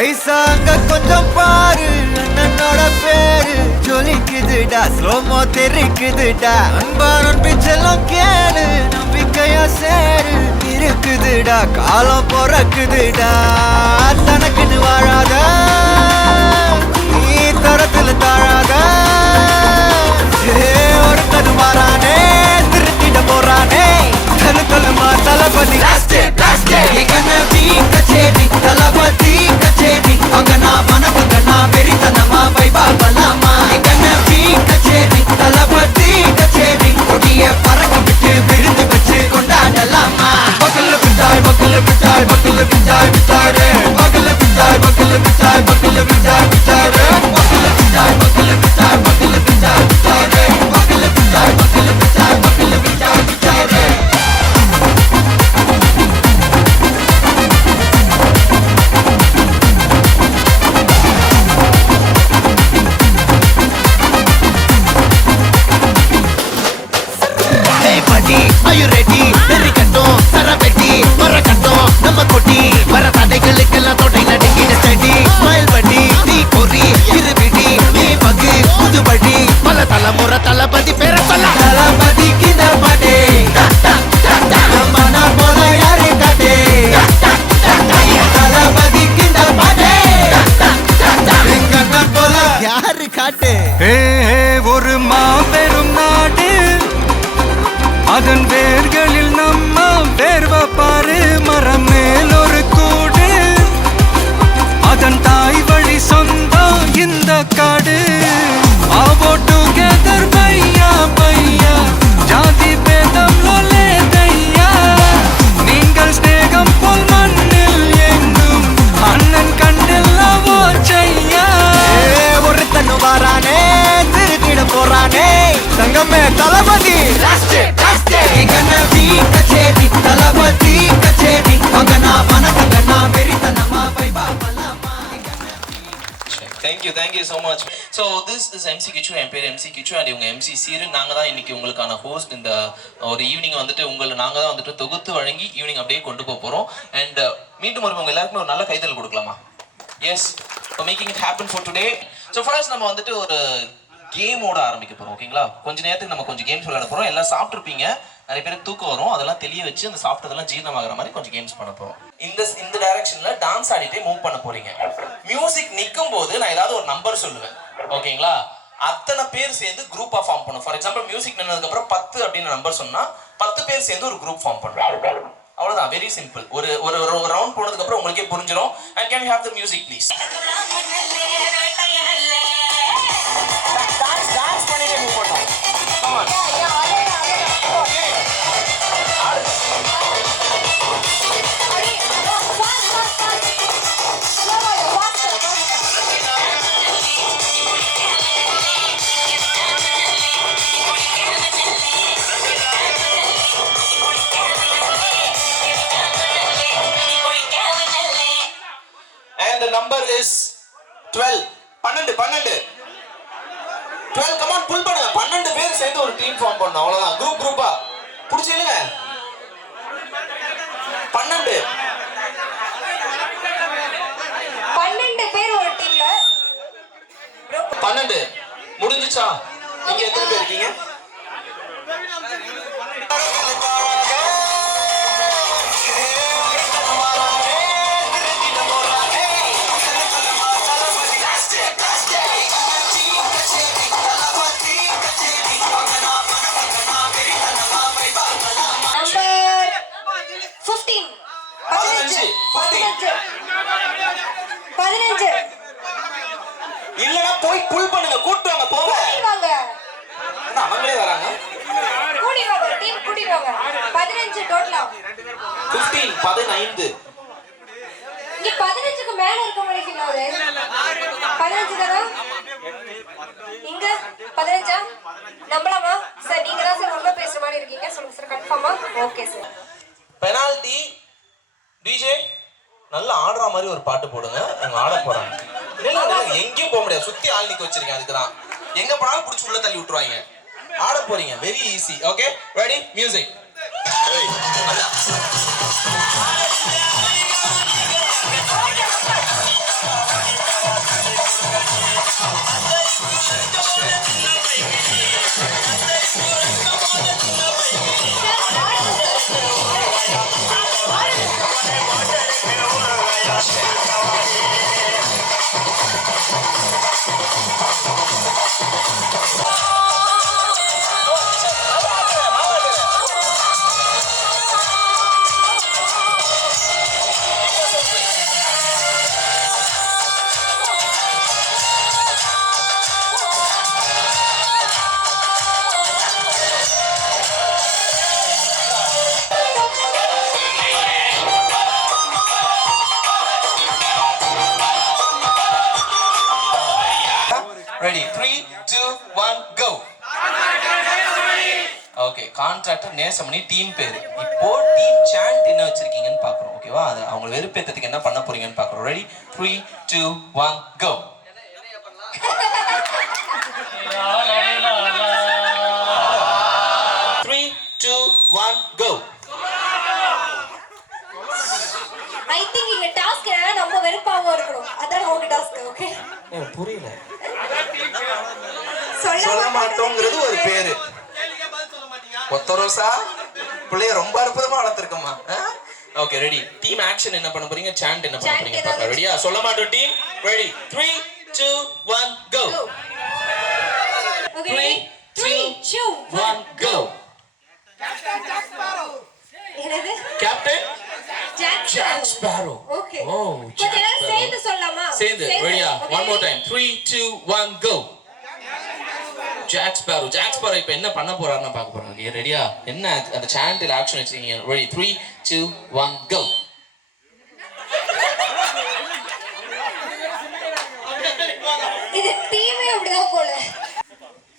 ஐசாங்க கொஞ்சம் பாரு அண்ணனோட பேரு ஜொலிக்குதுடா ஸ்லோமோ தெரிக்குதுடா அன்பாரன் பிச்செல்லாம் கேளு நம்பிக்கையா சேரு இருக்குதுடா காலம் பொறக்குதுடா தனக்குன்னு வாழாத நீ தரத்துல தாழாத ஒருத்தனு மாறானே திருத்திட போறானே தனு தலுமா தளபதி கச்சேரி தளபதி கச்சேரி அங்கனா மனசுங்கனா வெறித்தனமா வைபா பலாமா கண்ணபி கச்சேரி தளபதி கச்சேரி கொடிய பறக்க விட்டு விருந்து வச்சு கொண்டாடலாமா பக்கல்ல பிட்டாய் பக்கல்ல பிட்டாய் பக்கல்ல பிட்டாய் பிட்டாரே பக்கல்ல பிட்டாய் பக்கல்ல பிட்டாய் பக்கல்ல பிட்டாய் பிட்டாரே பக்கல்ல பிட்டாய் பக்கல்ல பிட்டாய் பக்கல்ல பிட்டாய் பிட்டாரே பக்கல்ல பிட்டாய் பக்கல்ல பிட்டாய் பக்கல்ல பிட்டாய் பிட்டாரே Are you ready? Very கட்டும் சரவெட்டி வர கட்டும் நம்ம கொட்டி வர தடைகளுக்கெல்லாம் தொடை நடுங்கிட ஸ்டடி ஸ்மைல் பண்ணி தீ பொறி இருவிடி நீ பகு புதுபடி பல தலைமுறை தளபதி பேர சொல்ல தளபதிக்கு இந்த பாட்டே நம்மனா போல யாரு காட்டே தளபதிக்கு இந்த பாட்டே எங்க போல யாரு காட்டே ஒரு மாபெரும் நாடு அதன் வேர்களில் நம்ம வேர்வ பாரு மரம் மேல் ஒரு கூடு அதன் தாய் வழி சொந்தம் இந்த காடு ஆவோ டுகெதர் பையா பையா ஜாதி பேதம் லோலே தையா நீங்கள் ஸ்நேகம் போல் மண்ணில் எங்கும் அண்ணன் கண்டில்லவோ செய்யா ஒருத்தனு வாரானே திருத்திட போறானே தங்கமே தளபதி கண்ணபி கச்சேரி தளபதி கச்சேரி அங்கனா மனசங்கனா வெறித்தனமா வைபா Balama Thank you so much. So this is MC Kichu, என் பேர் MC Kichu and இவங்க MC சீரு. நாங்க தான் இன்னைக்கு உங்களுக்கான ஹோஸ்ட். இந்த ஒரு ஈவினிங் வந்துட்டு உங்களை நாங்க தான் வந்துட்டு தொகுத்து வழங்கி ஈவினிங் அப்படியே கொண்டு போறோம். அண்ட் மீண்டும் உங்க எல்லாருக்கும் ஒரு நல்ல கைதல் கொடுக்கலாமா? Yes, for making it happen for today. So first நம்ம வந்துட்டு ஒரு கேமோட ஆரம்பிக்க போறோம். ஓகேங்களா? கொஞ்ச நேரத்துக்கு நம்ம கொஞ்சம் கேம்ஸ் விளையாட போறோம். எல்லாம் சாப்பிட்டுருப்பீங்க, நிறைய பேருக்கு தூக்கம் வரும். அதெல்லாம் தெளிய வச்சு அந்த சாப்பிட்டதெல்லாம் ஜீரணமாகற மாதிரி கொஞ்சம் கேம்ஸ் பண்ண போறோம். இந்த டைரக்ஷன்ல டான்ஸ் ஆடிட்டே மூவ் பண்ண போறீங்க. மியூசிக் நிக்கும் போது நான் ஏதாவது ஒரு நம்பர் சொல்லுவேன். ஓகேங்களா? அத்தனை பேர் சேர்ந்து குரூப்பா ஃபார்ம் பண்ணும். ஃபார் எக்ஸாம்பிள் மியூசிக் நின்னதுக்கு அப்புறம் 10 அப்படின்னு நம்பர் சொன்னா 10 பேர் சேர்ந்து ஒரு குரூப் ஃபார்ம் பண்ணுவாங்க. அவ்வளவுதான், வெரி சிம்பிள். ஒரு ரவுண்ட் போனதுக்கு அப்புறம் உங்களுக்கே புரிஞ்சிடும். And can we have the music please? Dance பண்ணிட்டே மூவ் பண்ணோம். Come on. number is 12. 12 12 come on pull பண்ணுங்க. 12 பேர் சேர்ந்து ஒரு டீம் ஃபார்ம் பண்ணனும். அவ்வளவுதான். குரூப்பா புடிச்சு இல்லங்க. 12 பேர் ஒரு டீம்ல. 12 முடிஞ்சுச்சா? நீங்க எத்தனை பேர் இருக்கீங்க? இல்லனா போய் புல் பண்ணுங்க. கூட்டி வாங்க போங்க. என்ன அவங்களே வராங்க? கூட்டி வாங்க டீம் கூட்டி வாங்க. 15 டோட்டலா. 15 இங்க 15க்கு மேல இருக்க முடியல. 15 தானா? இங்க 15ஆ? நம்பலாமா? சார் நீங்க தான் சார் உள்ள பேசுற மாதிரி இருக்கீங்க. சொல்லுங்க சார் கன்ஃபார்மா? Okay sir. பெனால்டி டிஜே நல்லா ஆடுற மாதிரி ஒரு பாட்டு போடுங்க. அவங்க ஆட போறாங்க. இல்ல எங்கேயும் போக முடியாது. சுத்தி ஆள் நிக்க வச்சிருக்கேன். அதுக்கு தான் எங்க போனாலும் புடிச்சு உள்ள தள்ளி விட்டுருவாங்க. ஆட போறீங்க. Very easy. Okay ready music. Ready 3 2 1 go. Okay contractor Nesamani team பேரு. இப்போ டீம் சாண்ட் என்ன வச்சிருக்கீங்கன்னு பாக்குறோம். ஓகேவா? அது அவங்க வெறுப்பேத்ததுக்கு என்ன பண்ண போறீங்கன்னு பாக்குறோம். Ready 3 2 1 go. ஐ திங்க் இந்த டாஸ்க் நம்ம வெறுப்பாவோ இருக்கணும். அதான் உங்க டாஸ்க். ஓகே புரியல. சொல்ல மாட்டோங்கிறது ஒரு பேரு. ஒத்தரோசா பிள்ளைய ரொம்ப அற்புதமா வளர்த்திருக்கமா. ஓகே ரெடி டீம் ஆக்ஷன் என்ன பண்ண போறீங்க? சாண்ட் என்ன பண்ண போறீங்க பாக்கலாம். ரெடியா? சொல்ல மாட்டோம் team. Ready 3 2 1 go. Okay 3 2 1 go. என்னது? Captain Jack Sparrow. Okay oh கொஞ்சம் சேர்ந்து சொல்லலாமா? சேர்ந்து ரெடியா? one more time 3 2 1 go. Jack Sparrow இப்போ என்ன பண்ண போறாருன்னு பார்க்க போறோம். ஓகே ரெடியா? என்ன அந்த சாண்டில் ஆக்ஷன் வச்சிருக்கீங்க? Ready 3 2 1 go. இது டீமே அப்படிதான் போல.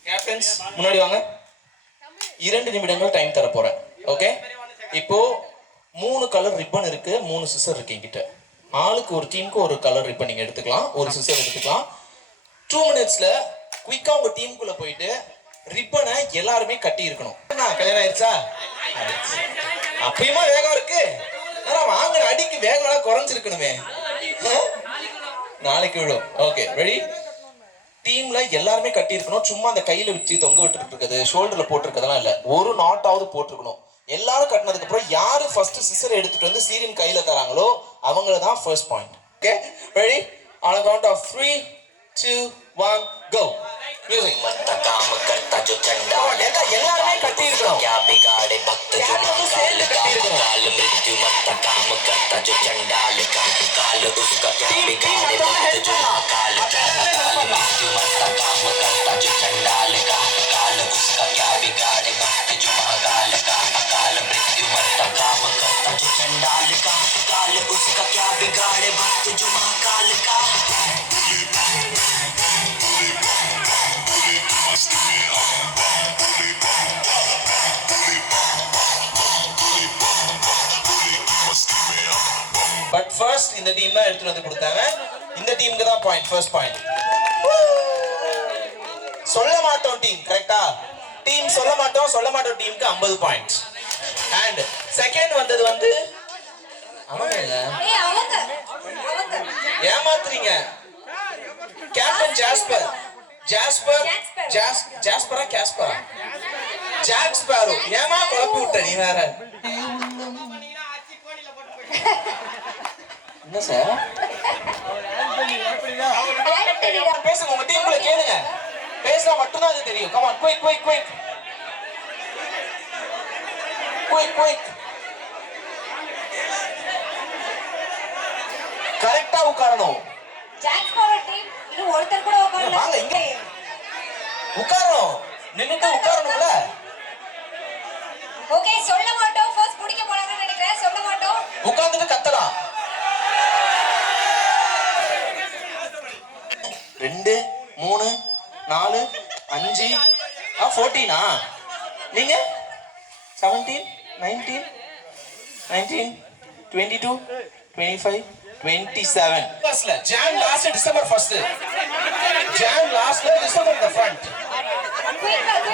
கேப்டன்ஸ் முன்னாடி வாங்க. 2 நிமிடங்கள் டைம் தர போறேன். ஓகே இப்போ 3 கலர் ரிப்பன் இருக்கு. 3 சிசர் இருக்கு என்கிட்ட. ஆளுக்கு ஒரு டீமுக்கு ஒரு கலர் ரிப்பன் நீங்க எடுத்துக்கலாம். ஒரு சிசர் எடுத்துக்கலாம். 2 மினிட்ஸ்ல குயிக்கா உங்க டீமுக்குள்ள போயிட்டு ரிப்பனை எல்லாருமே கட்டி இருக்கணும். கல்யாணம் ஆயிடுச்சா? அப்பயுமா வேகம் இருக்கு. வாங்கின அடிக்கு வேகம் குறைஞ்சிருக்கணுமே. நாளைக்கு விடும். ஓகே ரெடி டீம்ல எல்லாருமே கட்டி இருக்கணும். சும்மா அந்த கையில வச்சு தொங்க விட்டு இருக்குது ஷோல்டர்ல போட்டிருக்கதெல்லாம் இல்ல. ஒரு நாட்டாவது போட்டிருக்கணும். எல்லாரும் கட்டினதுக்கு அப்புறம் யாரு ஃபர்ஸ்ட் சிசர் எடுத்துட்டு வந்து சீரியன் கையில தராங்களோ அவங்கள தான் first point. Okay ready on a count of 3 2 1 go. Music. எல்லாருமே கட்டி இருக்கணும். சேர்ந்து கட்டி இருக்கணும். பட் ஃபர்ஸ்ட் இந்த டீம் தான் எடுத்துட்டு வந்து கொடுத்தாங்க. இந்த டீமுக்கு தான் பாயிண்ட், ஃபர்ஸ்ட் பாயிண்ட். சொல்ல மாட்டோம் டீம், கரெக்டா? டீம் சொல்ல மாட்டோம் டீமுக்கு 50 பாயிண்ட்ஸ். அண்ட் செகண்ட் வந்தது வந்து அவங்க ஏய் அவங்க ஏமாத்துறீங்க. Captain Jasper. ஜாஸ்பரா கேஸ்பரா? Jack Sparrow. ஏமா குழப்பி விட்ட நீ வேற? என்ன சார் பேசுங்க, உங்க டீம்ல கேளுங்க. பேசினா மட்டும்தான் அது தெரியும். Come on, quick quick quick quick quick. கரெக்டா உட்காரணும். ஜாக்ஸ் பவர் டீம் இன்னும் ஒருத்தர் கூட உட்காரல. வாங்க இங்க உட்காரணும். நின்னுட்டு உட்காரணும்ல. ஓகே சொல்ல மாட்டோம். ஃபர்ஸ்ட் குடிக்க போறாங்கன்னு நினைக்கிறேன். சொல்ல மாட்டோம். உட்கார்ந்துட்டு கத்தலாம். 2 3 4 5 14 நீங்க 17 19 19 22 25 27 ஃபர்ஸ்ட்ல Jan last December first. Jan லாஸ்ட்ல டிசம்பர் இந்த ஃப்ரண்ட்.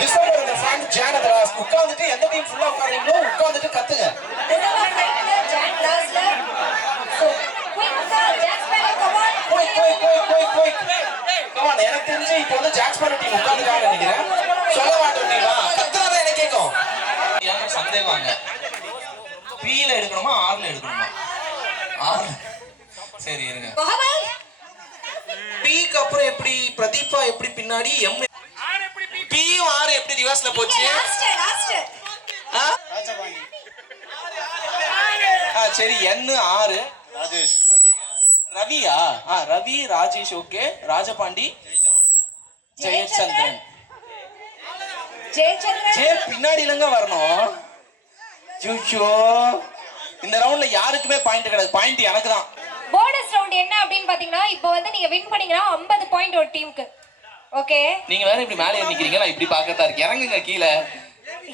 டிசம்பர் இந்த ஃப்ரண்ட், ஜான் அந்த லாஸ்ட். உட்கார்ந்துட்டு எந்த டீம் ஃபுல்லா உட்கார்றீங்களோ உட்கார்ந்துட்டு கத்துங்க. டிசம்பர் ஃப்ரண்ட்ல ஜான் லாஸ்ட்ல. So quick jacks power come on. Quick come on. எனக்கு தெரிஞ்சு இப்போ வந்து ஜாக்ஸ் பவர் டீம் உட்கார்ந்துட்டாங்க நினைக்கிறேன். சொல்ல மாட்டோம் டீமா கத்துறத எனக்கு கேக்கும். எனக்கு சந்தேகம்ங்க. பீல எடுக்கணுமா ஆர்ல எடுக்கணுமா? ஆர். சரி இருங்க. முகமது பீக்கு அப்புறம் எப்படி பிரதீபா எப்படி பின்னாடி எம் பி ஆர் எப்படி ரிவர்ஸ்ல போச்சு? லாஸ்ட் சரி என் ஆர் ராஜேஷ் ரவியா? ரவி ராஜேஷ். ஓகே. ராஜபாண்டி ஜெயச்சந்திரன். ஜெயச்சந்திரன் ஜே பின்னாடி இல்லங்க வரணும். ஐயோ இந்த ரவுண்ட்ல யாருக்குமே பாயிண்ட் கிடையாது. பாயிண்ட் எனக்கு தான். போனஸ் ரவுண்ட் என்ன அப்படினு பாத்தீங்கன்னா இப்போ வந்து நீங்க வின் பண்ணீங்கன்னா 50 பாயிண்ட் ஒரு டீமுக்கு. ஓகே நீங்க வேற இப்படி மேலே நிக்கிறீங்க, நான் இப்படி பார்க்கறதா இருக்கு. இறங்குங்க கீழே.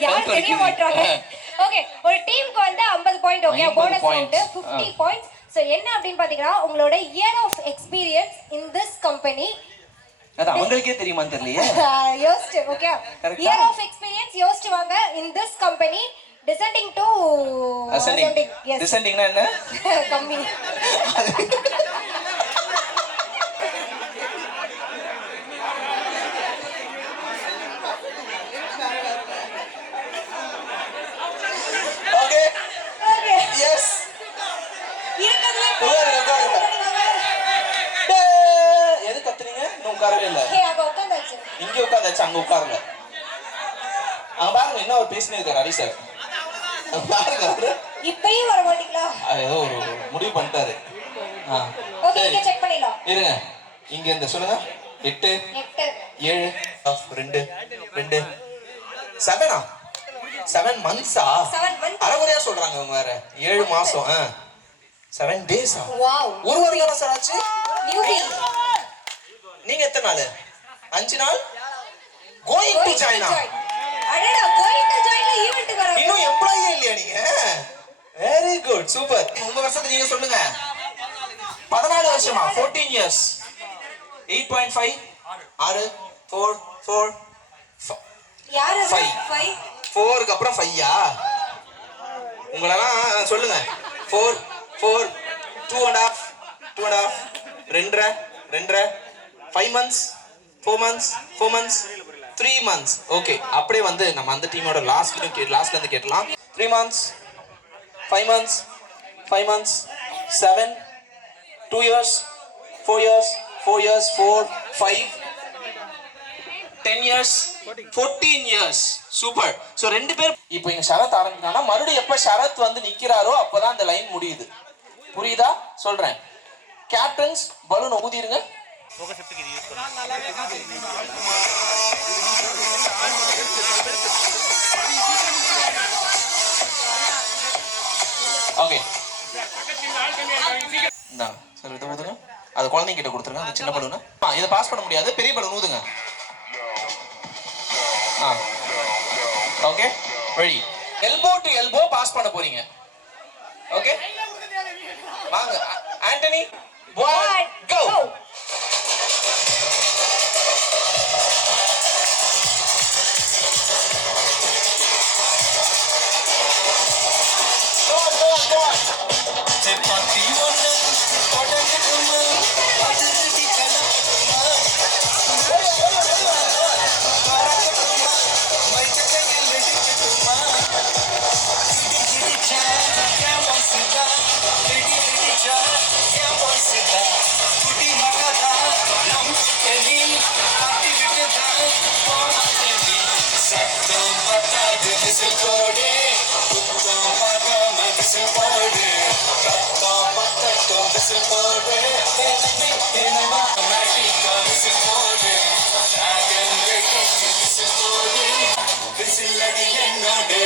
யார் தெரிய மாட்டாங்க. ஓகே ஒரு டீமுக்கு வந்து 50 point. Okay bonus round 50 points. So என்ன அப்படினு பாத்தீங்கன்னா உங்களோட year of experience in this company. அது அவங்களுக்கே தெரியுமான்னு தெரியலையே. யோஸ்ட் ஓகே இயர் ஆஃப் எக்ஸ்பீரியன்ஸ் யோஸ்ட் வாங்க in this company. Descending to ascending. Yes. Descending na என்ன? கம்மி. Okay. Okay. Yes. இருக்கதுல எது கத்துறீங்க? இன்னும் உட்காரவே இல்ல. ஹே அங்க உட்கார்ந்தாச்சு. இங்க உட்கார்ந்தாச்சு, அங்க உட்காரல. அங்க பாருங்க என்ன ஒரு பேசினே இருக்காரு ஹரி சார். இப்பயும் வர மாட்டீங்களா? ஏதோ ஒரு முடிவு பண்ணிட்டாரு. ஓகே இங்க செக் பண்ணிடலாம். இருங்க இங்க இந்த சொல்லுங்க. 8 7 2 2 7 7 மந்த்ஸா? 7 months. அரைகுறையா சொல்றாங்க அவங்க வேற. 7 மாசம். 7 டேஸா? வாவ். ஒரு வாரம் தான சார் ஆச்சு? நியூபி. நீங்க எத்தனை நாள்? 5 நாள். Going to China. அடடா கோயிங் டு ஜாயின் ஈவென்ட் வர. இன்னும் எம்ப்ளாயே இல்லையா நீங்க? Very good super. உங்க வருஷத்தை நீங்க சொல்லுங்க. 14 வருஷமா? 14 இயர்ஸ். 8.5 6 4 4 யார் அது? 5 4க்கு அப்புறம் 5யா? உங்களெல்லாம் சொல்லுங்க. 4 4 2.5 2.5 2.5 5 months 4 months 4 months 3 months. Okay அப்படியே வந்து நம்ம அந்த டீமோட லாஸ்ட்ல இருந்து கேட்டலாம். 3 months 5 months 5 months 7 2 years 4 years 4 years 4 5 10 years 14 years. Super. So ரெண்டு பேர் இப்போ இங்க ஷரத் ஆரம்பிக்கறானா மறுபடியும் எப்ப ஷரத் வந்து நிக்கிறாரோ அப்பதான் அந்த லைன் முடியுது. புரியுதா? சொல்றேன். கேப்டன்ஸ் பலூன் ஊதிருங்க. ஓகே இந்தாங்க சார் இதை ஊதுங்க. அது குழந்தைங்க கிட்ட கொடுத்துருங்க அந்த சின்ன பலூனை. இதை பாஸ் பண்ண முடியாது, பெரிய பலூன் ஊதுங்க. Okay ready. Elbow to elbow pass பண்ண போறீங்க. ஓகே வாங்க ஆண்டனி one, go. சப்பாத்தி ஒண்ணு தொடங்கட்டுமா அதிரடி கலக்கட்டுமா பறக்கட்டுமா மைக்க கையில் எடுக்கட்டுமா இடிச்சா என் வாசுதா இடிச்சா என் வாசுதா குடி மகதா நம் எலி காட்டி விட்டுதா போராட்டலி சத்தம் பத்தாது விசில் போடு குத்தம் பார்க்காம விசில் போடு ரத்தம் பத்தட்டும் விசில் போடு என்னவா மேட்டிக்கா விசில் போடு டிராகன் வெட்டி விசில் போடு விசில் அடி என்னோடு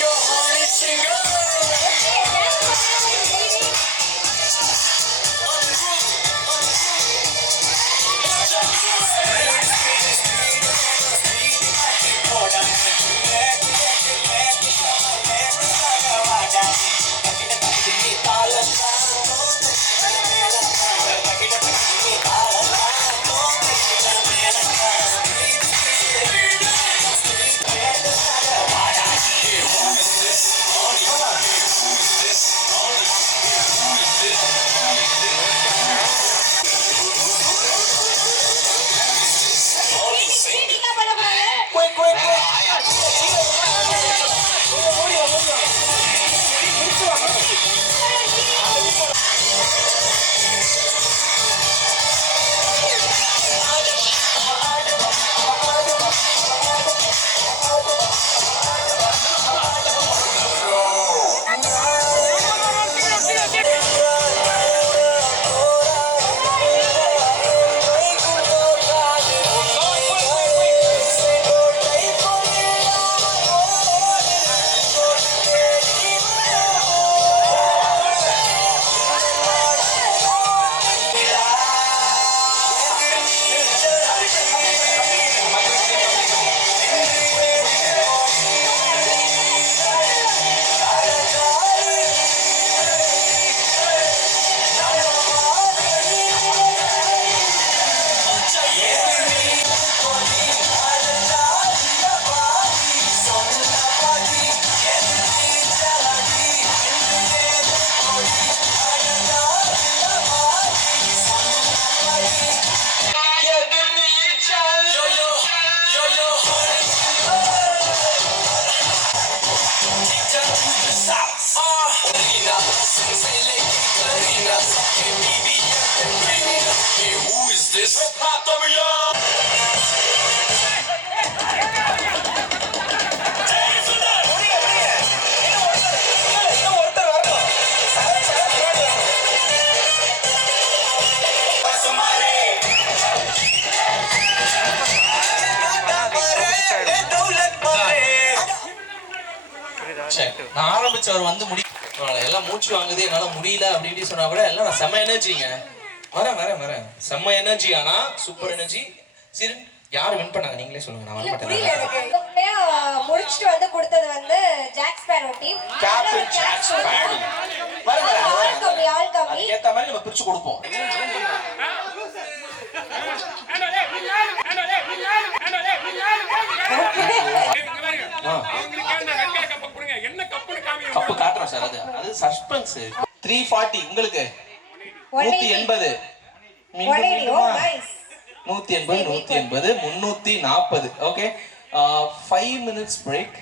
Yo, honey, singer. நான் ஆரம்பிச்சவர் வந்து எல்லாம் மூச்சு வாங்குது என்னால முடியல அப்படி இப்படி சொன்னா கூட எல்லாம் நான் செம்ம எனர்ஜிங்க வரேன் செம்ம எனர்ஜி ஆனா சூப்பர் எனர்ஜி. சரி யார் வின் பண்ணாங்க நீங்களே சொல்லுங்க, நான் வர மாட்டேன். முடிச்சிட்டு வந்து கொடுத்தது வந்து Jack Sparrow team. Captain Jack Sparrow ஆள் கம்மி ஏத்த மாதிரி நம்ம பிரிச்சு கொடுப்போம். கப்பு காட்டுறோம் சார், அது சஸ்பென்ஸ். 340 உங்களுக்கு 180 180 340. Okay, 5 minutes break.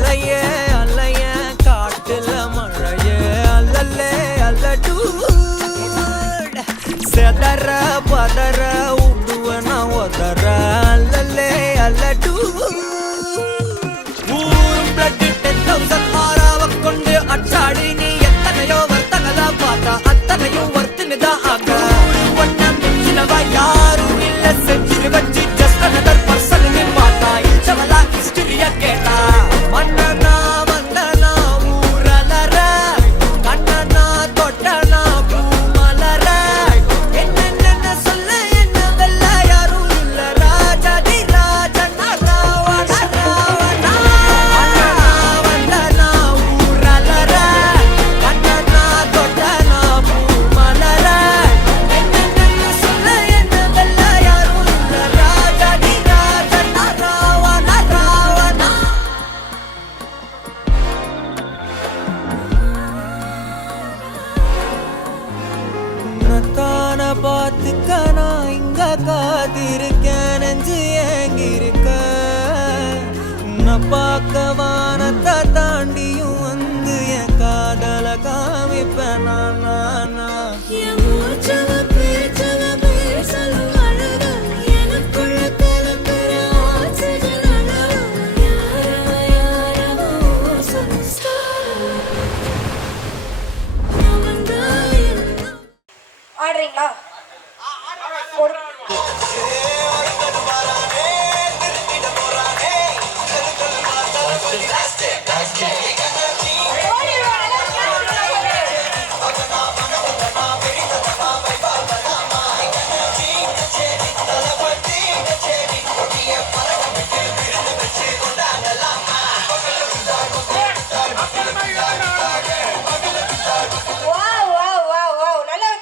அலையே அலையே காட்டுல மழையே அல்லல்லே அல்லடூ செதற பதற உடுவன ஒதற அல்லல்லே அல்லடூ ஊரும் பிளட் 10,000 ஆறாவ கொண்டு அச்சாடி நீ எத்தனையோ வர்த்தகலா பார்த்தா அத்தனையும் வர்த்தினுதான் ஆக ஒன்ன மிஞ்சினவ யாரும் இல்ல செஞ்சிரு வச்சு ஜஸ்ட் அனதர் பர்சன் நீ பார்த்தா இச்சவலா ஹிஸ்டரிய கேட்டா மன்னனா வந்தனா ஊரலற கண்ணனா தொட்டனா பூமலற என்ன சொல்ல என்ன வெல்ல யாரும் இல்ல ராஜாதி ராஜனா ராவண ராவணா மன்னனா வந்தனா ஊரலற கண்ணனா தொட்டனா பூமலற என்ன சொல்ல என்ன வெல்ல யாரும் இல்ல ராஜாதி ராஜனா ராவண ராவணா உன்னத்தான பார்த்துக்க நான் இங்க காத்திருக்கேன் நெஞ்சு ஏங்கிருக்க உன்னை பார்க்க வானத்தை தாண்டியும் வந்து என் காதல காமிப்பேன் நான் ஆடுறீங்களா நல்ல ஒரு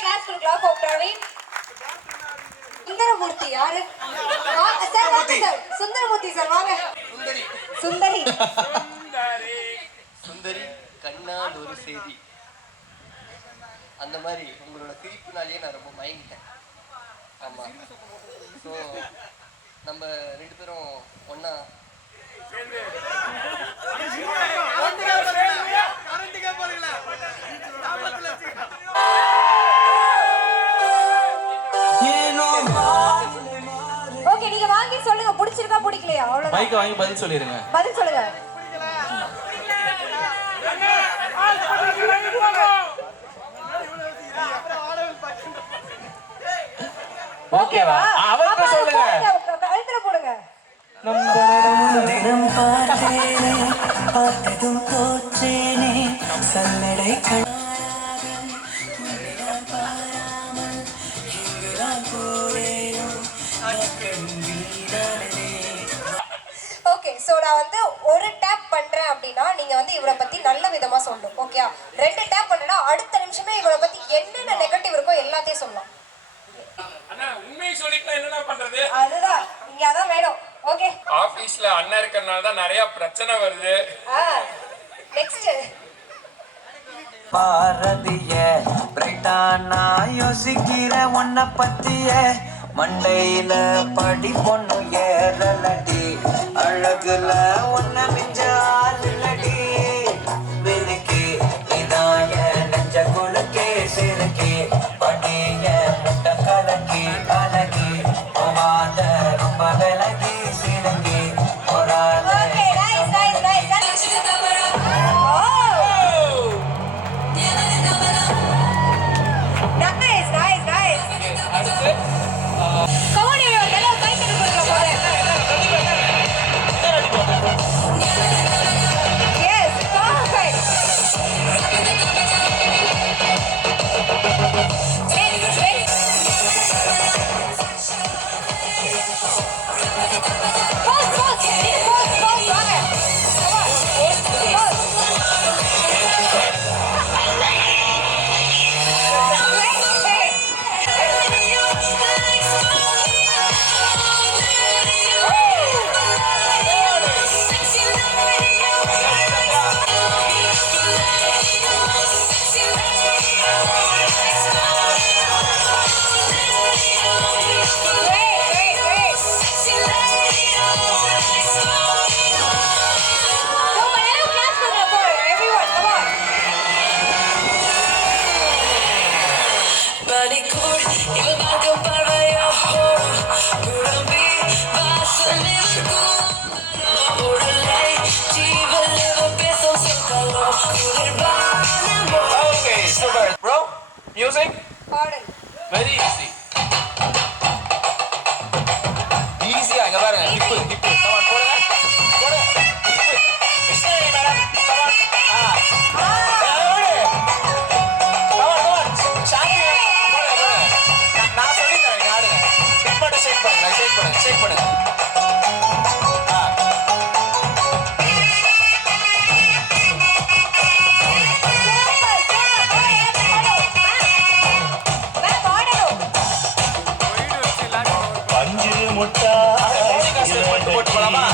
கிளாஸ் கொடுக்கலாம் for Praveen. சுந்தரமூர்த்தி யாரு சார் வாங்க சார் சுந்தரமூர்த்தி சார் வாங்க சுந்தரி சுந்தரி கண்ணால் ஒரு செய்தி அந்த மாதிரி உங்களோட சிரிப்புனாலேயே நான் ரொம்ப மயங்கிட்டேன். ஆமாம், ஸோ நம்ம 2 பேரும் ஒன்றா ஓகே, நீங்க வாங்கி சொல்லுங்க பிடிச்சிருக்கா பிடிக்கலையா அவ்வளவுதான். மைக் வாங்கி பதில் சொல்லிருங்க. பதில் சொல்லுங்க. ஓகேவா? அவர்ட்ட சொல்லுங்க. கழுத்துல போடுங்க. தினம் பார்த்தேனே பார்த்ததும் தோற்றேனே சல்லடை ஓகே, சோ நான் வந்து ஒரு டேப் பண்றேன் அப்படின்னா நீங்க வந்து இவரை பத்தி நல்ல விதமா சொல்லணும். ஓகே, 2 டேப் பண்ணனா அடுத்த நிமிஷமே இவரை பத்தி என்னென்ன நெகட்டிவ் இருக்கோ எல்லாத்தையும் சொல்லலாம். அண்ணா உண்மையை சொல்லிட்டா என்னடா பண்றது? அதுதான் இங்க அதான் வேணும். ஓகே, ஆபீஸ்ல அண்ணா இருக்கறனால தான் நிறைய பிரச்சனை வருது. நெக்ஸ்ட் பாரதிய பிரைட்டா நான் யோசிக்கிற உன்னை பத்திய மண்டையில படி பொண்ணு ஏறலடி அழகுல உன்னை மிஞ்ச ஆளுலடி விருக்கி இதாய நெஞ்ச குலுக்கே சிறுக்கி படிய முட்டை கலக்கி அழகி போவாத ரொம்ப விலகி சிறுங்கி போராத okay, nice nice nice. Nice nice nice. Come on everyone, எல்லாரும் கை தட்டி கொடுங்க போறேன். மியூசிக் பாடல் வெரி ஈஸி. ஈஸியா இங்க பாருங்க. ஹிப் ஹிப் கமான் போடுங்க. போடு hip. Krishnaveni madam come on. Shanthi போடுங்க. நான் சொல்லி தரேன் நீங்க ஆடுங்க. ஹிப் மட்டும் ஷேக் பண்ணுங்க. ஷேக் பண்ணுங்க. பஞ்சு முட்டா போட்டு போலாமா?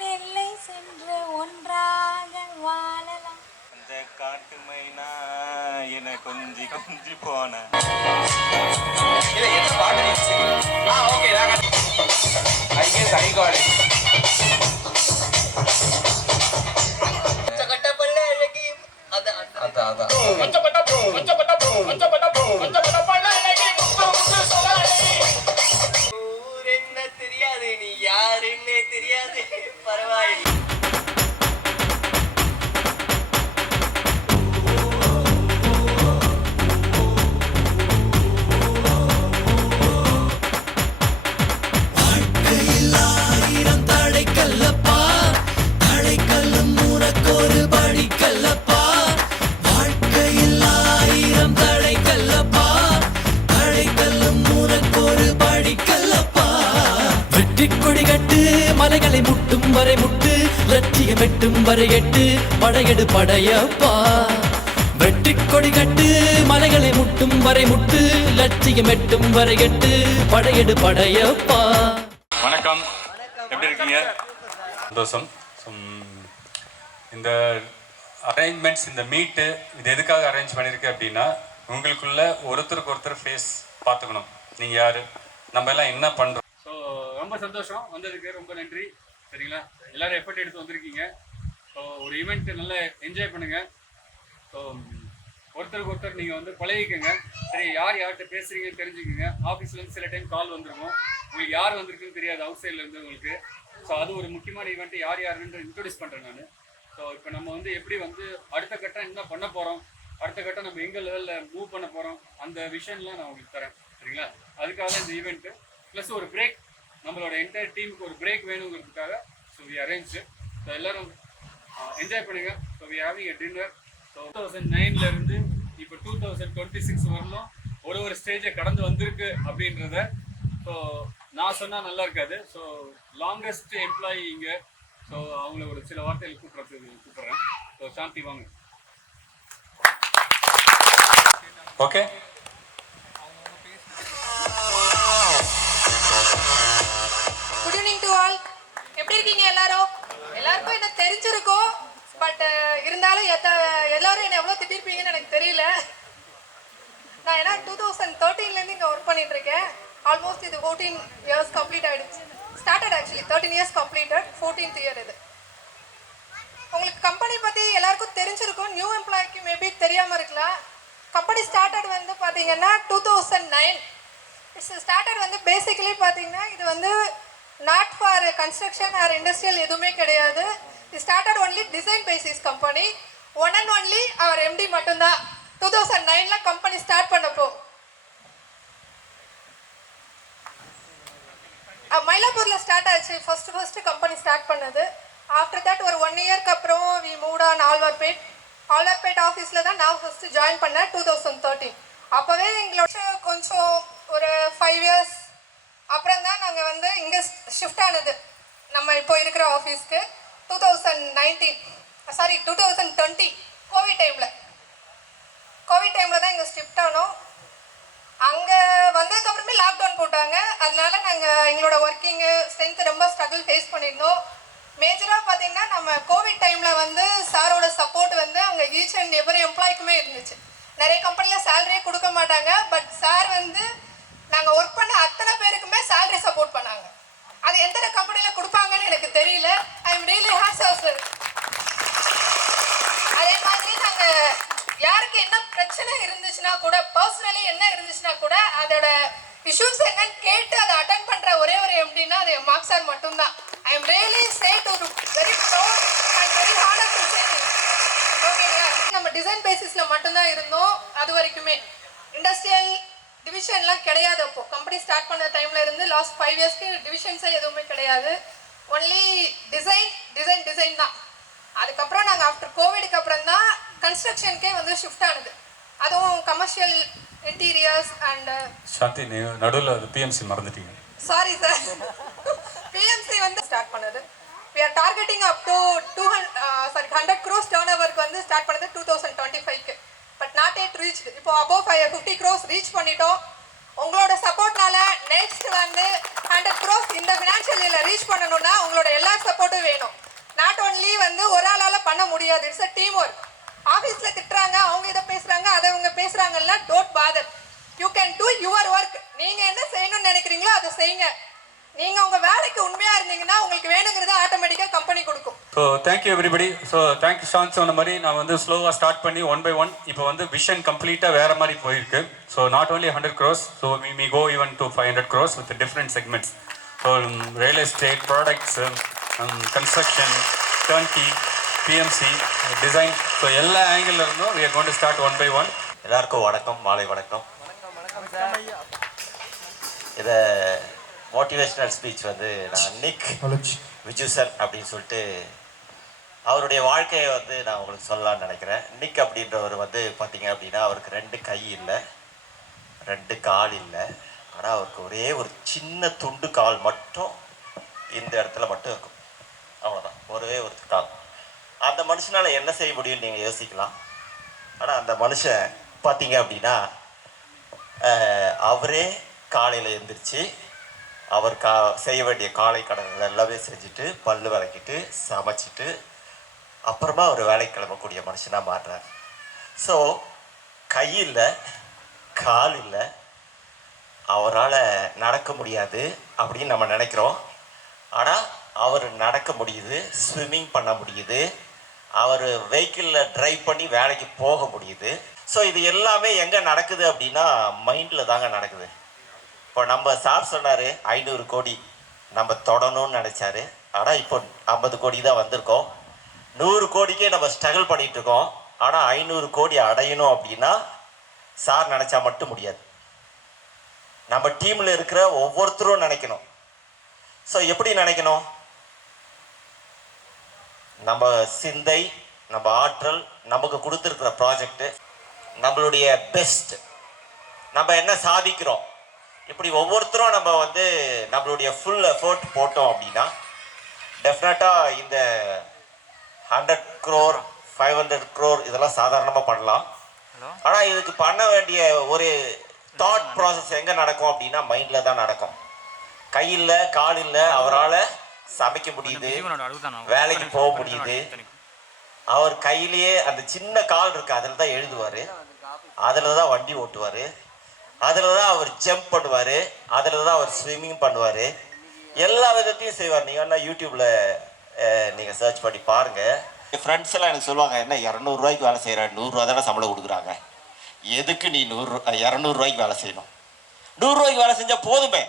நெல்லை சென்று ஒன்றாக வாழலாம். அந்த காட்டு மைனா என கொஞ்சி கொஞ்சி போன இல்ல என்ன பாட்டு நீங்க okay I guess I got it. கட்ட பல்ல அழகி அதான் அதான் ஊர் என்ன தெரியாது நீ யாருன்னே தெரியாது பரவாயில்லை. ஆயிரம் தடைக்கல்லப்பா தடைக்கல்லும் உனக்கொரு படிக்கல்லப்பா வாழ்க்கையில் ஆயிரம் தடைக்கல்லப்பா தடைக்கல்லும் உனக்கொரு படிக்கல்லப்பா வெற்றி கொடி கட்டு மலைகளை முட்டும் வரை முட்டு லட்சியம் எட்டும் வரை எட்டு படையெடு படையப்பா வெற்றி கொடி கட்டு மலைகளை முட்டும் வரை முட்டு லட்சியம் எட்டும் வரை எட்டு படையெடு படையப்பா. வணக்கம், எப்படி இருக்கீங்க? சந்தோஷம். இந்த அரேஞ்ச்மெண்ட்ஸ், இந்த மீட்டு இது எதுக்காக அரேஞ்ச் பண்ணியிருக்கு அப்படின்னா, உங்களுக்குள்ள ஒருத்தருக்கு ஒருத்தர் ஃபேஸ் பார்த்துக்கணும். நீங்கள் யார், நம்ம எல்லாம் என்ன பண்ணுறோம். ஸோ ரொம்ப சந்தோஷம் வந்ததுக்கு, ரொம்ப நன்றி. சரிங்களா, எல்லாரும் எஃபர்ட் எடுத்து வந்திருக்கீங்க. ஸோ ஒரு ஈவெண்ட் நல்லா என்ஜாய் பண்ணுங்க. ஸோ ஒருத்தருக்கு ஒருத்தர் நீங்கள் வந்து பழகிக்கங்க. சரி, யார் யார்கிட்ட பேசுகிறீங்கன்னு தெரிஞ்சுக்கோங்க. ஆஃபீஸ்லேருந்து சில டைம் கால் வந்துருக்கும், உங்களுக்கு யார் வந்திருக்குன்னு தெரியாது அவுட் சைட்லேருந்து உங்களுக்கு. ஸோ அது ஒரு முக்கியமான ஈவெண்ட்டு. யார் யாருன்னு இன்ட்ரோடியூஸ் பண்ணுறேன் நான். ஸோ இப்போ நம்ம வந்து எப்படி வந்து அடுத்த கட்டம் என்ன பண்ண போகிறோம், அடுத்த கட்டம் நம்ம எங்கே லெவலில் மூவ் பண்ண போகிறோம், அந்த விஷயம்லாம் நான் உங்களுக்கு தரேன். சரிங்களா, அதுக்காக தான் இந்த ஈவெண்ட்டு. ப்ளஸ் ஒரு பிரேக், நம்மளோட என்டையர் டீமுக்கு ஒரு பிரேக் வேணுங்கிறதுக்காக ஸோ வி அரேஞ்ச். ஸோ எல்லோரும் என்ஜாய் பண்ணுங்கள். So we having a dinner. So 2009 இப்போ 2026 வரலும் ஒரு ஸ்டேஜை கடந்து வந்திருக்கு அப்படின்றத ஸோ நான் சொன்னால் நல்லா இருக்காது. ஸோ லாங்கஸ்ட் எம்ப்ளாயி இங்கே. ஸோ அவங்கள ஒரு சில வார்த்தைகள் கூப்பிட்றேன். ஸோ சாந்தி வாங்க. Okay, good evening to all. எப்படி இருக்கீங்க எல்லாரும்? எல்லாருக்கும் என்ன தெரிஞ்சிருக்கும், பட் இருந்தாலும் எல்லாரும் என்ன எவ்வளோ திட்டிருப்பீங்கன்னு எனக்கு தெரியல. நான் ஏன்னா 2013 இங்கே ஒர்க் பண்ணிட்டு இருக்கேன். ஆல்மோஸ்ட் இது 14 years கம்ப்ளீட் ஆகிடுச்சு. Started actually 13 years completed, 14th year இது. உங்களுக்கு கம்பெனி பற்றி எல்லாருக்கும் தெரிஞ்சிருக்கும், நியூ எம்ப்ளாய்க்கு மேபி தெரியாமல் இருக்கலாம். கம்பெனி ஸ்டார்டட் வந்து பார்த்தீங்கன்னா 2009. இட்ஸ் ஸ்டார்டட் வந்து பேசிக்கலி பார்த்தீங்கன்னா இது வந்து not for construction or industrial எதுவுமே கிடையாது. இது started only design basis company. One and only அவர் எம்டி மட்டும்தான் 2009 கம்பெனி ஸ்டார்ட் பண்ணப்போ. மயிலாப்பூரில் ஸ்டார்ட் ஆச்சு ஃபர்ஸ்ட் கம்பெனி ஸ்டார்ட் பண்ணது. ஆஃப்டர் தட் ஒரு 1 yearக்கு அப்புறம் வி மூவ்ட் ஆன் ஆழ்வார்பேட் ஆஃபீஸில் தான் நான் ஃபஸ்ட்டு ஜாயின் பண்ணேன் 2013. அப்போவே எங்களோட கொஞ்சம் ஒரு 5 years அப்புறம் தான் நாங்கள் வந்து இங்கே ஷிஃப்ட் ஆனது நம்ம இப்போ இருக்கிற ஆஃபீஸ்க்கு. 2020 கோவிட் டைமில் தான் இங்கே ஷிஃப்ட் ஆனோம். அங்கே வந்ததுக்கப்புறமே லாக்டவுன் போட்டாங்க. அதனால நாங்கள் எங்களோட ஒர்க்கிங்கு ஸ்ட்ரென்த் ரொம்ப ஸ்ட்ரகிள் ஃபேஸ் பண்ணியிருந்தோம். மேஜராக பார்த்தீங்கன்னா நம்ம கோவிட் டைமில் வந்து சாரோட சப்போர்ட் வந்து அங்கே ஈச் அண்ட் எவரி எம்ப்ளாய்க்குமே இருந்துச்சு. நிறைய கம்பெனியில் சேலரியே கொடுக்க மாட்டாங்க, பட் சார் வந்து நாங்கள் ஒர்க் பண்ண அத்தனை பேருக்குமே சேலரி சப்போர்ட் பண்ணாங்க. அது எந்த கம்பெனியில் கொடுப்பாங்கன்னு எனக்கு தெரியல. I am really hats off sir. அதே மாதிரி நாங்கள் யாருக்கு என்ன பிரச்சனை இருந்துச்சுன்னா கூட, பர்சனலி என்ன இருந்துச்சுன்னா கூட, அதோட இஷ்யூஸ் என்னன்னு கேட்டு அதை அட்டன் பண்ணுற ஒரே ஒரு எம்டினா அது மார்க் சார் மட்டும்தான். ஐ am really say to very proud and very hard to say this. ஓகேங்களா, நம்ம டிசைன் பேசிஸில் மட்டும்தான் இருந்தோம் அது வரைக்குமே. இண்டஸ்ட்ரியல் டிவிஷன்லாம் கிடையாது. அப்போது கம்பெனி ஸ்டார்ட் பண்ண டைமில் இருந்து லாஸ்ட் 5 இயர்ஸ்க்கு டிவிஷன்ஸே எதுவுமே கிடையாது. ஒன்லி டிசைன் தான். அதுக்கப்புறம் நாங்கள் ஆஃப்டர் கோவிடுக்கு அப்புறம் தான் கன்ஸ்ட்ரக்ஷனுக்கே வந்து ஷிஃப்ட் ஆனது. அதுவும் கமர்ஷியல் இன்டீரியர்ஸ் அண்ட் சாந்தி, நீ நடுவில் பிஎம்சி மறந்துட்டீங்க. சாரி சார், பிஎம்சி வந்து ஸ்டார்ட் பண்ணது. we are targeting up to 100 crores turnover-க்கு வந்து ஸ்டார்ட் பண்ணது 2025க்கு. But not yet reached. இப்போ above 50 crores ரீச் பண்ணிட்டோம். உங்களோட சப்போர்ட்னால நெக்ஸ்ட் வந்து 100 crores இந்த ஃபினான்ஷியல் இயரில் ரீச் பண்ணணும்னா உங்களோட எல்லா சப்போர்ட்டும் வேணும். நாட் ஒன்லி வந்து ஒரு ஆளால் பண்ண முடியாது. It's a team work. ஆஃபீஸில் திட்டுறாங்க, அவங்க இதை பேசுகிறாங்க, அதை அவங்க பேசுகிறாங்கல்ல, don't bother. You can do your work. நீங்கள் என்ன செய்யணும்னு நினைக்கிறீங்களோ அதை செய்யுங்க. நீங்கள் உங்கள் வேலைக்கு உண்மையாக இருந்தீங்கன்னா உங்களுக்கு வேணுங்கிறத ஆட்டோமேட்டிக்காக கம்பெனி கொடுக்கும். So thank you everybody. So thank you Shanth. சொன்ன மாதிரி நான் வந்து ஸ்லோவாக ஸ்டார்ட் பண்ணி 1 by 1 இப்போ வந்து விஷன் கம்ப்ளீட்டாக வேறு மாதிரி போயிருக்கு. So not only 100 crores, so we go even to 500 crores with different segments. So real estate, products, construction, turnkey, PMC, design, so எல்லா ஆங்கிள் இருந்தும் we are going to start 1 by 1. எல்லாருக்கும் வணக்கம், மாலை வணக்கம். இதை மோட்டிவேஷ்னல் ஸ்பீச் வந்து நான் நிக் Viju sir அப்படின்னு சொல்லிட்டு அவருடைய வாழ்க்கையை வந்து நான் உங்களுக்கு சொல்லலாம்னு நினைக்கிறேன். நிக் அப்படின்றவர் வந்து பார்த்தீங்க அப்படின்னா அவருக்கு 2 கை இல்லை, 2 கால் இல்லை. ஆனால் அவருக்கு ஒரே ஒரு சின்ன துண்டு கால் மட்டும் இந்த இடத்துல மட்டும் இருக்கும். அவ்வளோதான், ஒரே ஒரு கால். அந்த மனுஷனால் என்ன செய்ய முடியும்னு நீங்கள் யோசிக்கலாம். ஆனால் அந்த மனுஷன் பார்த்தீங்க அப்படின்னா அவரே காலையில் எழுந்திரிச்சு அவர் செய்ய வேண்டிய காலை கடன்கள் எல்லாமே செஞ்சுட்டு பல்லு விளக்கிட்டு சமைச்சிட்டு அப்புறமா அவர் வேலைக்கு கிளம்பக்கூடிய மனுஷனாக மாறுறார். ஸோ கையில் கால் இல்லை, அவரால் நடக்க முடியாது அப்படின்னு நம்ம நினைக்கிறோம். ஆனால் அவர் நடக்க முடியுது, ஸ்விம்மிங் பண்ண முடியுது, அவர் வெஹிக்கிளில் ட்ரைவ் பண்ணி வேலைக்கு போக முடியுது. ஸோ இது எல்லாமே எங்கே நடக்குது அப்படின்னா மைண்டில் தாங்க நடக்குது. இப்போ நம்ம சார் சொன்னார் 500 கோடி நம்ம தொடணும்னு நினச்சாரு. ஆனால் இப்போ 50 கோடி தான் வந்திருக்கோம். 100 கோடிக்கே நம்ம ஸ்ட்ரகிள் பண்ணிகிட்ருக்கோம். ஆனால் 500 கோடி அடையணும் அப்படின்னா சார் நினச்சா மட்டும் முடியாது. நம்ம டீமில் இருக்கிற ஒவ்வொருத்தரும் நினைக்கணும். ஸோ எப்படி நினைக்கணும்? நம்ம சிந்தை, நம்ம ஆற்றல், நமக்கு கொடுத்துருக்கிற ப்ராஜெக்டு, நம்மளுடைய பெஸ்ட், நம்ம என்ன சாதிக்கிறோம், இப்படி ஒவ்வொருத்தரும் நம்ம வந்து நம்மளுடைய ஃபுல் எஃபோர்ட் போட்டோம் அப்படின்னா டெஃபினட்டாக இந்த 100 crore 500 crore இதெல்லாம் சாதாரணமாக பண்ணலாம். ஆனால் இதுக்கு பண்ண வேண்டிய ஒரு தாட் ப்ராசஸ் எங்கே நடக்கும் அப்படின்னா மைண்டில் தான் நடக்கும். கையில் கால் இல்லை, அவரால் சமைக்க முடியுது, வேலைக்கு போக முடியுது. அவர் கையிலேயே அந்த சின்ன கால் இருக்குது, அதில் தான் எழுதுவார், அதில் தான் வண்டி ஓட்டுவார், அதில் தான் அவர் ஜம்ப் பண்ணுவார், அதில் தான் அவர் ஸ்விம்மிங் பண்ணுவார், எல்லா விதத்தையும் செய்வார். நீங்கள் வேணா யூடியூப்பில் நீங்கள் சர்ச் பண்ணி பாருங்கள். என் ஃப்ரெண்ட்ஸ் எல்லாம் எனக்கு சொல்லுவாங்க, என்ன 200 ரூபாய்க்கு வேலை செய்கிற, 100 ரூபா தானே சம்பளம் கொடுக்குறாங்க, எதுக்கு நீ 200 ரூபாய்க்கு வேலை செய்யணும்? 100 ரூபாய்க்கு வேலை செஞ்சால் போதுமே.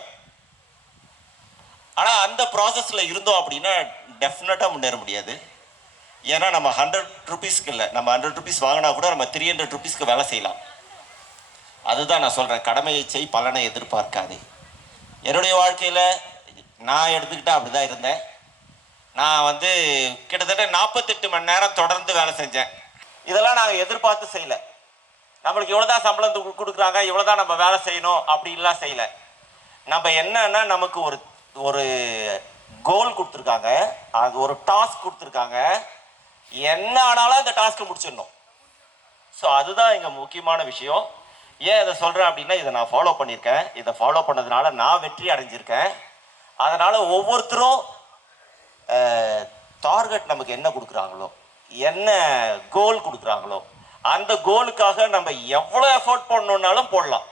ஆனால் அந்த ப்ராசஸில் இருந்தோம் அப்படின்னா டெஃபினட்டாக முன்னேற முடியாது. ஏன்னா நம்ம 100 ருபீஸ்க்கு இல்லை, நம்ம 100 ருபீஸ் வாங்கினா கூட நம்ம 300 ருபீஸ்க்கு வேலை செய்யலாம். அதுதான் நான் சொல்கிறேன், கடமையை செய், பலனை எதிர்பார்க்காதே. என்னுடைய வாழ்க்கையில் நான் எடுத்துக்கிட்டால் அப்படி தான் இருந்தேன். நான் வந்து கிட்டத்தட்ட 48 மணி நேரம் தொடர்ந்து வேலை செஞ்சேன். இதெல்லாம் நாங்கள் எதிர்பார்த்து செய்யலை. நம்மளுக்கு இவ்வளோ தான் சம்பளம் கொடுக்குறாங்க, இவ்வளோ தான் நம்ம வேலை செய்யணும் அப்படின்லாம் செய்யலை. நம்ம என்னன்னா நமக்கு ஒரு கோல் கொடுத்துருக்காங்க, அது ஒரு டாஸ்க் கொடுத்துருக்காங்க, என்ன ஆனாலும் அந்த டாஸ்க்கை முடிச்சிடணும். ஸோ அதுதான் இங்கே முக்கியமான விஷயம். ஏன் இதை சொல்கிறேன் அப்படின்னா இதை நான் ஃபாலோ பண்ணியிருக்கேன். இதை ஃபாலோ பண்ணதுனால நான் வெற்றி அடைஞ்சிருக்கேன். அதனால் ஒவ்வொருத்தரும் டார்கெட் நமக்கு என்ன கொடுக்குறாங்களோ, என்ன கோல் கொடுக்குறாங்களோ, அந்த கோலுக்காக நம்ம எவ்வளோ எஃபோர்ட் பண்ணணுன்னாலும் போடலாம்.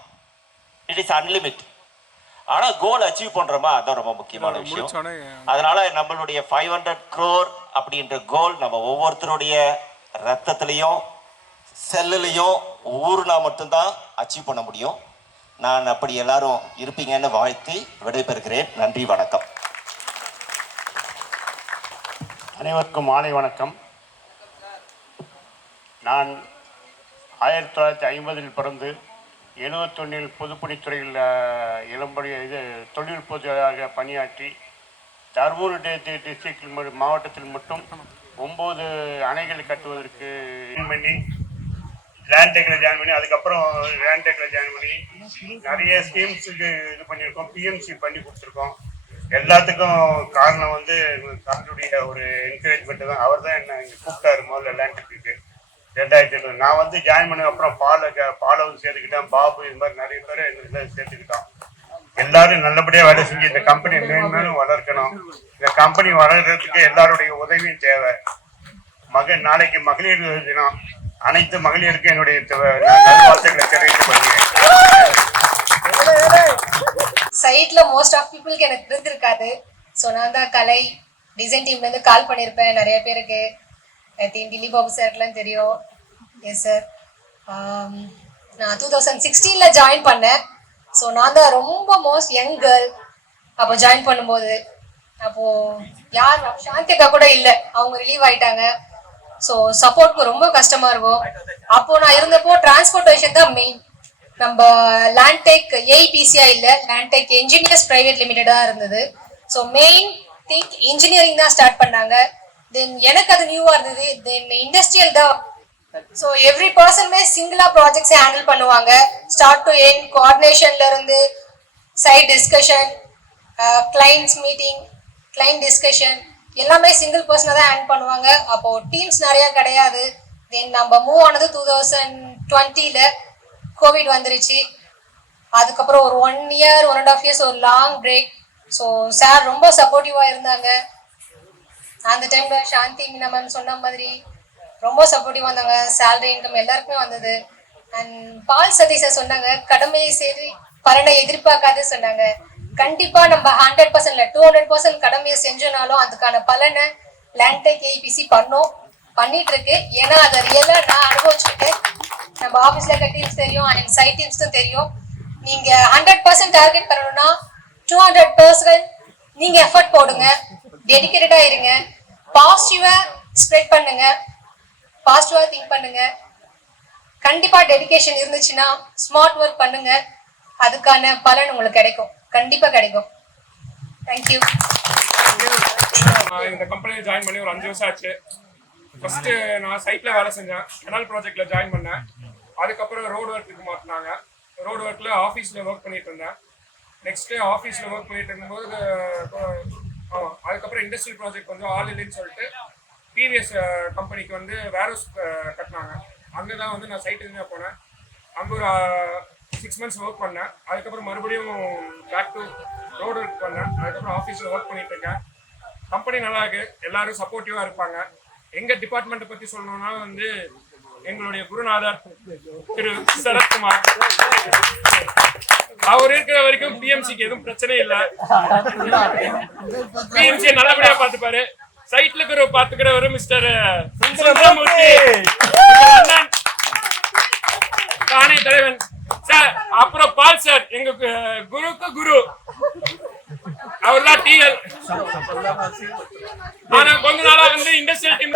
It is unlimit. ஆனா கோல் அச்சீவ் பண்றோமா அதான் ரொம்ப முக்கியமான விஷயம். அதனால நம்மளுடைய 500 crore அப்படின்ற கோல் நம்ம ஒவ்வொருத்தருடைய ரத்தத்திலையும் செல்லுலையும் ஊர்னா மட்டும்தான் அச்சீவ் பண்ண முடியும். நான் அப்படி எல்லாரும் இருப்பீங்கன்னு வாழ்த்தி விடைபெறுகிறேன். நன்றி, வணக்கம். அனைவருக்கும் மாலை வணக்கம். நான் 1950 பிறந்து 71 பொதுப்பணித்துறையில் இளம்படி தொழில்நுட்ப பணியாற்றி தர்மபுரி டிஸ்ட்ரிக்ட் மாவட்டத்தில் மட்டும் 9 அணைகள் கட்டுவதற்கு பண்ணி லேண்ட் டெக்கில் ஜாயின் பண்ணி அதுக்கப்புறம் லேண்ட் டெக்கில் ஜாயின் பண்ணி நிறைய ஸ்கீம்ஸுக்கு இது பண்ணியிருக்கோம். பிஎம்சி பண்ணி கொடுத்துருக்கோம். எல்லாத்துக்கும் காரணம் வந்து சாருடைய ஒரு என்கரேஜ்மெண்ட் தான். அவர் தான் என்ன இங்கே கூப்பிட்டாரு முதல்ல லேண்ட் டெக்கு 2007. நான் வந்து ஜாயின் பண்ண அப்புறம் பாலை வந்து சேர்த்துக்கிட்டேன். பாபு இது மாதிரி நிறைய பேர் இதில் சேர்த்துக்கிட்டோம். எல்லாரும் நல்லபடியாக வேலை செஞ்சு இந்த கம்பெனி மேலும் வளர்க்கணும். இந்த கம்பெனி வளர்கிறதுக்கு எல்லாருடைய உதவியும் தேவை. நாளைக்கு மகளிர் தினம். அனைத்து மகளிருக்கு என்னுடைய நல்வாழ்த்துக்களை தெரிவித்துக் கொள்கிறேன். சைட்ல மோஸ்ட் ஆஃப் பீப்புளுக்கு எனக்கு இருந்திருக்காது. ஸோ நான் தான் கலை டிசைன் டீம்லேருந்து கால் பண்ணியிருப்பேன் நிறைய பேருக்கு. ஐ திங்க் திலீப் பாபு சார்க்கெலாம் தெரியும். Yes sir. நான் 2016 ஜாயின் பண்ணேன். ஸோ நான் தான் ரொம்ப மோஸ்ட் யங் கேர்ள் அப்போ ஜாயின் பண்ணும்போது. அப்போது யார் சாந்திகா கூட இல்லை, அவங்க ரிலீவ் ஆயிட்டாங்க. ஸோ சப்போர்ட்க்கு ரொம்ப கஷ்டமாக இருக்கும். அப்போது நான் இருந்தப்போ டிரான்ஸ்போர்ட்டேஷன் தான் மெயின். நம்ம லேண்ட்டெக் ஏஐபிசியா இல்லை, லேண்ட்டெக் என்ஜினியர்ஸ் பிரைவேட் லிமிடெடாக இருந்தது. ஸோ மெயின் திங்க் இன்ஜினியரிங் தான் ஸ்டார்ட் பண்ணாங்க. தென் எனக்கு அது நியூவாக இருந்தது. தென் இண்டஸ்ட்ரியல் தான். ஸோ எவ்ரி பர்சனுமே சிங்கிளாக ப்ராஜெக்ட்ஸை ஹேண்டில் பண்ணுவாங்க. ஸ்டார்ட் டு எண்ட் கோஆர்டினேஷன்ல இருந்து site discussion, clients meeting, client discussion எல்லாமே சிங்கிள் பர்சனாக தான் ஹேண்டில் பண்ணுவாங்க. அப்போது டீம்ஸ் நிறையா கிடையாது. தென் நம்ம மூவ் ஆனது 2020 கோவிட் வந்துருச்சு. அதுக்கப்புறம் ஒரு 1 year 1.5 years ஒரு லாங் பிரேக். ஸோ சார் ரொம்ப சப்போர்ட்டிவாக இருந்தாங்க. அந்த டைமில் சாந்தி மீனா மேம் சொன்ன மாதிரி ரொம்ப சப்போர்ட்டிவாக இருந்தாங்க. சேலரி இன்கம் எல்லாருக்குமே வந்தது. அண்ட் பால் சதீஷ் சார் சொன்னாங்க, கடமையை சரி பலனை எதிர்பார்க்காது சொன்னாங்க. கண்டிப்பாக நம்ம 100% இல்லை 200% கடமையை செஞ்சோனாலும் அதுக்கான பலனை லேண்ட்டெக் ஏஐபிசி பண்ணிட்டு இருக்கு. ஏன்னா அதை ரியலாக நான் அனுபவிச்சிருக்கேன். நம்ம ஆஃபீஸில் இருக்க டீம்ஸ் தெரியும் அண்ட் சைட் டீம்ஸ்க்கும் தெரியும். நீங்கள் 100% டார்கெட் பண்ணணும்னா 200% நீங்கள் எஃபர்ட் போடுங்க, டெடிக்கேட்டடாக இருங்க, பாசிட்டிவாக ஸ்ப்ரெட் பண்ணுங்க, பாசிட்டிவாக திங்க் பண்ணுங்க. கண்டிப்பாக டெடிக்கேஷன் இருந்துச்சுன்னா ஸ்மார்ட் ஒர்க் பண்ணுங்க, அதுக்கான பலன் உங்களுக்கு கிடைக்கும், கண்டிப்பாக கிடைக்கும். தேங்க்யூ. இந்த கம்பெனியில் ஜாயின் பண்ணி ஒரு 5 வருஷம் ஆச்சு. ஃபர்ஸ்ட் நான் சைட்ல வேலை செஞ்சேன். கெனால் ப்ராஜெக்ட்ல ஜாயின் பண்ணேன். அதுக்கப்புறம் ரோடு ஒர்க்குக்கு மாற்றினாங்க. ரோடு ஒர்க்ல ஆஃபீஸில் ஒர்க் பண்ணிட்டு இருந்தேன். நெக்ஸ்ட்டு ஆஃபீஸில் ஒர்க் பண்ணிட்டு இருக்கும்போது அதுக்கப்புறம் இண்டஸ்ட்ரியல் ப்ராஜெக்ட் வந்து ஆல் இல்லைன்னு சொல்லிட்டு டிவிஎஸ் கம்பெனிக்கு வந்து வேர்ஹவுஸ் கட்டினாங்க. அங்கே தான் வந்து நான் சைட் இருந்தால் போனேன். அங்கே ஒரு 6 months ஒர்க் பண்ணேன். அதுக்கப்புறம் மறுபடியும் பேக் டு ரோடு ஒர்க் பண்ணேன். அதுக்கப்புறம் ஆஃபீஸில் ஒர்க் பண்ணிட்டு இருக்கேன். கம்பெனி நல்லா இருக்கு, எல்லாரும் சப்போர்ட்டிவாக இருப்பாங்க. எங்கள் டிபார்ட்மெண்ட்டை பற்றி சொல்லணும்னா வந்து எங்களுடைய குருநாதர் திரு சரத்குமார், அவர் இருக்கிற வரைக்கும் பிஎம்சிக்கு எதுவும் பிரச்சனை இல்லை. பிஎம்சியை நல்லபடியாக பார்த்துப்பாரு. சைட்ல இருக்கிற பார்த்துக்கிறவர் மிஸ்டர் சுந்தரமூர்த்தி தானே தலைவன் சார். அப்புறம் பால் சார், எங்க குருக்கு குரு, அவர் தான் டிஎல். ஆனா கொஞ்ச நாளா வந்து இண்டஸ்ட்ரியல் டீம்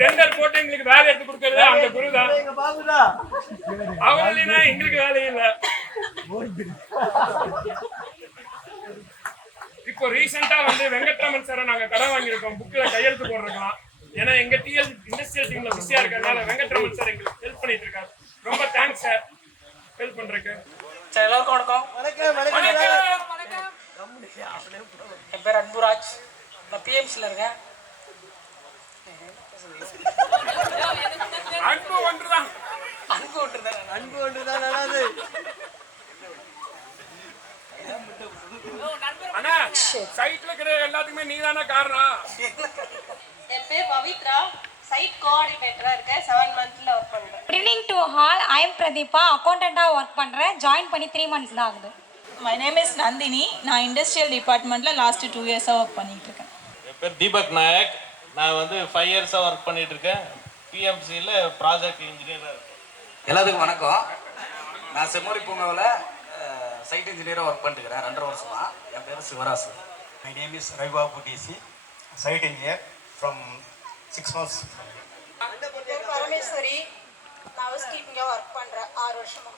டெண்டர் போட்டு எங்களுக்கு வேலை எடுத்து கொடுக்கறது அந்த குரு தான். அவர் இல்லைன்னா எங்களுக்கு வேலையே இல்லை. இப்போ ரீசெண்டா வந்து வெங்கட்ராமன் சாரை நாங்க கடன் வாங்கியிருக்கோம் புக்ல கையெழுத்து போடுறோம். ஏன்னா எங்க டிஎல் இண்டஸ்ட்ரியல் டீம்ல பிஸியா இருக்கிறதுனால வெங்கட்ராமன் சார் எங்களுக்கு ஹெல்ப் பண்ணிட்டு இருக்காரு. ரொம்ப தேங்க்ஸ் சார் ஹெல்ப் பண்றதுக்கு. சார் எல்லாருக்கும் வணக்கம். என் பேர் அன்புராஜ், நான் பிஎம்சியில் இருக்கேன். அன்பு ஒன்றுதான், அன்பு ஒன்றுதான், அன்பு ஒன்றுதான் நல்லது. அண்ணா சைட்ல இருக்கிற எல்லாத்துக்குமே நீ தானே காரணம். என் பேர் பவித்ரா, சைட் கோஆர்டினேட்டராக இருக்கேன். 7 monthsல ஒர்க் பண்ணுறேன். Good evening to all. I am Pratibha, அக்கௌண்டண்ட்டாக ஒர்க் பண்ணுறேன். ஜாயின் பண்ணி 3 months தான் ஆகுது. My name is Nandini. நான் இண்டஸ்ட்ரியல் டிபார்ட்மெண்ட்டில் லாஸ்ட்டு 2 இயர்ஸாக ஒர்க் பண்ணிகிட்டு இருக்கேன். என் பேர் தீபக் நாயக். நான் வந்து 5 இயர்ஸாக ஒர்க் பண்ணிட்டு இருக்கேன். பிஎம்சியில் ப்ராஜெக்ட் இன்ஜினியராக இருக்கேன். எல்லாத்துக்கும் வணக்கம். நான் செம்மொழி பூங்காவில் சைட் இன்ஜினியராக ஒர்க் பண்ணிட்டுக்கிறேன் 2.5 வருஷமா. என் பேர் Sivarasu. My name is Ravibabu DC, site engineer from 6 months. என் பேர் பரமேஸ்வரி. நான் ஹவுஸ் கீப்பிங்காக ஒர்க் பண்ணுறேன் 6 வருஷமா.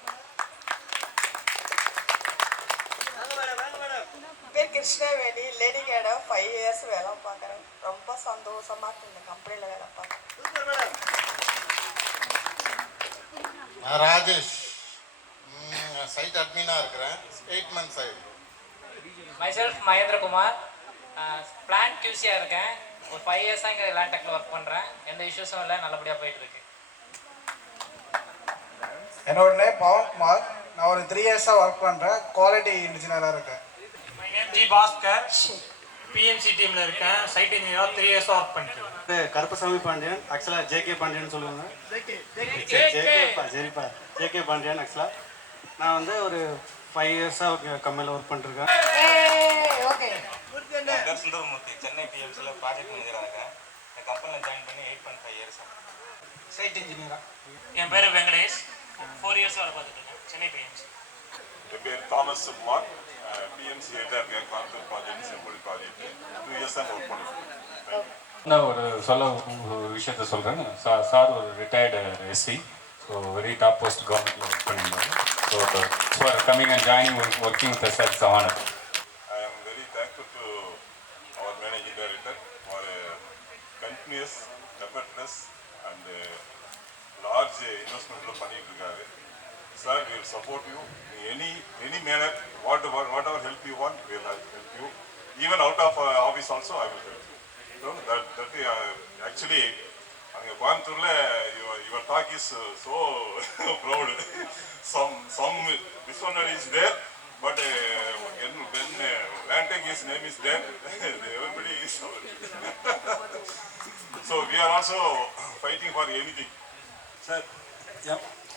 பேர் கிருஷ்ணவேணி, லேடி கேட 5 இயர்ஸ் வேலை பார்க்குறேன். ரொம்ப சந்தோஷமாக இருக்கு இந்த கம்பெனியில் வேலை பார்க்குறேன். நான் ராஜேஷ், சைட் அட்மினாக இருக்கிறேன். 8 months ஆயிடுச்சு. மைசெல்ஃப் மகேந்திரகுமார், பிளான் கியூசியாக இருக்கேன். ஒரு 5 இயர்ஸாக இங்கே லேண்டெக்கில் ஒர்க் பண்ணுறேன். எந்த இஷ்யூஸும் இல்லை, நல்லபடியாக போயிட்டுருக்கு. என்னோட நேம் பவன்குமார். நான் ஒரு 3 இயர்ஸாக ஒர்க் பண்ணுறேன். குவாலிட்டி இன்ஜினியராக இருக்கேன். My name G Bhaskar, PMC டீமில் இருக்கேன். சைட் இன்ஜினியராக 3 இயர்ஸாக ஒர்க் பண்ணிட்டு. கருப்பசாமி பாண்டியன், ஆக்சுவலாக ஜேகே பாண்டியன் சொல்லுவாங்க. சரிப்பா, ஜேகே பாண்டியன். ஆக்சுவலாக நான் வந்து ஒரு 5 இயர்ஸாக கம்பெனியில் ஒர்க் பண்ணிருக்கேன். ஓகே. சுந்தரமூர்த்தி, சென்னை பிஎம்சியில் ப்ராஜெக்ட் மேனேஜராக இருக்கேன். இந்த கம்பெனியில் ஜாயின் பண்ணி 8.5 இயர்ஸ் சைட் இன்ஜினியராக. என் பேர் வெங்கடேஷ், 4 இயர்ஸாக வேலை பார்த்துட்டு இருக்கேன் சென்னை பிஎம்சி. என் பேர் தாமஸ் குமார், பிஎம்சி ஹெட்டாக இருக்கேன். கான்செப்ட் ப்ராஜெக்ட், செம்மொழி ப்ராஜெக்ட் 2 இயர்ஸாக ஒர்க் பண்ணிருக்கேன். நான் ஒரு விஷயத்த சொல்கிறேன். சார் ஒரு retired SC, so very top post கவர்மெண்ட்டில் ஒர்க் பண்ணியிருந்தாங்க. So for coming and joining working with us it's honour. I am very thankful to our managing director for continuous effortless and large investment பண்ணிட்டு இருக்காரு. Sir, we will support you in any manner. Whatever help you want, we will help you. Even out of office also, I will help you. So that actually, அங்கே கோயம்புத்தூர்ல your talk is so proud. Some visionary is there, but when Lantek's name is there, everybody is. So we are also fighting for anything. Sir,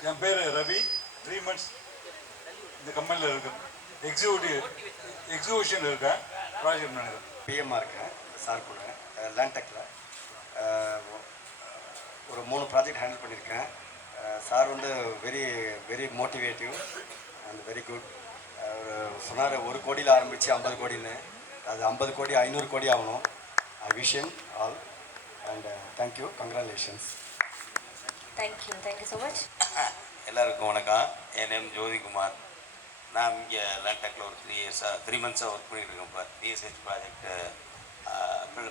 என் பேர் Ravi. 3 months இந்த கம்பெனியில் இருக்கேன். Execution இருக்கேன். Project manager. பிஎம்மாக இருக்கேன் sir கூட லேண்டெக்கில். ஒரு 3 ப்ராஜெக்ட் ஹேண்டில் பண்ணியிருக்கேன். சார் வந்து வெரி மோட்டிவேட்டிவ் அண்ட் வெரி குட். சொன்னார் 1 கோடியில் ஆரம்பித்து 50 கோடின்னு. அது 50 கோடி 500 கோடி ஆகணும். I wish him all and thank you, congratulations. Thank you so much. எல்லாருக்கும் வணக்கம். என் நேம் ஜோதிகுமார். நான் இங்கே லேண்டெக்கில் ஒரு 3 months ஒர்க் பண்ணிட்டு இருக்கேன். இப்போ பிஎஸ்ஹெச் ப்ராஜெக்ட்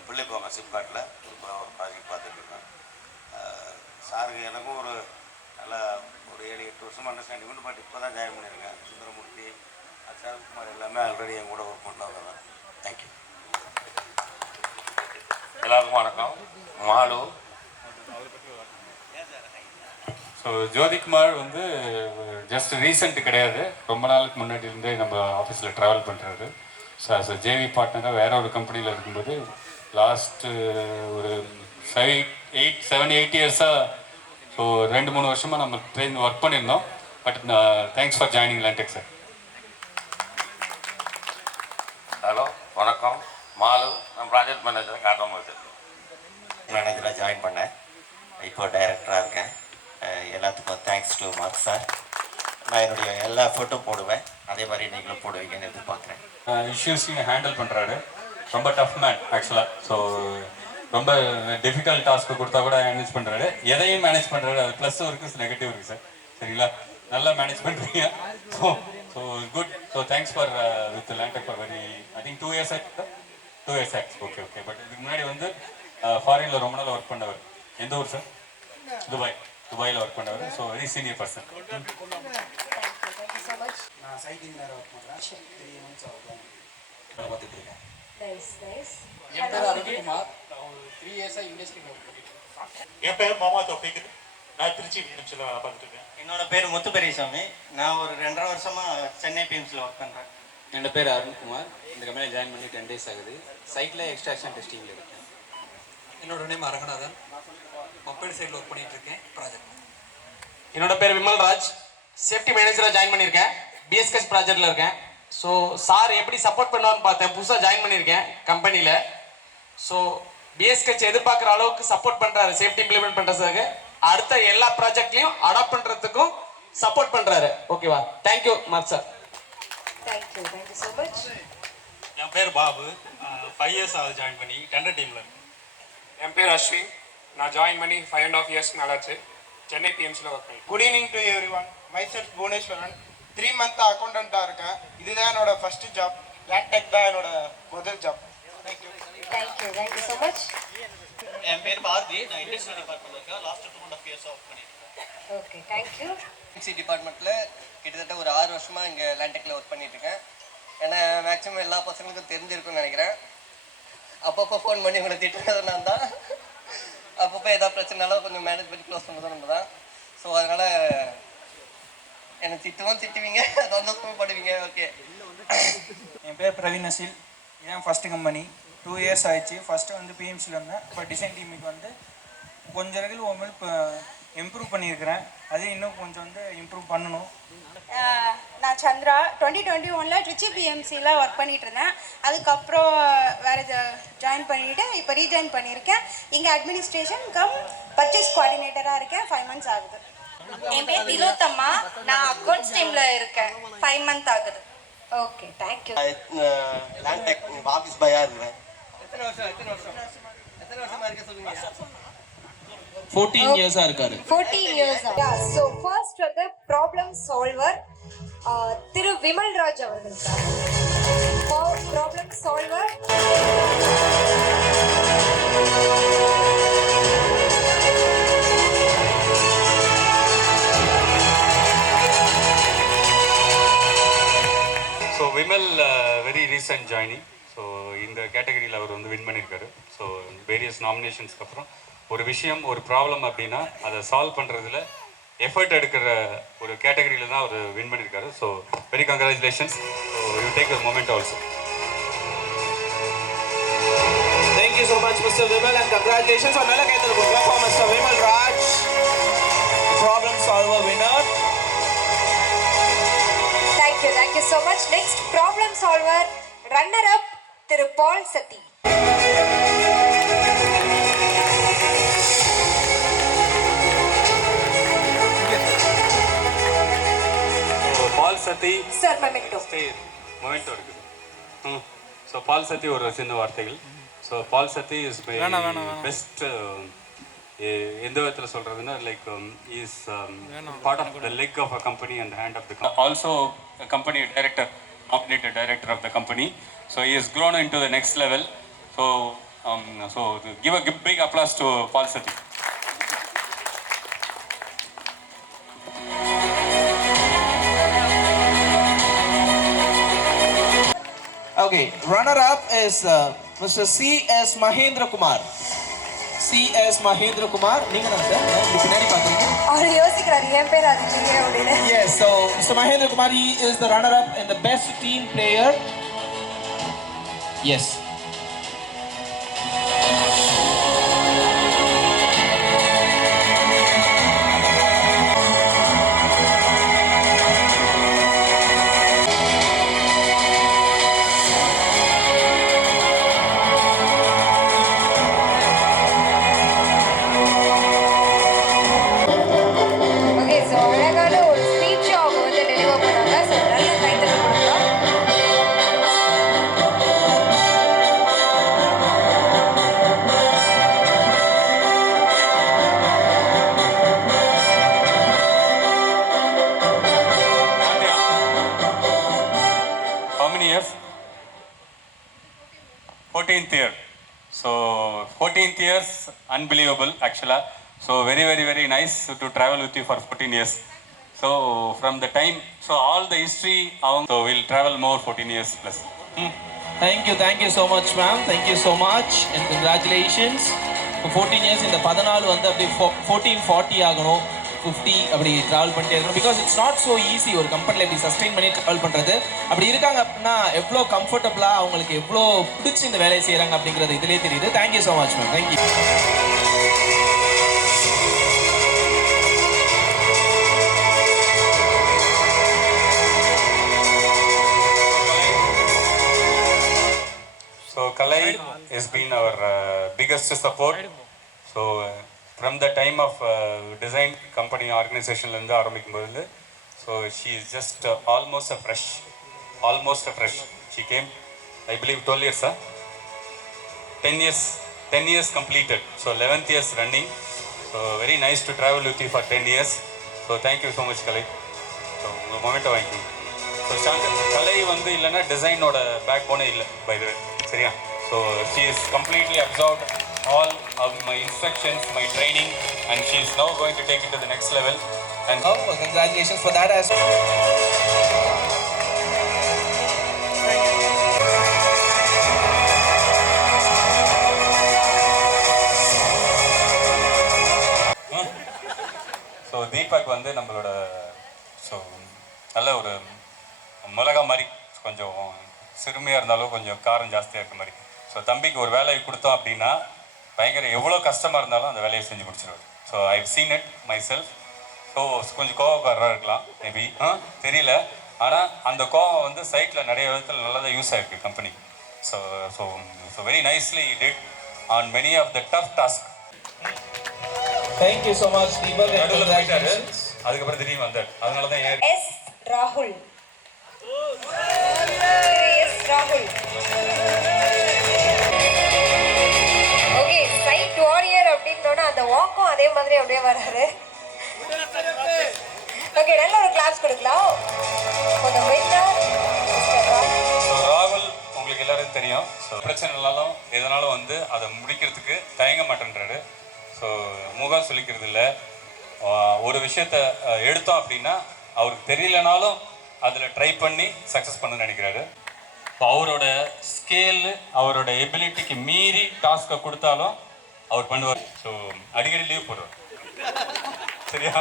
பிள்ளைப்பாங்க சிப்காட்டில் ஒரு ப்ராஜெக்ட் பார்த்துட்டு இருக்கேன். சாருக்கு எனக்கும் ஒரு நல்லா ஒரு 7-8 வருஷமாக அண்டர்ஸ்டாண்டிங் உண்டு. பட் இப்போ தான் ஜாயின் பண்ணியிருக்கேன். சுந்தரமூர்த்தி, சரத்குமார் எல்லாமே ஆல்ரெடி என் கூட ஒர்க் பண்ணாங்க தான். தேங்க்யூ. எல்லாருக்கும் வணக்கம். மாலு. ஸோ ஜோதிகுமார் வந்து ஜஸ்ட் ரீசெண்ட் கிடையாது, ரொம்ப நாளுக்கு முன்னாடி இருந்தே நம்ம ஆஃபீஸில் ட்ராவல் பண்ணுறாரு. ஸோ ஆஸ் அ ஜேவி பார்ட்னராக வேற ஒரு கம்பெனியில் இருக்கும்போது லாஸ்ட்டு ஒரு 7-8 இயர்ஸாக ஸோ 2-3 வருஷமாக நம்ம ட்ரெயின் ஒர்க் பண்ணியிருந்தோம். But thanks for joining Landtech sir. Hello, வணக்கம். மாலு. நான் ப்ராஜெக்ட் மேனேஜராக காட்டுறோம் மேனேஜராக ஜாயின் பண்ணேன். இப்போ டைரக்டராக இருக்கேன். எல்லாத்துக்கும் தேங்க்ஸ் டு மார்க் சார். நான் என்னுடைய எல்லா எஃபர்ட்டும் போடுவேன், அதே மாதிரி நீங்களும் போடுவீங்கன்னு எதிர்பார்க்குறேன். இஷ்யூஸையும் ஹேண்டில் பண்ணுறாரு. ரொம்ப டஃப் மேன் ஆக்சுவலாக. ஸோ ரொம்ப டிஃபிகல்ட் டாஸ்க்கு கொடுத்தா கூட மேனேஜ் பண்ணுறாரு. எதையும் மேனேஜ் பண்ணுறாரு. அது ப்ளஸ்ஸும் இருக்குது, நெகட்டிவ் இருக்குது சார். சரிங்களா? நல்லா மேனேஜ் பண்ணுறீங்க. So good. So thanks for with Landtech for very I think 2 years ஆக்ட். 2 years ஆக்ட். ஓகே. பட் இதுக்கு முன்னாடி வந்து ஃபாரினில் ரொம்ப நாள் ஒர்க் பண்ணவர். எந்த ஊர் சார்? துபாயில் ஒர்க் பண்ணவர். So very senior person. நான் சைட் இன்ஜினியராக ஒர்க் பண்ணுறேன். 3 months பார்த்துட்டு இருக்கேன். என் பேர் அருண்குமார். நான் ஒரு 3 இயர்ஸாக இண்டஸ்ட்ரியில் ஒர்க் பண்ணிட்டு இருக்கேன். என் பேர் மாமா தோஃபிக். நான் திருச்சி பிஎம்சியில் வேலை பார்த்துட்டு இருக்கேன். என்னோட பேர் முத்துப்பெரியசாமி. நான் ஒரு 2.5 வருஷமாக சென்னை பிஎம்சியில் ஒர்க் பண்ணுறேன். என்னோட பேர் அருண்குமார். இந்த கம்பெனியில் ஜாயின் பண்ணி 10 days ஆகுது. சைட்டில் எக்ஸ்ட்ராக்ஷன் டெஸ்டிங்கில் இருக்கேன். என்னோட நேம் அரங்கநாதன். மப்பேடு சைடில் ஒர்க் பண்ணிட்டு இருக்கேன் ப்ராஜெக்ட். என்னோட பேர் விமல்ராஜ். சேஃப்டி மேனேஜராக ஜாயின் பண்ணியிருக்கேன். பிஎஸ்கேஸ் ப்ராஜெக்டில் இருக்கேன். ஸோ சார் எப்படி சப்போர்ட் பண்ணுவான்னு பார்த்தேன். புதுசாக ஜாயின் பண்ணியிருக்கேன் கம்பெனியில். ஸோ பிஎஸ்கச் எதிர்பார்க்குற அளவுக்கு சப்போர்ட் பண்ணுறாரு சேஃப்டி இம்ப்ளிமெண்ட் பண்ணுறதுக்கு. அடுத்த எல்லா ப்ராஜெக்ட்லையும் அடாப்ட் பண்ணுறதுக்கும் சப்போர்ட் பண்ணுறாரு. ஓகேவா? Thank you Mark sir. Thank you so much. என் பேர் பாபு, 5 இயர்ஸ் ஆகுது ஜாயின் பண்ணி டெண்டர் டீமில். என் பேர் அஸ்வின், நான் ஜாயின் பண்ணி 5.5 இயர்ஸ் நல்லாச்சு. சென்னை பிஎம்சியில் ஒர்க் பண்ணி. Good evening to everyone. Myself Bhuvaneswaran. 3 month அக்கௌண்டண்ட்டாக இருக்கேன். இதுதான் என்னோட ஃபர்ஸ்ட் ஜாப். லேண்டெக் தான் என்னோட முதல் ஜாப். Thank you so much. என் பேர் பாரதி, நான் இண்டஸ்ட்ரியல் டிபார்ட்மெண்ட் இருக்கேன். லாஸ்ட் 2.5 இயர்ஸ் ஒர்க் பண்ணியிருக்கேன். Okay thank you. எம்சி டிபார்ட்மெண்ட்டில் கிட்டத்தட்ட ஒரு 6 வருஷமாக இங்கே லேண்டெக்கில் ஒர்க் பண்ணிட்டுருக்கேன். ஏன்னா மேக்ஸிமம் எல்லா பசங்களுக்கும் தெரிஞ்சிருக்குன்னு நினைக்கிறேன். அப்பப்போ ஃபோன் பண்ணி உங்களை திட்டுறது நான் தான். அப்பப்போ ஏதாவது பிரச்சனைனாலும் கொஞ்சம் மேனேஜ் பண்ணி க்ளோஸ் பண்ணுறதும் நம்ம தான். ஸோ அதனால் என்னை திட்டுவீங்க, சந்தோஷமும் படுவீங்க. ஓகே. என் பேர் பிரவீன் நசீல். இதான் ஃபஸ்ட்டு கம்பெனி. 2 இயர்ஸ் ஆயிடுச்சு. ஃபஸ்ட்டு வந்து பிஎம்சியில் இருந்தேன். இப்போ டிசைன் டீமுக்கு வந்து கொஞ்சம் இடத்துல ஒன்று இப்போ இம்ப்ரூவ் பண்ணியிருக்கிறேன். அது இன்னும் கொஞ்சம் வந்து இம்ப்ரூவ் பண்ணணும். நான் சந்திரா, 2021 ட்ரிச்சி பிஎம்சியில் ஒர்க் பண்ணிட்டு இருந்தேன். அதுக்கப்புறம் வேறு ஜாயின் பண்ணிவிட்டு இப்போ ரீஜாயின் பண்ணியிருக்கேன். இங்கே அட்மினிஸ்ட்ரேஷன் கம் பர்ச்சேஸ் கோஆர்டினேட்டராக இருக்கேன். 5 மந்த்ஸ் ஆகுது. என் பேர் திலோத்தம்மா, நான் அக்கௌண்ட்ஸ் டீமில் இருக்கேன். 5 மந்த் ஆகுது. Okay thank you. லேண்டெக் ஆஃபீஸ் பாயாக இருக்கிறேன். எத்தனை வருஷமா இருக்க சொல்லுங்க. 14 இயர்ஸா இருக்காரு. 14 years. So first வந்து ப்ராப்ளம் சால்வர் திரு விமல் ராஜ் அவர்கள் sir. Problem solver. So Vimal very recent joining. So இந்த கேட்டகரியில் அவர் வந்து வின் பண்ணியிருக்காரு. ஸோ வேரியஸ் நாமினேஷன்ஸ்க்கு அப்புறம் ஒரு விஷயம், ஒரு ப்ராப்ளம் அப்படின்னா அதை சால்வ் பண்ணுறதுல எஃபர்ட் எடுக்கிற ஒரு கேட்டகரியில் தான் அவர் வின் பண்ணியிருக்காரு. So very congratulations. So you take your moment also. Thank you so much mister Vimal and congratulations. ஒரு நல்ல கைத்தல் கொடுங்க for mister Vimal Raj, problem solver winner. Thank you so much. Next problem solver runner up Thiru Paul Sathi. Paul Sathi sir memento இருக்குது. So Paul Sathi ஒரு சின்ன வார்த்தைகள். So Paul Sathi is best. எந்த விதத்தில் சொல்கிறதுன்னா like is part of the leg of a company and hand of the also company director, nominated director of the company. So he has grown into the next level. So give a big applause to Paul Sati. Okay, runner up is Mr. C.S. Mahendra Kumar. C.S. Mahendra Kumar. நீங்க தான் sir பின்னாடி பாக்குறீங்க. அவர் யோசிக்கிறார் என் பேர் அது இல்லையே அப்படின்னு. Yes, so Mr. Mahendra Kumar, he is the runner up and the best team player. Yes. Okay so அழகான ஒரு ஸ்பீச் அவங்க வந்து டெலிவர் பண்ணாங்க. ஸோ நல்ல கைத்தட்டல் கொடுக்கலாம். How many years? 14th year. So 14th years, unbelievable actually. So very nice to travel with you for 14 years. So from the time, so all the history, so we'll travel more 14 years plus. Thank you so much ma'am. Thank you so much and congratulations. For 14 years இந்த 14 வந்து அப்படியே 1440 ஆகணும், 50 அப்படி travel பண்ணிட்டே இருக்கணும். Because it's not so easy ஒரு கம்பெனியில் இப்படி சஸ்டெயின் பண்ணி ட்ராவல் பண்ணுறது. அப்படி இருக்காங்க அப்படின்னா எவ்வளோ கம்ஃபர்டபுளாக அவங்களுக்கு எவ்வளோ பிடிச்சி இந்த வேலையை செய்கிறாங்க அப்படிங்கிறது இதிலே தெரியுது. Thank you so much ma'am. Thank you. has been our biggest support. So from the time of design company organization lende ஆரம்பிக்கும்போது, so she is just almost a fresh. She came, I believe 12 years, 10 years completed. So 11th years running. So very nice to travel with you for 10 years. So thank you so much, Kalai. So உங்கள் மொமெண்ட்டை வாங்கிக்கோங்க. So கலை வந்து இல்லைன்னா டிசைனோட back போனே இல்லை by the வே, சரியா? So she is completely observed all of my instructions, my training, and she is now going to take it to the next level. And congratulations for that as so Deepak வந்து நம்மளோட so நல்ல ஒரு மிளகா மாதிரி, கொஞ்சம் சிறுமையாக இருந்தாலும் கொஞ்சம் காரம் ஜாஸ்தியாக இருக்க மாதிரி. ஸோ தம்பிக்கு ஒரு வேலையை கொடுத்தோம் அப்படின்னா பயங்கர எவ்வளோ கஷ்டமாக இருந்தாலும் அந்த வேலையை செஞ்சு முடிச்சிருவார். So I seen it myself. So கொஞ்சம் கோவக்காரராக இருக்கலாம் மேபி, தெரியல. ஆனால் அந்த கோவம் வந்து சைட்டில் நிறைய விதத்தில் நல்லதாக யூஸ் ஆகிருக்கு company. So so so very nicely did on many of the tough task. Thank you so much, Deepak. நடுவில் போயிட்டாரு, அதுக்கப்புறம் திடீர்னு வந்தார். அதனால தான் ஏன் எஸ் ராகுல். எஸ் ராகுல். ஓகே, சைட் வாரியர் அப்படின்றோன்னா அந்த வாக்கும் அதே மாதிரி அப்படியே வராரு. ஓகே, நல்ல ஒரு கிளாப்ஸ் கொடுக்கலாம். ராகுல் உங்களுக்கு எல்லாரும் தெரியும். ஸோ பிரச்சனைனாலும் எதனாலும் வந்து அதை முடிக்கிறதுக்கு தயங்க மாட்டேன்றாரு. ஸோ முகம் சொல்லிக்கிறது இல்லை. ஒரு விஷயத்த எடுத்தோம் அப்படின்னா அவருக்கு தெரியலனாலும் அதில் ட்ரை பண்ணி சக்ஸஸ் பண்ணணும்னு நினைக்கிறாரு. அவரோட ஸ்கேலு, அவரோட எபிலிட்டிக்கு மீறி டாஸ்க்கை கொடுத்தாலும் அவர் பண்ணுவார். ஸோ அடிக்கடி லீவ் போடுவார், சரியா?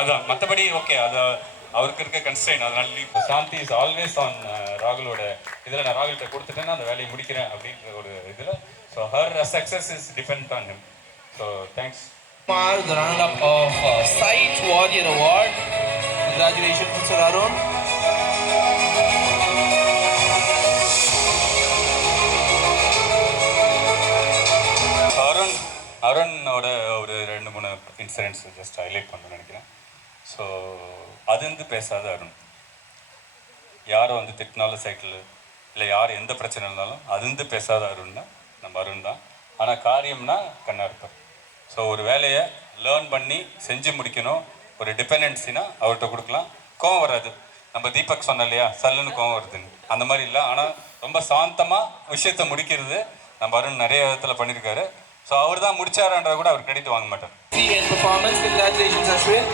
அதான், மற்றபடி ஓகே, அது அவருக்கு இருக்க கன்ஸ்ட்ரெயின், அதனால leave. Shanthi is always on ராகுலோட இதில். நான் ராகுல்கிட்ட கொடுத்துட்டேன்னா அந்த வேலையை முடிக்கிறேன் அப்படின்ற ஒரு இதில். So her success is depend on him. So thanks. Kumar, the runner-up of Site Warrior Award. Congratulations, Mr. Arun. அருணோட ஒரு 2-3 இன்சிடென்ட்ஸ் ஜஸ்ட் ஹைலைட் பண்ணணும்னு நினைக்கிறேன். ஸோ அது வந்து பேசாத அருண். யாரை வந்து திட்டினாலும் சைக்கிள் இல்லை யார் எந்த பிரச்சனை இருந்தாலும் அது வந்து பேசாத அருண்னா நம்ம அருண் தான். ஆனால் காரியம்னா கண்ணா இருப்பார். ஸோ ஒரு வேலையை லேர்ன் பண்ணி செஞ்சு முடிக்கணும். ஒரு டிபெண்டன்சினா அவர்கிட்ட கொடுக்கலாம். கோவம் வராது. நம்ம தீபக் சொன்ன இல்லையா, சல்லுன்னு கோவம் வருதுன்னு, அந்த மாதிரி இல்லை. ஆனால் ரொம்ப சாந்தமாக விஷயத்தை முடிக்கிறது நம்ம அருண் நிறைய விதத்தில் பண்ணியிருக்காரு. ஸோ அவர் தான் முடிச்சாருன்றத கூட அவர் கிரெடிட் வாங்க மாட்டார். Performance, congratulations, Ashwin.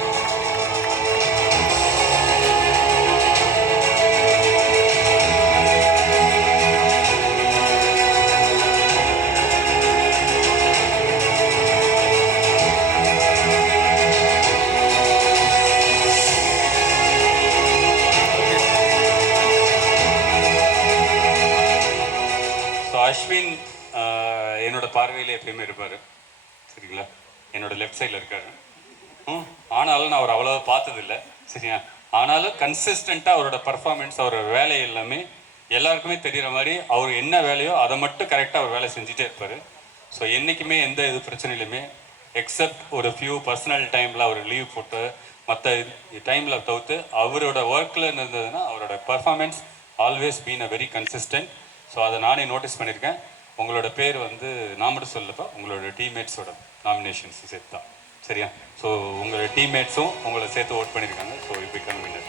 அஸ்வின் என்னோட பார்வையில் எப்பயுமே இருப்பார், சரிங்களா? என்னோட லெஃப்ட் சைடில் இருக்காரு. ஆனாலும் நான் அவர் அவ்வளோவா பார்த்ததில்லை, சரியா? ஆனாலும் கன்சிஸ்டண்ட்டாக அவரோட பர்ஃபார்மன்ஸ், அவரோட வேலை எல்லாமே எல்லாருக்குமே தெரிகிற மாதிரி அவர் என்ன வேலையோ அதை மட்டும் கரெக்டாக அவர் வேலை செஞ்சுட்டே இருப்பார். ஸோ என்றைக்குமே எந்த இது பிரச்சனையிலுமே எக்ஸப்ட் ஒரு ஃபியூ பர்சனல் டைமில் அவர் லீவ் போட்டு மற்ற டைமில் தவிர்த்து அவரோட ஒர்க்கில் இருந்ததுன்னா அவரோட performance always been a very consistent. So அதை நானே நோட்டீஸ் பண்ணியிருக்கேன். உங்களோட பேர் வந்து நான் மட்டும் சொல்லப்போ உங்களோட டீம்மேட்ஸோட நாமினேஷன்ஸ் சேர்த்து தான், சரியா? ஸோ உங்களோட டீம்மேட்ஸும் உங்களை சேர்த்து ஓட் பண்ணியிருக்காங்க. So you become winner.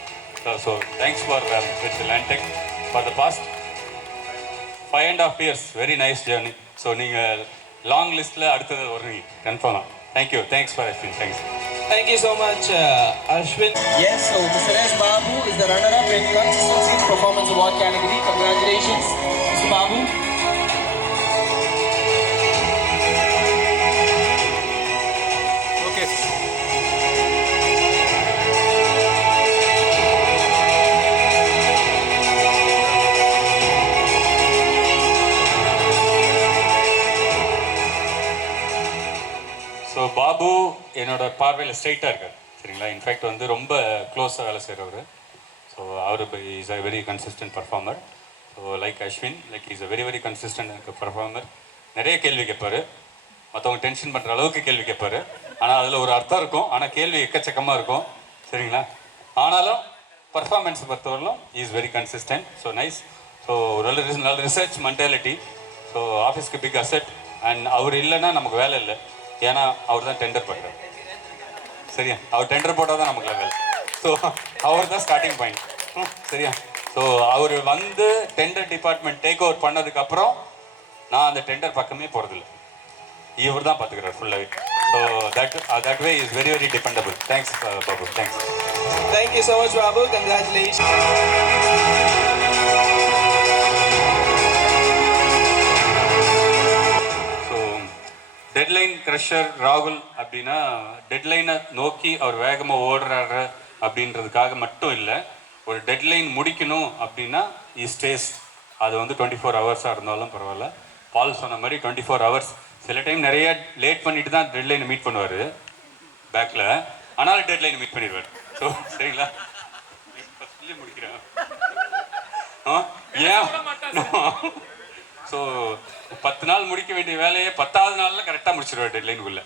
So thanks for with Landtech for the past 5.5 years. Very nice journey. So நீங்கள் லாங் லிஸ்ட்டில் அடுத்தது வருவீங்க கன்ஃபார்மாக. Thank you. Thanks for Ashwin. Thanks. Thank you so much, Ashwin. Yes, so Mr. S. Babu is the runner-up in Consistency Performance Award category. Congratulations, Mr. Babu. Okay. So Babu என்னோட பார்வையில் ஸ்ட்ரைட்டாக இருக்கார், சரிங்களா? இன்ஃபேக்ட் வந்து ரொம்ப க்ளோஸாக வேலை செய்கிறவர். ஸோ அவர் is a very consistent performer. So like Ashwin, like is a very very consistent performer. நிறைய கேள்வி கேட்பாரு, மற்றவங்க டென்ஷன் பண்ணுற அளவுக்கு கேள்வி கேட்பாரு. ஆனால் அதில் ஒரு அர்த்தம் இருக்கும், ஆனால் கேள்வி எக்கச்சக்கமாக இருக்கும். சரிங்களா? ஆனாலும் பர்ஃபார்மன்ஸ் பொறுத்தவரையிலும் is very consistent. So nice. So நல்ல ரிசர்ச் மென்டாலிட்டி. ஸோ ஆஃபீஸ்க்கு பிக் அசெட். அண்ட் அவர் இல்லைன்னா நமக்கு வேலை இல்லை, ஏன்னா அவர் தான் டெண்டர் பண்ணுறாரு. சரியா? அவர் டெண்டர் போட்டால் தான் நமக்கு வேலை. ஸோ அவர் தான் ஸ்டார்டிங் பாயிண்ட். சரியா? ஸோ அவர் வந்து டெண்டர் டிபார்ட்மெண்ட் டேக் ஓவர் பண்ணதுக்கப்புறம் நான் அந்த டெண்டர் பக்கமே போகிறதில்ல, இவர் தான் பார்த்துக்கிறார் ஃபுல்லாகவே. So that way is very very dependable. Thanks Babu. Thanks. Thank you so much Babu. Congratulation. So deadline crusher ராகுல் அப்படின்னா டெட்லைனை நோக்கி அவர் வேகமாக ஓடுறாரு அப்படின்றதுக்காக மட்டும் இல்லை, ஒரு டெட்லைன் முடிக்கணும் அப்படின்னா ஸ்டேஸ். அது வந்து 24 ஹவர்ஸாக இருந்தாலும் பரவாயில்ல. பால் சொன்ன மாதிரி 24 ஹவர்ஸ். சில டைம் நிறைய லேட் பண்ணிட்டு தான் டெட்லைனை மீட் பண்ணுவார் பேக்கில், ஆனாலும் டெட்லைனை மீட் பண்ணிடுவார். ஸோ சரிங்களா? சொல்லி முடிக்கிறேன். ஏன்? ஸோ 10 நாள் முடிக்க வேண்டிய வேலையை 10வது நாளில் கரெக்டாக முடிச்சிடுவார் டெட்லைனுக்குள்ளே.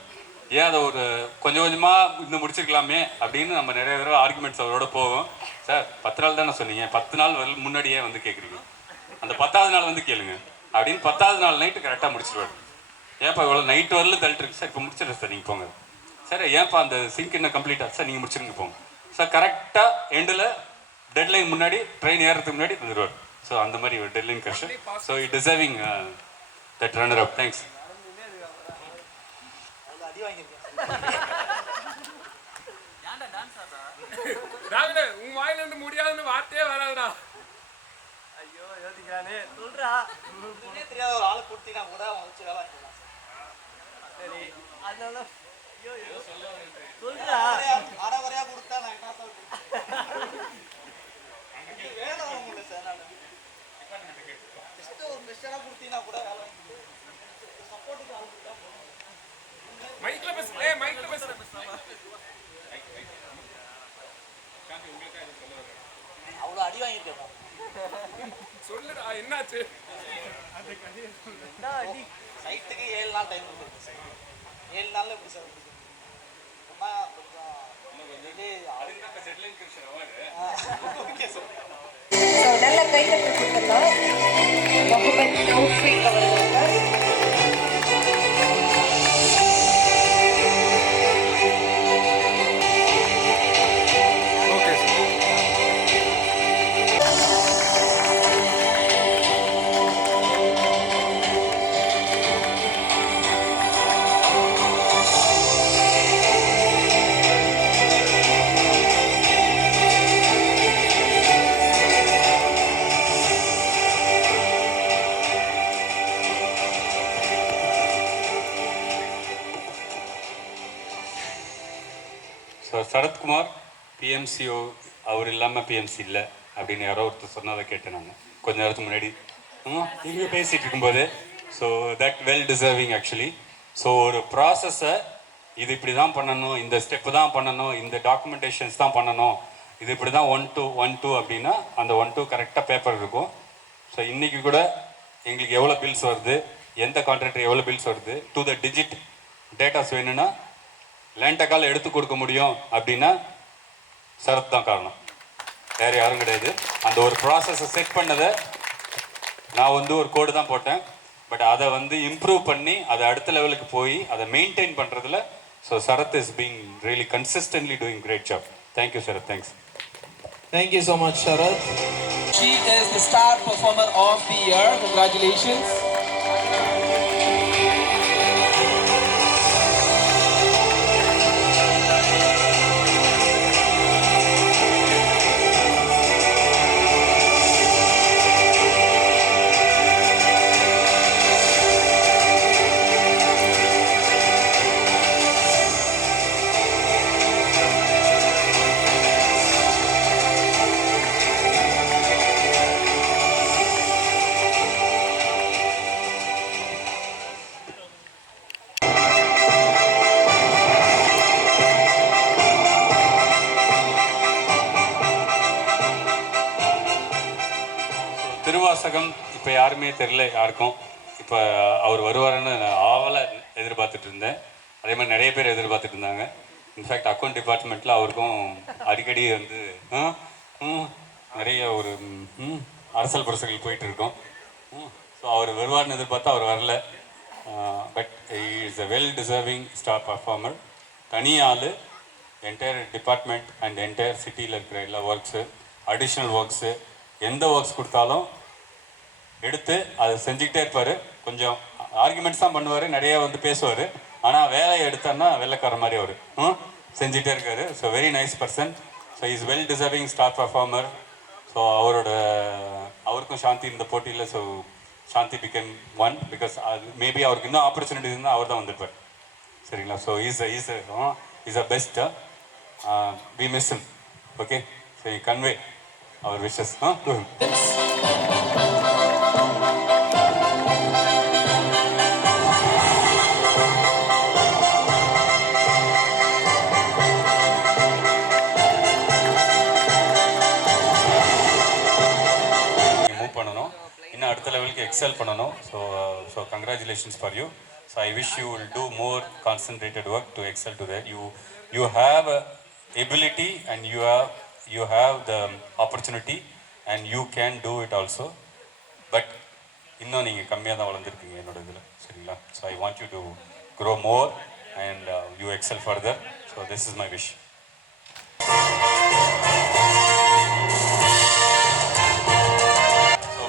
ஏன் அதை ஒரு கொஞ்சம் கொஞ்சமாக இன்னும் முடிச்சிருக்கலாமே அப்படின்னு நம்ம நிறைய தடவை ஆர்குமெண்ட்ஸ் அவரோட போவோம். சார் 10 நாள் தானே சொன்னீங்க, 10 நாள் முன்னாடியே வந்து கேட்குறீங்க, அந்த 10வது நாள் வந்து கேளுங்க அப்படின்னு 10வது நாள் நைட்டு கரெக்டாக முடிச்சிடுவார். ஏன்ப்பா இவ்வளோ நைட்டு வரலும் தள்ளிட்டு இருக்கு சார், இப்போ முடிச்சிடுறேன் சார், நீங்கள் போங்க. சார் ஏன்ப்பா அந்த சிங்க் என்ன கம்ப்ளீட்டாக சார், நீங்கள் முடிச்சிருங்க போங்க சார். கரெக்டாக எண்டில் டெட்லைன் முன்னாடி ட்ரெயின் ஏறதுக்கு முன்னாடி வந்துடுவார். ஸோ அந்த மாதிரி ஒரு டெட்லைன் கஷ்டம். So it deserving that runner up. Thanks. உன் வாயில இருந்து முடியாதுன்னு வார்த்தையே வராதுடா. ஐயோ யோசிக்கிறானே. சொல்றா, தெரியாத ஒரு ஆளை கொடுத்தீங்கன்னா கூட வச்சு வேலை வாங்கிக்கலாம். சரி, அதனால ஐயோ சொல்றா, அரைவரையா கொடுத்தா நான் என்ன சொல்றேன்? வேலை வர முடியல சார். நான் ஒரு மிஸ்டரா கொடுத்தீங்கன்னா கூட வேலை வாங்கிக்கலாம். சப்போர்ட்டுக்கு ஆள் கொடுத்தா மைக்ல பேசு. மைக்ல பேசு. அவ்வளோ அடி வாங்கியிருக்கேன். சொல்லுடா, என்னாச்சு? சைட்டுக்கு 7 நாள் டைம் கொடுத்துருக்கு சார். 7 நாளில் எப்படி சார் நல்ல கைத்தட்டல் கொடுத்துடலாம் முகமது தௌஃபீக் அவர்களுக்கு. ஸோ சரத்குமார் பிஎம்சிஓ அவர் இல்லாமல் பிஎம்சி இல்லை அப்படின்னு யாரோ ஒருத்தர் சொன்னதை கேட்டேன் நான் கொஞ்ச நேரத்துக்கு முன்னாடி இங்கே பேசிகிட்டு இருக்கும்போது. So that well deserving actually. So ஒரு ப்ராசஸை இது இப்படி தான் பண்ணணும், இந்த ஸ்டெப்பு தான் பண்ணணும், இந்த டாக்குமெண்டேஷன்ஸ் தான் பண்ணணும், இது இப்படி தான் 1 to 2 அப்படின்னா அந்த 1 to கரெக்டாக பேப்பர் இருக்கும். ஸோ இன்றைக்கி கூட எங்களுக்கு எவ்வளோ பில்ஸ் வருது, எந்த கான்ட்ராக்டர் எவ்வளோ பில்ஸ் வருது, டு த டிஜிட் டேட்டாஸ் வேணும்னா லேண்டக்கால் எடுத்து கொடுக்க முடியும் அப்படின்னா சரத் தான் காரணம், வேறு யாரும் கிடையாது. அந்த ஒரு ப்ராசஸை செட் பண்ணதை நான் வந்து ஒரு கோடு தான் போட்டேன், பட் அதை வந்து இம்ப்ரூவ் பண்ணி அதை அடுத்த லெவலுக்கு போய் அதை மெயின்டைன் பண்ணுறதுல so Sarath is being really consistently doing great job. Thank you Sarath. Thanks. Thank you so much, Sharath. She is the star performer of the year. Congratulations. Thiruvasagam இப்போ யாருமே தெரியல யாருக்கும். இப்போ அவர் வருவாருன்னு நான் ஆவலாக எதிர்பார்த்துட்டு இருந்தேன். அதே மாதிரி நிறைய பேர் எதிர்பார்த்துட்டு இருந்தாங்க. இன்ஃபேக்ட் அக்கௌண்ட் டிபார்ட்மெண்ட்டில் அவருக்கும் அடிக்கடி வந்து நிறைய ஒரு அரசல் புரசல்கள் போயிட்டு இருக்கோம். ஸோ அவர் வருவார்னு எதிர்பார்த்தா அவர் வரல. But is a well deserving star performer. தனியால் என்டையர் டிபார்ட்மெண்ட் அண்ட் என்டையர் சிட்டியில் இருக்கிற எல்லா ஒர்க்ஸு, அடிஷ்னல் ஒர்க்ஸு, எந்த ஒர்க்ஸ் கொடுத்தாலும் எடுத்து அதை செஞ்சுக்கிட்டே இருப்பார். கொஞ்சம் ஆர்குமெண்ட்ஸ் தான் பண்ணுவார், நிறைய வந்து பேசுவார். ஆனால் வேலையை எடுத்தார்னா வெள்ளைக்கார மாதிரி அவர் செஞ்சுட்டே இருக்காரு. So very nice person. So is well deserving star performer. So அவருக்கும் சாந்தி இந்த போட்டியில், so Shanti began one because அது மேபி அவருக்கு இன்னும் ஆப்பர்ச்சுனிட்டிஸ் இருந்தால் அவர் தான் வந்திருப்பார். சரிங்களா? So is a best. We miss him. Okay, so you convey அவர் விஷஸ் டு ஹிம். அடுத்த லெவலுக்கு எக்ஸல் பண்ணணும். So congratulations for you. So I wish you will do more concentrated work to excel to that. You have ability and you have the opportunity and you can do it also. But இன்னும் நீங்கள் கம்மியாக தான் வளர்ந்துருக்கீங்க என்னோட இதில். சரிங்களா? So I want you to grow more and you excel further. So this is my wish.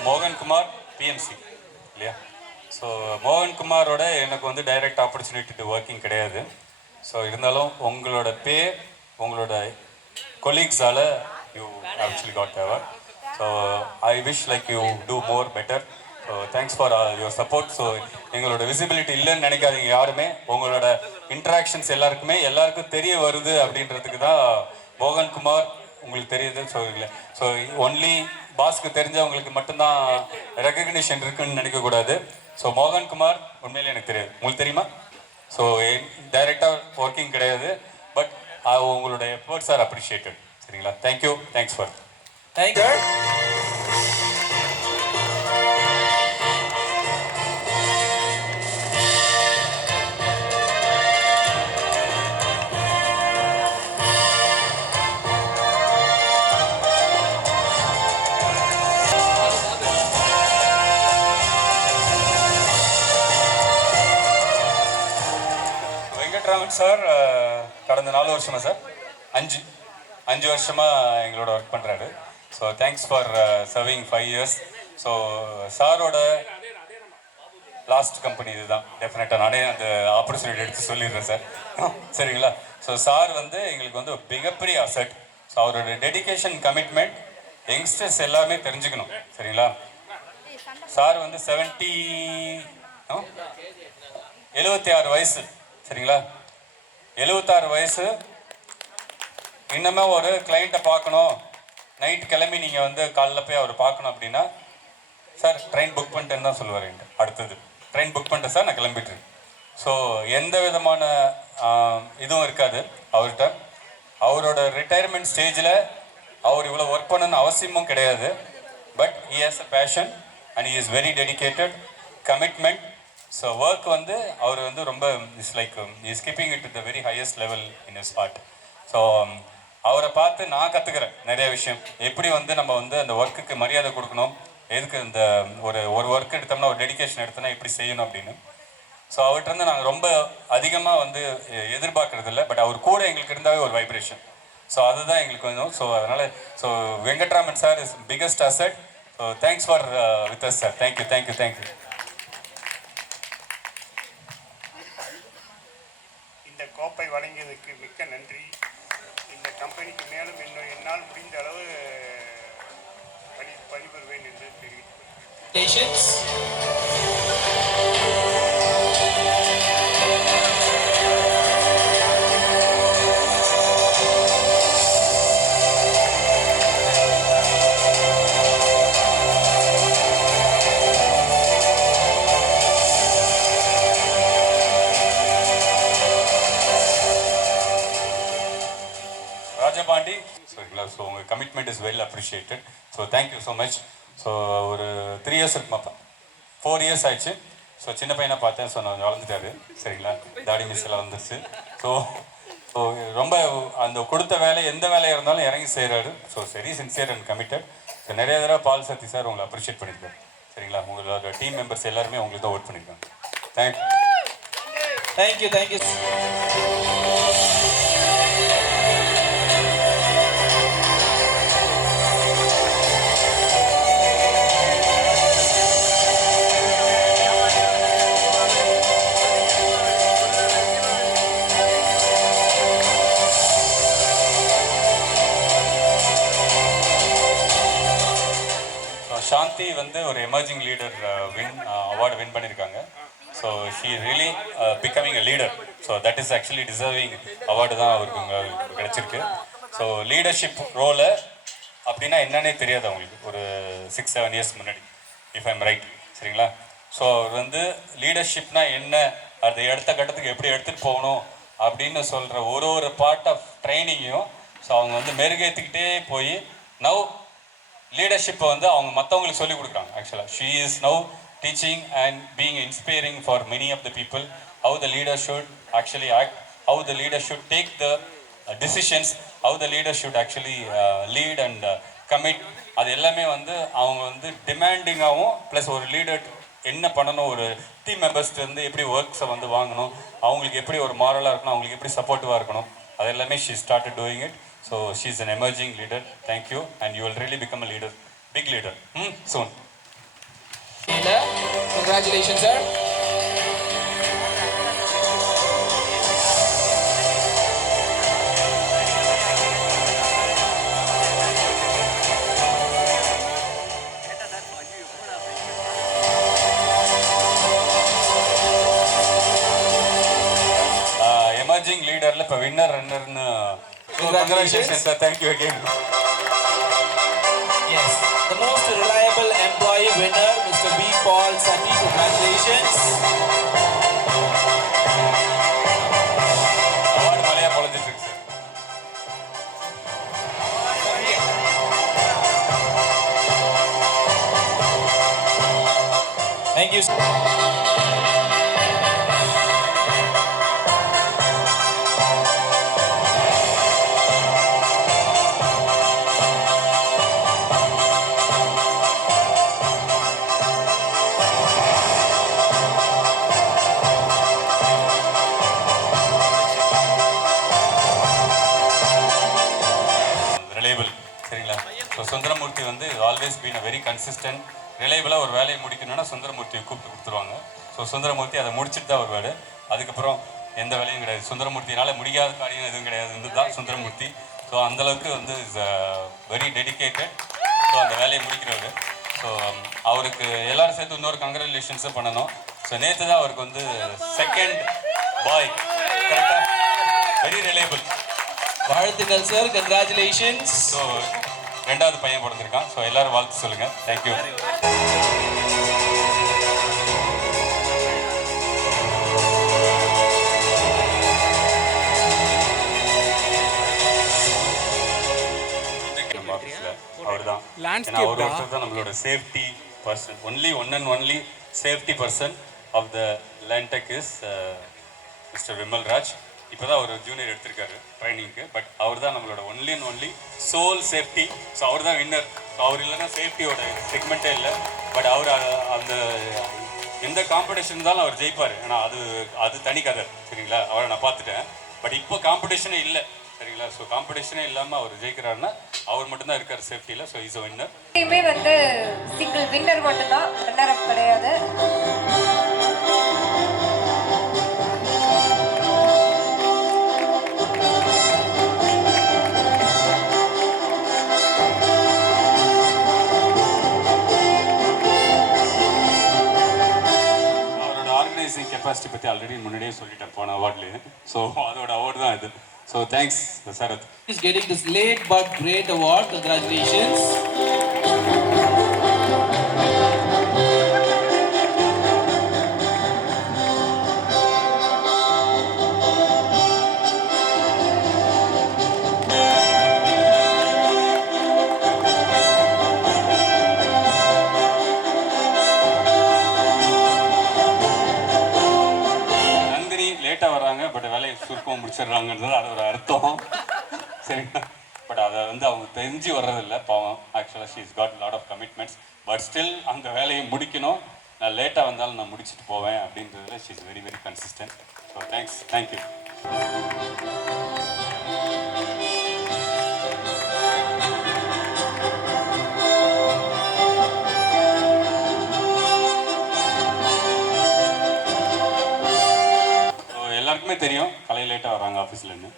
Mohankumar PMC இல்லையா? So மோகன்குமாரோட எனக்கு வந்து டைரக்ட் ஆப்பர்ச்சுனிட்டி டு ஒர்க்கிங் கிடையாது. ஸோ இருந்தாலும் உங்களோட பேர் உங்களோட கொலீக்ஸால் you actually got ever. So I wish like you do more better. So thanks for your support. So எங்களோட விசிபிலிட்டி இல்லைன்னு நினைக்காதீங்க யாருமே. உங்களோட இன்ட்ராக்ஷன்ஸ் எல்லாருக்கும் தெரிய வருது அப்படின்றதுக்கு தான் மோகன்குமார் உங்களுக்கு தெரியுது. ஸோ இல்லை, ஸோ ஒன்லி பாஸ்க்கு தெரிஞ்சவங்களுக்கு மட்டும்தான் ரெகக்னிஷன் இருக்குன்னு நினைக்கக்கூடாது. ஸோ மோகன்குமார் உண்மையிலே எனக்கு தெரியாது, உங்களுக்கு தெரியுமா? ஸோ டைரெக்டாக ஒர்க்கிங் கிடையாது. பட் உங்களோட எஃபர்ட்ஸ் ஆர் அப்ரிஷியேட்டட். சரிங்களா? Thank you. Thanks for thank you. Sir கடந்த 4 வருஷமா சார் 5 வருஷமாக எங்களோட ஒர்க் பண்ணுறாரு. So thanks for serving 5 years. So சாரோட லாஸ்ட் கம்பெனி இதுதான். டெஃபினட்டாக நானே அந்த ஆப்பர்ச்சுனிட்டி எடுத்து சொல்லிடுறேன் சார். சரிங்களா? ஸோ சார் வந்து எங்களுக்கு வந்து மிகப்பெரிய அசட். ஸோ அவரோட டெடிகேஷன், கமிட்மெண்ட் யங்ஸ்டர்ஸ் எல்லாமே தெரிஞ்சுக்கணும். சரிங்களா? சார் வந்து 76 வயசு. சரிங்களா? 76 வயசு. இன்னுமே ஒரு கிளைண்ட்டை பார்க்கணும், நைட் கிளம்பி நீங்கள் வந்து காலைல போய் அவர் பார்க்கணும் அப்படின்னா, சார் ட்ரெயின் புக் பண்ணிட்டேன்னு தான் சொல்லுவார். அடுத்தது ட்ரெயின் புக் பண்ணிட்டேன் சார், நான் கிளம்பிட்டுருக்கேன். ஸோ எந்த விதமான இதுவும் இருக்காது அவர்கிட்ட. அவரோட ரிட்டையர்மெண்ட் ஸ்டேஜில் அவர் இவ்வளோ ஒர்க் பண்ணணும்னு அவசியமும் கிடையாது. But he has a passion and he is very dedicated, commitment. So work வந்து அவர் வந்து ரொம்ப is like is keeping it to the very highest level in is heart. So அவரை பார்த்து நான் கற்றுக்கிறேன் நிறைய விஷயம். எப்படி வந்து நம்ம வந்து அந்த ஒர்க்குக்கு மரியாதை கொடுக்கணும், எதுக்கு இந்த ஒரு ஒர்க் எடுத்தோம்னா, ஒரு டெடிகேஷன் எடுத்தோம்னா எப்படி செய்யணும் அப்படின்னு. ஸோ அவர்கிட்ட நாங்கள் ரொம்ப அதிகமாக வந்து எதிர்பார்க்கறது இல்லை. பட் அவர் கூட எங்களுக்கு இருந்தாவே ஒரு வைப்ரேஷன். ஸோ அதுதான் எங்களுக்கு வேணும். ஸோ அதனால் so Venkatraman sir is biggest asset. So thanks for with us sir. Thank you thank you thank you. இந்த கோப்பை வழங்கியதுக்கு மிக்க நன்றி. இந்த கம்பெனிக்கு மேலும் இன்னும் என்னால் முடிந்த அளவு பணிபுரிவேன் என்று தெரிவித்துள்ளேன். ராஜபாண்டி. சரிங்களா? ஸோ உங்கள் commitment is well appreciated. So thank you so much. So ஒரு 3 years இருக்குமாப்பா, 4 years ஆயிடுச்சு. ஸோ சின்ன பையனை பார்த்தேன், ஸோ நான் வளர்ந்துட்டாரு. சரிங்களா, தாடி மிஸ் எல்லாம் வந்துருச்சு. ஸோ ரொம்ப அந்த கொடுத்த வேலை எந்த வேலையாக இருந்தாலும் இறங்கி செய்கிறாரு. ஸோ சரி, சின்சியர் அண்ட் கமிட்டட். ஸோ நிறைய தடவை பால் சக்தி சார் உங்களை அப்ரிஷியேட் பண்ணியிருக்காரு. சரிங்களா, உங்களோட டீம் மெம்பர்ஸ் எல்லாருமே உங்களுக்கு தான் ஓட் பண்ணியிருக்காங்க. தேங்க்யூ. சாந்தி வந்து ஒரு எமர்ஜிங் லீடர் அவார்டு வின் பண்ணியிருக்காங்க. So she really becoming a leader. So that is actually deserving award தான் அவருக்கு கிடைச்சிருக்கு. ஸோ லீடர்ஷிப் ரோலை அப்படின்னா என்னன்னே தெரியாது அவங்களுக்கு ஒரு 6-7 இயர்ஸ் முன்னாடி, இஃப் ஐம் ரைட். சரிங்களா, ஸோ அவர் வந்து லீடர்ஷிப்னா என்ன, அது அடுத்த கட்டத்துக்கு எப்படி எடுத்துகிட்டு போகணும் அப்படின்னு சொல்கிற ஒரு பார்ட் ஆஃப் ட்ரைனிங்கையும் ஸோ அவங்க வந்து மெருகேற்றிக்கிட்டே போய் நவ் லீடர்ஷிப்பை வந்து அவங்க மற்றவங்களுக்கு சொல்லிக் கொடுக்குறாங்க. ஆக்சுவலாக she is now teaching and being inspiring for many of the people how the leader should actually act, how the leader should take the decisions, how the leader should actually lead and commit. அது எல்லாமே வந்து அவங்க வந்து டிமாண்டிங்காகவும் plus ஒரு leader என்ன பண்ணணும், ஒரு team மெம்பர்ஸ்லேருந்து எப்படி ஒர்க்ஸை வந்து வாங்கணும், அவங்களுக்கு எப்படி ஒரு மாரலாக இருக்கணும், அவங்களுக்கு எப்படி சப்போர்ட்டிவாக இருக்கணும், அது எல்லாமே she started doing it. So she is an emerging leader. Thank you, and you will really become a leader, big leader, soon. Congratulations, sir. Emerging leader la pa winner runner na. Congratulations, sir. Thank you again. Yes, the most reliable employee winner, Mr. B. Paul Sati. Congratulations. Award Malaya politics, sir. Thank you, sir. Sundaramoorthy வந்து always been a very consistent. ரிலையபிளாக ஒரு வேலையை முடிக்கணும்னா சுந்தரமூர்த்தியை கூப்பிட்டு கொடுத்துருவாங்க. So Sundaramurthy அதை முடிச்சுட்டு தான் வருவார். அதுக்கப்புறம் எந்த வேலையும் கிடையாது. சுந்தரமூர்த்தினால் முடியாத காரியம் எதுவும் கிடையாது தான் சுந்தரமூர்த்தி. ஸோ அந்தளவுக்கு வந்து இஸ் வெரி டெடிக்கேட்டட். ஸோ அந்த வேலையை முடிக்கிறவர். ஸோ அவருக்கு எல்லோரும் சேர்த்து இன்னொரு கங்க்ராச்சுலேஷன்ஸும் பண்ணணும். ஸோ நேற்று தான் அவருக்கு வந்து செகண்ட் பாய் கரெக்டாக வெரி ரிலையபிள். வாழ்த்துக்கள் சார், கங்க்ராச்சுலேஷன்ஸ். ஸோ ரெண்டாவது பையன் பிறந்திருக்கான். ஸோ எல்லாரும் வாழ்த்து சொல்லுங்கள். தேங்க்யூ. அவர் தான் அவர் ஒருத்தர் தான் நம்மளோட safety person. Only safety person of the Landtech is mister Vimal Raj. இப்போ தான் அவர் ஜூனியர் எடுத்திருக்காரு ட்ரைனிங்க்கு. பட் அவர் தான் நம்மளோட ஒன்லி சோல் சேஃப்டி. ஸோ அவர் தான் வின்னர். ஸோ அவர் இல்லைன்னா சேஃப்டியோட செக்மெண்ட்டே இல்லை. பட் அவர் அந்த எந்த காம்படிஷன் இருந்தாலும் அவர் ஜெயிப்பார். ஏன்னா அது தனி கதை. சரிங்களா, அவரை நான் பார்த்துட்டேன். பட் இப்போ காம்படிஷனே இல்லை. சரிங்களா, ஸோ காம்படிஷனே இல்லாமல் அவர் ஜெயிக்கிறாருன்னா அவர் மட்டும்தான் இருக்கார் சேஃப்டியில். So is a winner. எப்பயுமே வந்து சிங்கிள் வின்னர் மட்டும்தான், ரன்னர் அப் கிடையாது. கெப்பாசிட்டி பற்றி ஆல்ரெடி முன்னாடியே சொல்லிட்டேன் போன அவார்ட்லேயே. ஸோ அதோட அவார்டு தான் இது. So thanks Sharath. Is getting this late but great award. Congratulations. அனுப்பிச்சிடுறாங்கன்றது அது ஒரு அர்த்தம். சரிங்களா? பட் அதை வந்து அவங்க தெரிஞ்சு வர்றதில்லை பாவம். ஆக்சுவலாக she is got lot of commitments. But still அந்த வேலையை முடிக்கணும், நான் லேட்டாக வந்தாலும் நான் முடிச்சுட்டு போவேன் அப்படின்றதுல she is very very consistent. So thank you. எல்லாருக்குமே தெரியும் கலை லேட்டாக வராங்க ஆஃபீஸ்லேருந்து,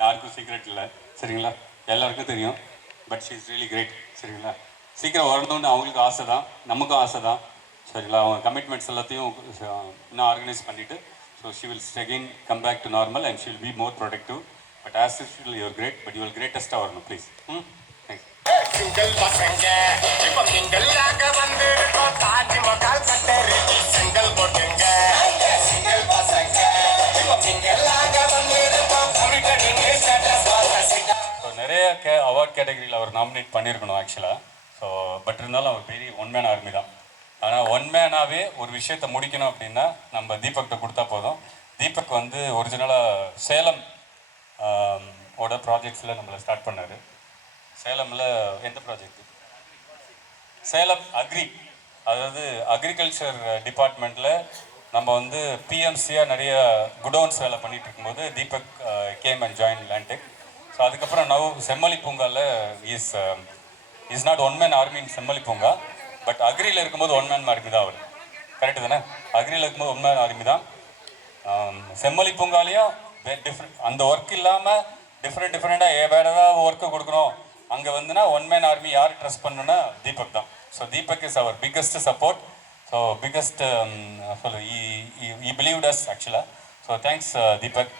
யாருக்கும் சீக்ரெட் இல்லை. சரிங்களா? எல்லாருக்கும் தெரியும். But she is really great. சரிங்களா? சீக்கிரம் வரணும்னு அவங்களுக்கு ஆசை தான், நமக்கும் ஆசை தான். சரிங்களா? அவங்க கமிட்மெண்ட்ஸ் எல்லாத்தையும் இன்னும் ஆர்கனைஸ் பண்ணிவிட்டு so she will again come back to normal and she will be more productive. But as usual you're great, but you will கிரேட்டஸ்ட்டாக வரணும் ப்ளீஸ். தேங்க்ஸ். சிங்கிள் பசங்க இப்போ சிங்கிளாக வந்திருக்கோம், தாஜ்மஹால் கட்டறிச்சி சிங்கிள் போட்டுங்க. சிங்கிள் பசங்க இப்போ சிங்கிளாக வந்திருக்கோம், ஸோ நிறைய அவார்ட் கேட்டகரியில் அவர் நாமினேட் பண்ணியிருக்கணும் ஆக்சுவலாக. ஸோ பட் இருந்தாலும் அவர் பெரிய ஒன் மேன் ஆர்மி தான். ஆனால் ஒன் மேனாகவே ஒரு விஷயத்தை முடிக்கணும் அப்படின்னா நம்ம தீபக்கிட்ட கொடுத்தா போதும். தீபக் வந்து ஒரிஜினலாக சேலம் ஓட ப்ராஜெக்ட்ஸில் நம்மளை ஸ்டார்ட் பண்ணார். சேலமில் எந்த ப்ராஜெக்ட்? சேலம் அதாவது அக்ரிகல்ச்சர் டிபார்ட்மெண்ட்டில் நம்ம வந்து பிஎம்சியாக நிறைய குடோன்ஸ் வேலை பண்ணிகிட்டு இருக்கும்போது Deepak came and join Landtech. So அதுக்கப்புறம் செம்மொழி பூங்காவில் is not one man army in Semmozhi Poonga. But அக்ரியில் இருக்கும்போது ஒன் மேன் ஆர்மி தான் அவர். கரெக்டு தானே? அக்ரியில் இருக்கும்போது ஒன் மேன் ஆர்மி தான். செம்மொழி பூங்காலையும் அந்த ஒர்க் இல்லாமல் டிஃப்ரெண்ட்டாக வேறு ஏதாவது ஒர்க்கு கொடுக்கணும் அங்கே வந்துன்னா ஒன் மேன் ஆர்மி யார் ட்ரஸ்ட் பண்ணுன்னா தீபக் தான். So Deepak is our biggest support. So biggest I believed us ஆக்சுவலாக. So thanks Deepak.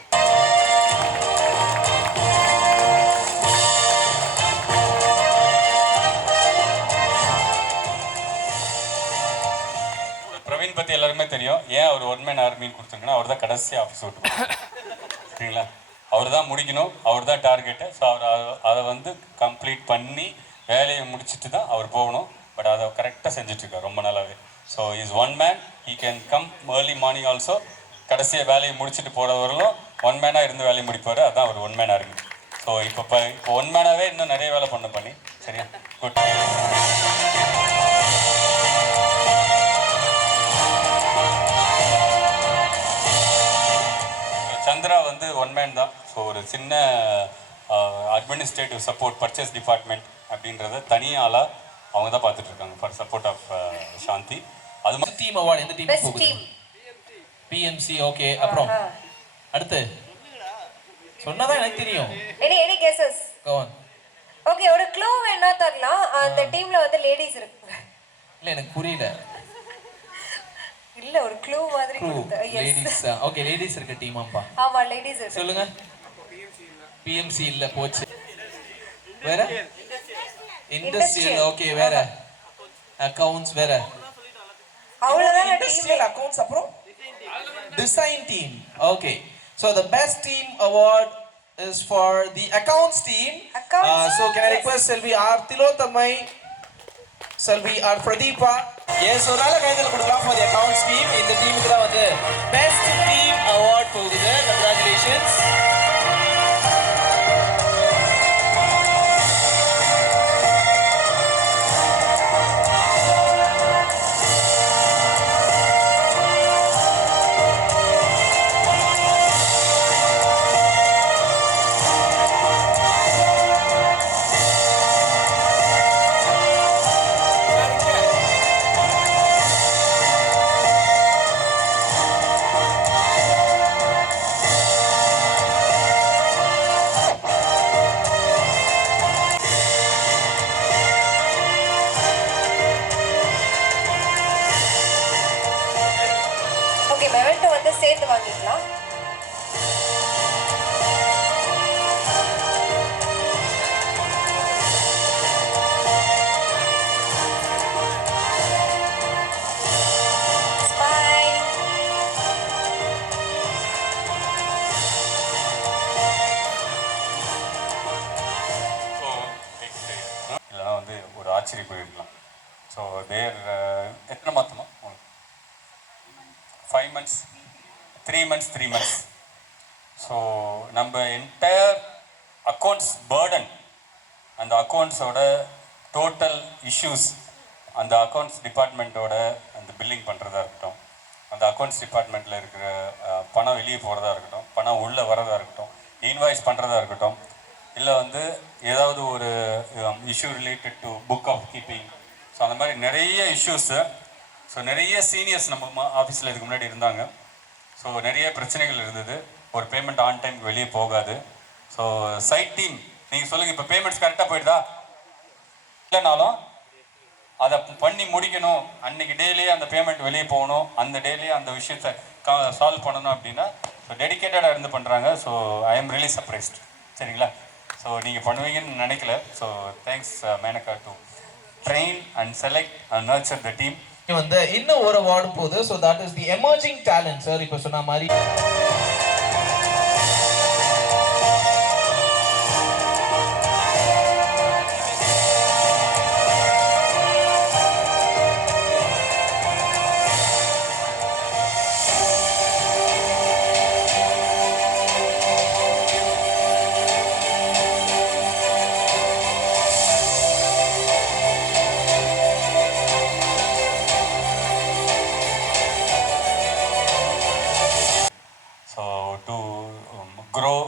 பிரவீன் பற்றி எல்லாருமே தெரியும். ஏன் அவர் ஒன் மேன் ஆர்மின்னு கொடுத்துருங்கன்னா அவர் தான் கடைசி ஆஃபீஸ் விட்டு. சரிங்களா? அவர் தான் முடிக்கணும், அவர் தான் டார்கெட்டு. ஸோ அவர் அதை வந்து கம்ப்ளீட் பண்ணி வேலையை முடிச்சுட்டு தான் அவர் போகணும். பட் அதை கரெக்டாக செஞ்சிட்ருக்கார் ரொம்ப நாளாகவே. So is one man, he can come early morning also. கடைசியாக வேலையை முடிச்சுட்டு போகிறவர்களும் ஒன் மேனாக இருந்து வேலையை முடிப்பார். அதுதான் அவர் ஒன் மேன் ஆர்மி. ஸோ இப்போ ஒன் மேனாகவே இன்னும் நிறைய வேலை பண்ணி சரியா? குட். சந்திரா வந்து ஒன் மேன் தான். ஸோ ஒரு சின்ன அட்மினிஸ்ட்ரேட்டிவ் சப்போர்ட் பர்ச்சேஸ் டிபார்ட்மெண்ட் அப்படின்றத தனியாளாக அவங்க தான் பார்த்துட்டு இருக்காங்க ஃபார் சப்போர்ட் ஆஃப் சாந்தி. அது மாதிரி டீம் அவார்டு எந்த டீம் போகுது? பிஎம்சி. ஓகே, அப்புறம் அடுத்து சொன்னாதான் எனக்கு தெரியும். Any guesses? Go on. Okay, ஒரு க்ளூ வேணா தரலாம். அந்த டீம்ல வந்து லேடிஸ் இருக்கு. இல்ல எனக்கு புரியல. இல்ல ஒரு க்ளூ மாதிரி கொடுத்தா. லேடிஸ். ஓகே, லேடிஸ் இருக்க டீமாப்பா. ஆமா, லேடிஸ் இருக்கு. சொல்லுங்க. பிஎம்சி இல்ல, போச்சு. வேற இண்டஸ்ட்ரியல். ஓகே, வேற அக்கவுண்ட்ஸ். வேற அவ்வளவுதான். Industrial accounts. அப்புறம் design team. Okay, so the best team award is for the accounts team. So can I request Selvi R Tilothamai, Selvi R Pradeepa? Yes, ஒரு நாள் கைதல் கொடுக்கலாம் for the accounts team. இந்த டீமுக்கு தான் வந்து best team award போகுது. Congratulations. சேர்த்து வாங்கிக்கலாம். இதெல்லாம் வந்து ஒரு ஆச்சரியம் போயிருக்கலாம். ஸோ தேர் எத்தனை மாதமா? 5 months, 3 months. ஸோ நம்ம என்டையர் அக்கௌண்ட்ஸ் பேர்டன், அந்த அக்கௌண்ட்ஸோட டோட்டல் இஷ்யூஸ், அந்த அக்கௌண்ட்ஸ் டிபார்ட்மெண்ட்டோட அந்த பில்லிங் பண்ணுறதா இருக்கட்டும், அந்த அக்கௌண்ட்ஸ் டிபார்ட்மெண்ட்டில் இருக்கிற பணம் வெளியே போகிறதா இருக்கட்டும், பணம் உள்ளே வரதா இருக்கட்டும், இன்வாய்ஸ் பண்ணுறதா இருக்கட்டும், இல்லை வந்து ஏதாவது ஒரு issue related to book of keeping, so அந்த மாதிரி நிறைய இஷ்யூஸு. ஸோ நிறைய சீனியர்ஸ் நம்ம ஆஃபீஸில் இதுக்கு முன்னாடி இருந்தாங்க. ஸோ நிறைய பிரச்சனைகள் இருந்தது. ஒரு பேமெண்ட் ஆன் டைமுக்கு வெளியே போகாது. ஸோ சைட் டீம் நீங்கள் சொல்லுங்கள், இப்போ பேமெண்ட்ஸ் கரெக்டாக போயிடுதா? இல்லைனாலும் அதை பண்ணி முடிக்கணும், அன்றைக்கி டேலேயே அந்த பேமெண்ட் வெளியே போகணும், அந்த டேலேயே அந்த விஷயத்தை சால்வ் பண்ணணும் அப்படின்னா ஸோ டெடிக்கேட்டடாக இருந்து பண்ணுறாங்க. So I am really surprised. சரிங்களா? ஸோ நீங்கள் பண்ணுவீங்கன்னு நினைக்கல. So thanks Menaka to train and select and nurture the team. வந்து இன்னும் ஒரு அவார்டு போகுது. So that is the emerging talent sir. இப்போ சொன்ன மாதிரி grow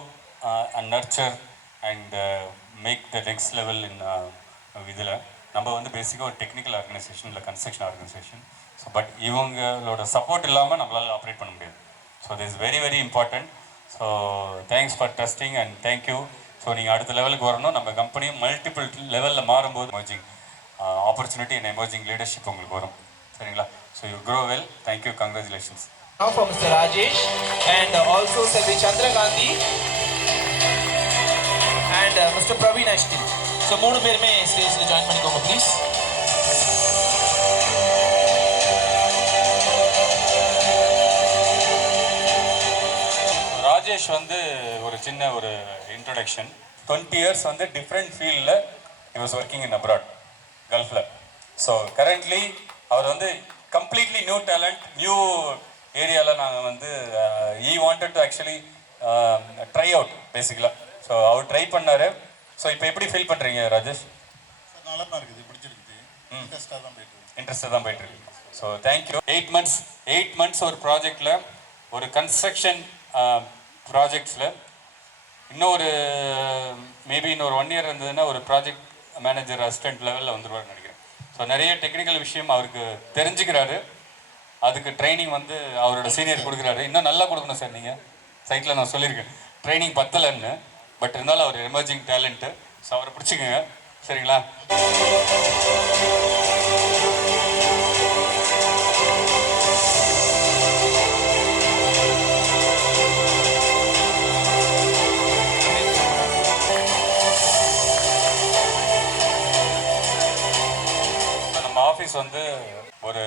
and nurture and make the next level in இதில் நம்ம வந்து பேசிக்காக ஒரு டெக்னிக்கல் ஆர்கனைசேஷன் இல்லை கன்ஸ்ட்ரக்ஷன் ஆர்கனைசேஷன். ஸோ பட் இவங்களோட சப்போர்ட் இல்லாமல் நம்மளால் ஆப்ரேட் பண்ண முடியாது. So this very very important. So thanks for trusting and thank you. So நீங்கள் அடுத்த லெவலுக்கு வரணும். நம்ம கம்பெனியும் மல்டிபிள் லெவலில் மாறும்போது emerging opportunity and emerging leadership உங்களுக்கு வரும். சரிங்களா? So you grow well. Thank you. Congratulations. Now from Mr. Rajesh and also Selvi Chandra Gandhi and Mr. Praveen Ashton. So மூணு பேருமே ஸ்டேஜ்ல ஜாயின் பண்ணிக்கோங்க ப்ளீஸ். ராஜேஷ் வந்து ஒரு சின்ன ஒரு இன்ட்ரொடக்ஷன். 20 years வந்து டிஃப்ரெண்ட் ஃபீல்டில் he was working in abroad, கல்ஃபில். ஸோ கரண்ட்லி அவர் வந்து கம்ப்ளீட்லி நியூ டேலண்ட், நியூ ஏரியாவில் நாங்கள் வந்து I wanted to actually try out பேசிக்கலாக. ஸோ அவர் ட்ரை பண்ணார். ஸோ இப்போ எப்படி ஃபீல் பண்ணுறீங்க ராஜேஷ்? நல்லா தான் இருக்குது, பிடிச்சிருக்குது, இன்ட்ரெஸ்டாக தான் போயிட்டுருக்கு. So thank you. 8 months ஒரு ப்ராஜெக்டில், ஒரு கன்ஸ்ட்ரக்ஷன் ப்ராஜெக்ட்ஸில் இன்னும் ஒரு மேபி இன்னொரு 1 year இருந்ததுன்னா ஒரு ப்ராஜெக்ட் மேனேஜர் அசிஸ்டன்ட் லெவலில் வந்துடுவார்னு நினைக்கிறேன். ஸோ நிறைய டெக்னிக்கல் விஷயம் அவருக்கு தெரிஞ்சுக்கிறாரு. அதுக்கு ட்ரைனிங் வந்து அவரோட சீனியர் கொடுக்குறாரு. இன்னும் நல்லா கொடுக்கணும் சார். நீங்கள் சைட்டில் நான் சொல்லியிருக்கேன் ட்ரைனிங் பத்தலைன்னு. பட் இருந்தாலும் அவர் எமர்ஜிங் டேலண்ட்டு. ஸோ அவரை பிடிச்சிக்கோங்க. சரிங்களா? நம்ம ஆஃபீஸ் வந்து ஒரு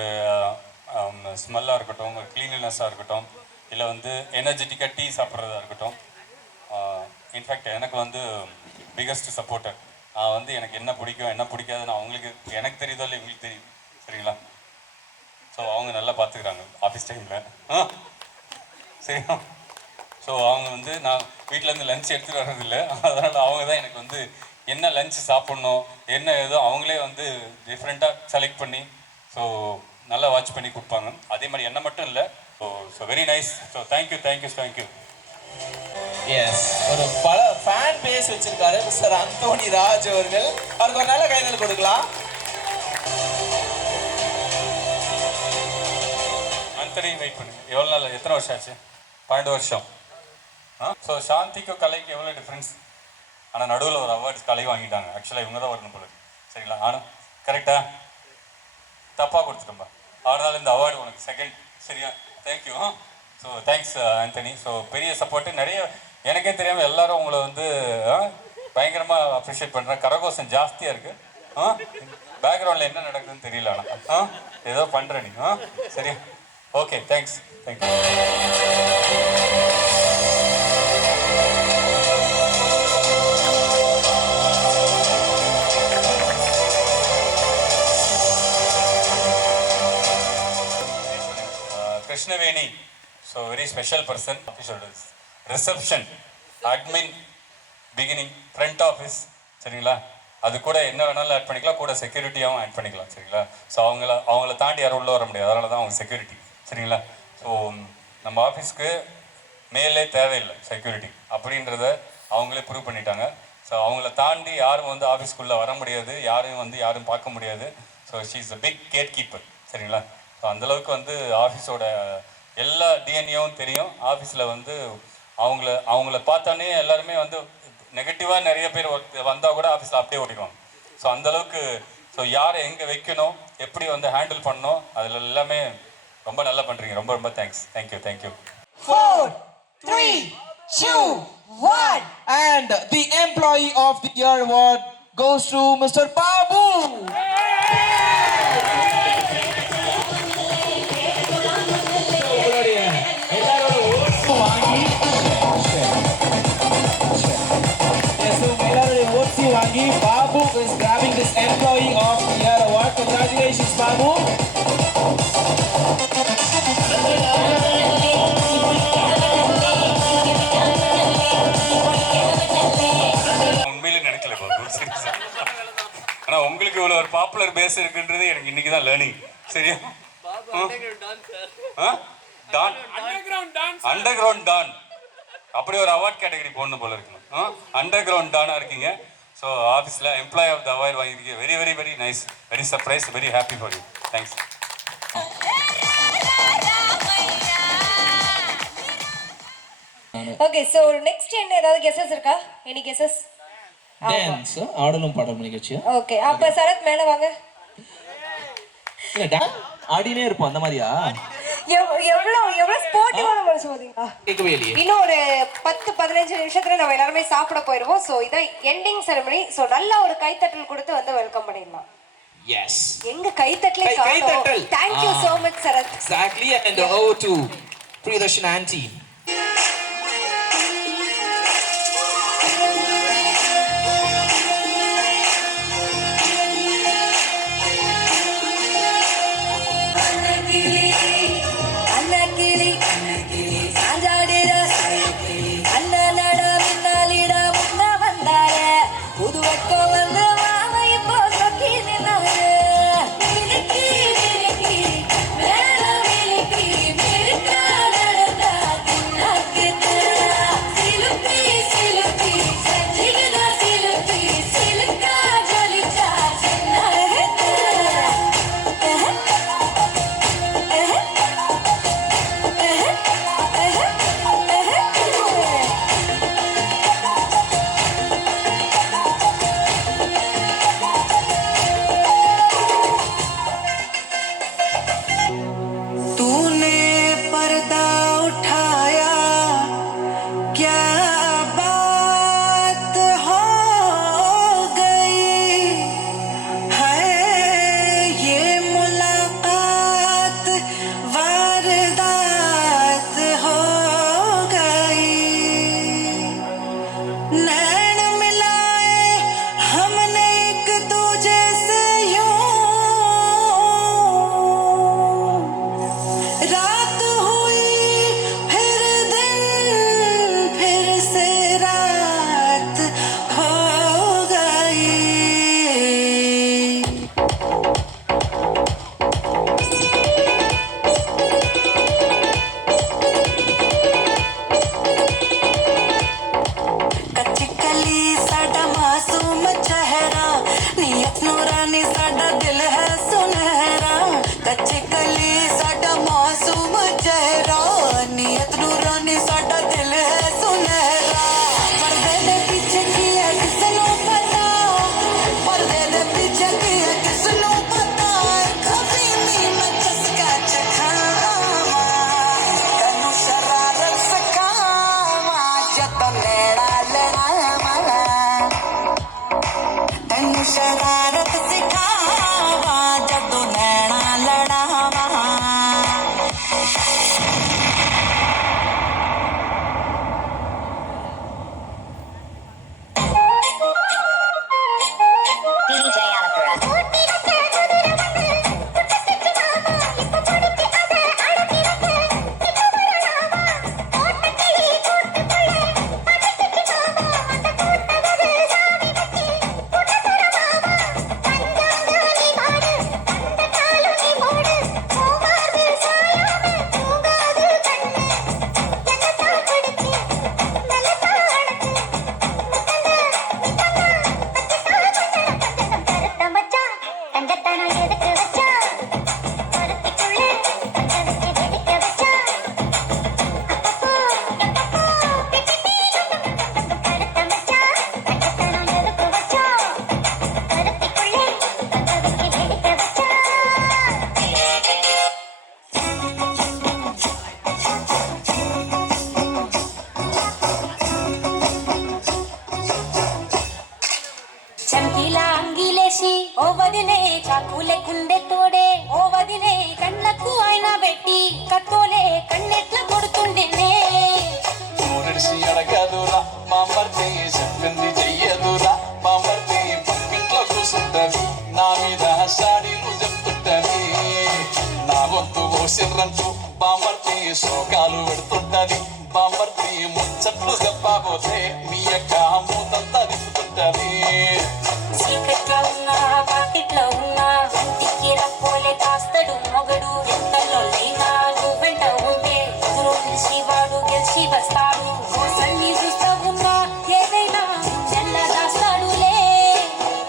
ஸ்மெல்லாக இருக்கட்டும், ஒரு க்ளீனினஸ்ஸாக இருக்கட்டும், இல்லை வந்து எனர்ஜெட்டிக்காக டீ சாப்பிட்றதா இருக்கட்டும். இன்ஃபேக்ட் எனக்கு வந்து பிகஸ்ட் சப்போர்ட்டர். வந்து எனக்கு என்ன பிடிக்கும் என்ன பிடிக்காதுன்னு அவங்களுக்கு எனக்கு தெரியுதோ இல்லை இவங்களுக்கு தெரியும். சரிங்களா? ஸோ அவங்க நல்லா பார்த்துக்கிறாங்க ஆஃபீஸ் டைமில். சரியா? ஸோ அவங்க வந்து நான் வீட்டிலேருந்து லஞ்ச் எடுத்துகிட்டு வர்றதில்லை. அதனால் அவங்க தான் எனக்கு வந்து என்ன லஞ்ச் சாப்பிட்ணும் என்ன ஏதோ அவங்களே வந்து டிஃப்ரெண்ட்டாக செலக்ட் பண்ணி ஸோ நல்லா வாட்ச் பண்ணி கொடுப்பாங்க. அதே மாதிரி என்ன மட்டும் இல்லை. So very nice. So thank you. Yes, ஒரு பல ஃபேன் பேஸ் வச்சிருக்காரு மிஸ்டர் அந்தோனி ராஜ் அவர்கள். அவருக்கு ஒரு நல்ல கைதல் கொடுக்கலாம். அந்தனி வெயிட் பண்ணுங்க. எவ்வளோ நாள், எத்தனை வருஷம் ஆச்சு? 12 வருஷம். ஸோ சாந்திக்கும் கலைக்கு எவ்வளோ டிஃப்ரென்ஸ்? ஆனால் நடுவில் ஒரு அவார்ட்ஸ் கலை வாங்கிட்டாங்க. ஆக்சுவலாக இவங்க தான் வரணும் போல. சரிங்களா? ஆனால் கரெக்டாக தப்பாக கொடுத்துட்டோம்பா. அதனால இந்த அவார்டு உனக்கு செகண்ட். சரியா? Thank you. So thanks Anthony. So பெரிய சப்போர்ட்டு. நிறைய எனக்கே தெரியாமல் எல்லாரும் உங்களை வந்து பயங்கரமாக அப்ரிஷியேட் பண்ணுறேன். கரகோஷம் ஜாஸ்தியாக இருக்குது. பேக்ரவுண்டில் என்ன நடக்குதுன்னு தெரியல. ஆனால் ஏதோ பண்ணுற நீ. சரியா? Okay, thanks. Thank you. Krishnaveni, so very special person. Reception, admin, beginning, front office, சரிங்களா? அது கூட என்ன வேணாலும் ஆட் பண்ணிக்கலாம், கூட செக்யூரிட்டியாகவும் ஆட் பண்ணிக்கலாம், சரிங்களா? ஸோ அவங்கள தாண்டி யாரும் உள்ளே வர முடியாது, அதனால தான் அவங்க செக்யூரிட்டி, சரிங்களா? ஸோ நம்ம ஆஃபீஸ்க்கு மேலே தேவையில்லை செக்யூரிட்டி அப்படின்றத அவங்களே ப்ரூவ் பண்ணிட்டாங்க. ஸோ அவங்கள தாண்டி யாரும் வந்து ஆஃபீஸ்க்குள்ளே வர முடியாது, யாரும் பார்க்க முடியாது. So she is a big gate keeper, சரிங்களா? ஸோ அந்தளவுக்கு வந்து ஆஃபீஸோட எல்லா டிஎன்ஏவும் தெரியும். ஆஃபீஸில் வந்து அவங்கள பார்த்தானே எல்லாருமே வந்து நெகட்டிவாக நிறைய பேர் வந்தால் கூட ஆஃபீஸில் அப்படியே ஓடிடுவாங்க. ஸோ அந்தளவுக்கு ஸோ யாரை எங்கே வைக்கணும், எப்படி வந்து ஹேண்டில் பண்ணணும், அதில் எல்லாமே ரொம்ப நல்லா பண்ணுறீங்க. ரொம்ப ரொம்ப thanks. Thank you. 4, 3, 2, 1 and the employee of the year award goes to Mr. Babu. Babu is grabbing this employee of the year award. Congratulations, Babu. உண்மையிலே நினைக்கல பாபு, சீரியஸா. ஆனால் உங்களுக்கு இவ்வளோ ஒரு பாப்புலர் பேஸ் இருக்குன்றது எனக்கு இன்னைக்கு தான் லேர்னிங். சரியா? அண்டர் கிரவுண்ட் டான், அப்படி ஒரு அவார்ட் கேட்டகரி போடணும் போல இருக்கணும். அண்டர் கிரவுண்ட் டானாக இருக்கீங்க. ஸோ ஆஃபீஸில் எம்ப்ளாயி ஆஃப் த அவார்ட் வாங்கியிருக்கீங்க. Very very very nice, very surprise, very happy for you. Thanks. Okay, so next என்ன ஏதாவது கெஸஸ் இருக்கா? Any guesses? டான்ஸ் ஆடலும் பாடலும் நிகழ்ச்சி. ஓகே, அப்ப சரத் மேல வாங்க. இல்ல டான்ஸ் ஆடினே இருப்போம் அந்த மாதிரியா? எவ்வளவு ஸ்போர்ட்டிவான மனுஷன் பாத்தீங்களா? கேட்கவே இல்லையே. இன்னும் ஒரு 10-15 நிமிஷத்துல நம்ம எல்லாருமே சாப்பிட போயிருவோம். சோ இதான் எண்டிங் செரமனி. சோ நல்ல ஒரு கைத்தட்டல் கொடுத்து வந்து வெல்கம் பண்ணிடலாம். எஸ், எங்க கைத்தட்டலே கைத்தட்டல். Thank you so much Sarath. Exactly, and over to Priyadarshini auntie. शरारत सिखावा जदों नैना लड़ावा చంకీలా అంగిలేసి ఓ వదిలే చాకులే కుండే తోడే ఓ వదిలే కళ్ళకు ఆయన పెట్టి కత్తోలే కన్నెట్ల కొడుతుండేనే ఊరిసి అడగదురా మామర్ది చెప్పింది చెయ్యదురా మామర్ది పక్కింట్లో కూసుంటది నా మీద సాడీలు చెప్తుంటది నా గొంతు కోసిర్రంటూ బామర్ది శోకాలు పెడుతుంటది బామర్ది ముచ్చట్లు చెప్పబోతే మీ యొక్క మూతంతా తిప్పుతుంటది చీకట్లో ఉన్నా పాకెట్లో ఉన్నా ఇంటికి రప్పోలే కాస్తడు మొగడు ఎంతలో లేనా నువ్వు వెంట ఉంటే ఎదురు నిలిచి వాడు గెలిచి వస్తాడు మోసల్ని చూస్తా ఉన్నా ఏదైనా చెల్ల దాస్తాడులే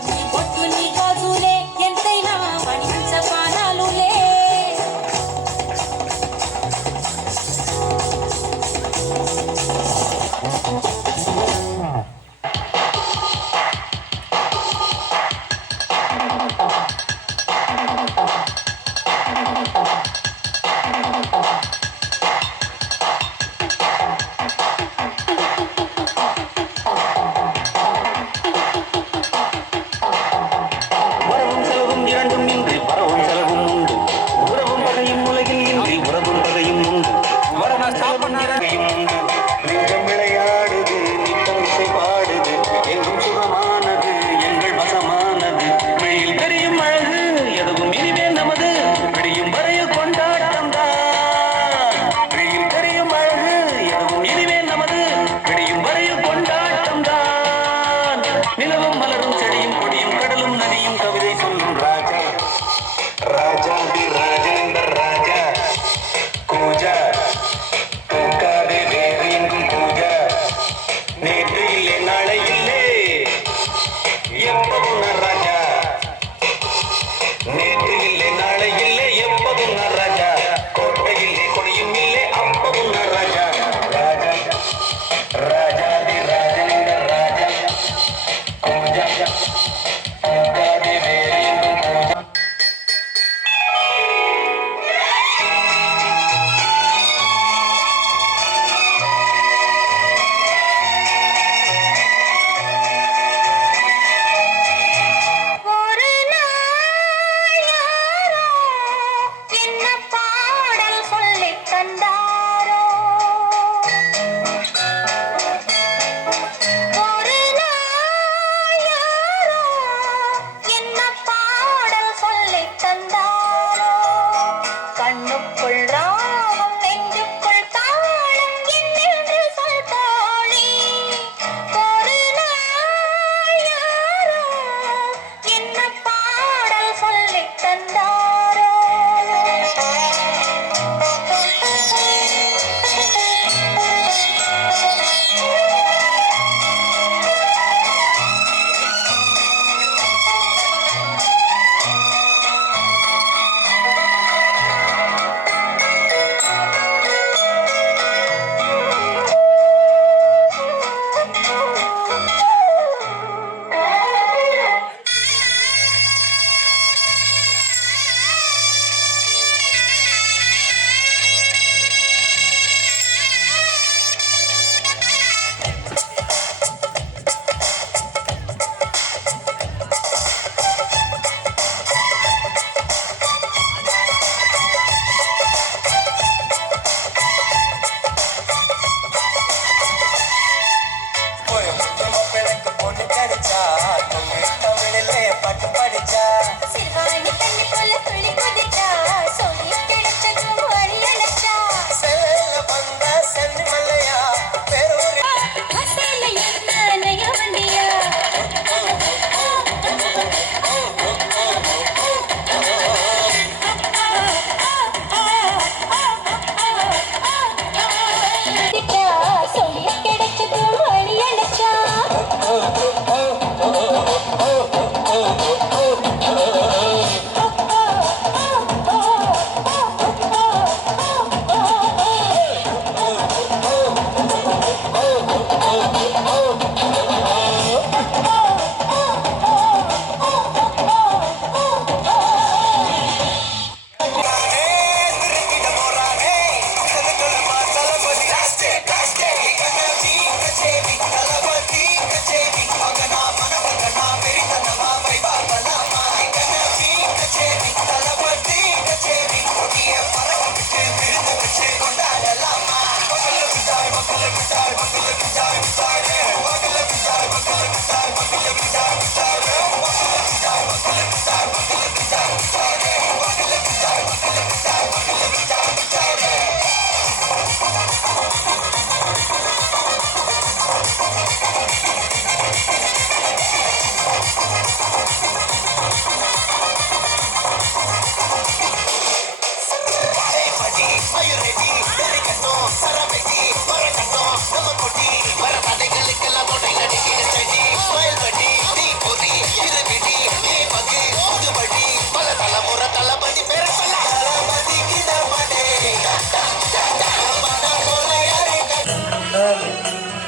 నీ బొట్టు నీ గాజులే ఎంతైనా మణించ పానాలులే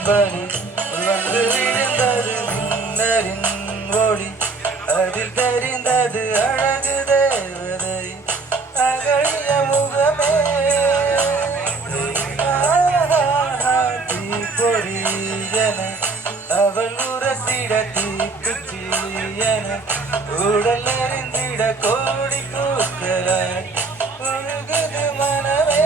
வந்து விழுந்தது மின்னலின் ஒளி அதில் தெரிந்தது அழகு தேவதை அகழிய முகமே தீப்பொறியன அவள் உரசிட தீக்குச்சியன உடல் அறிந்திட கோடி கூத்தல உருகுது மனமே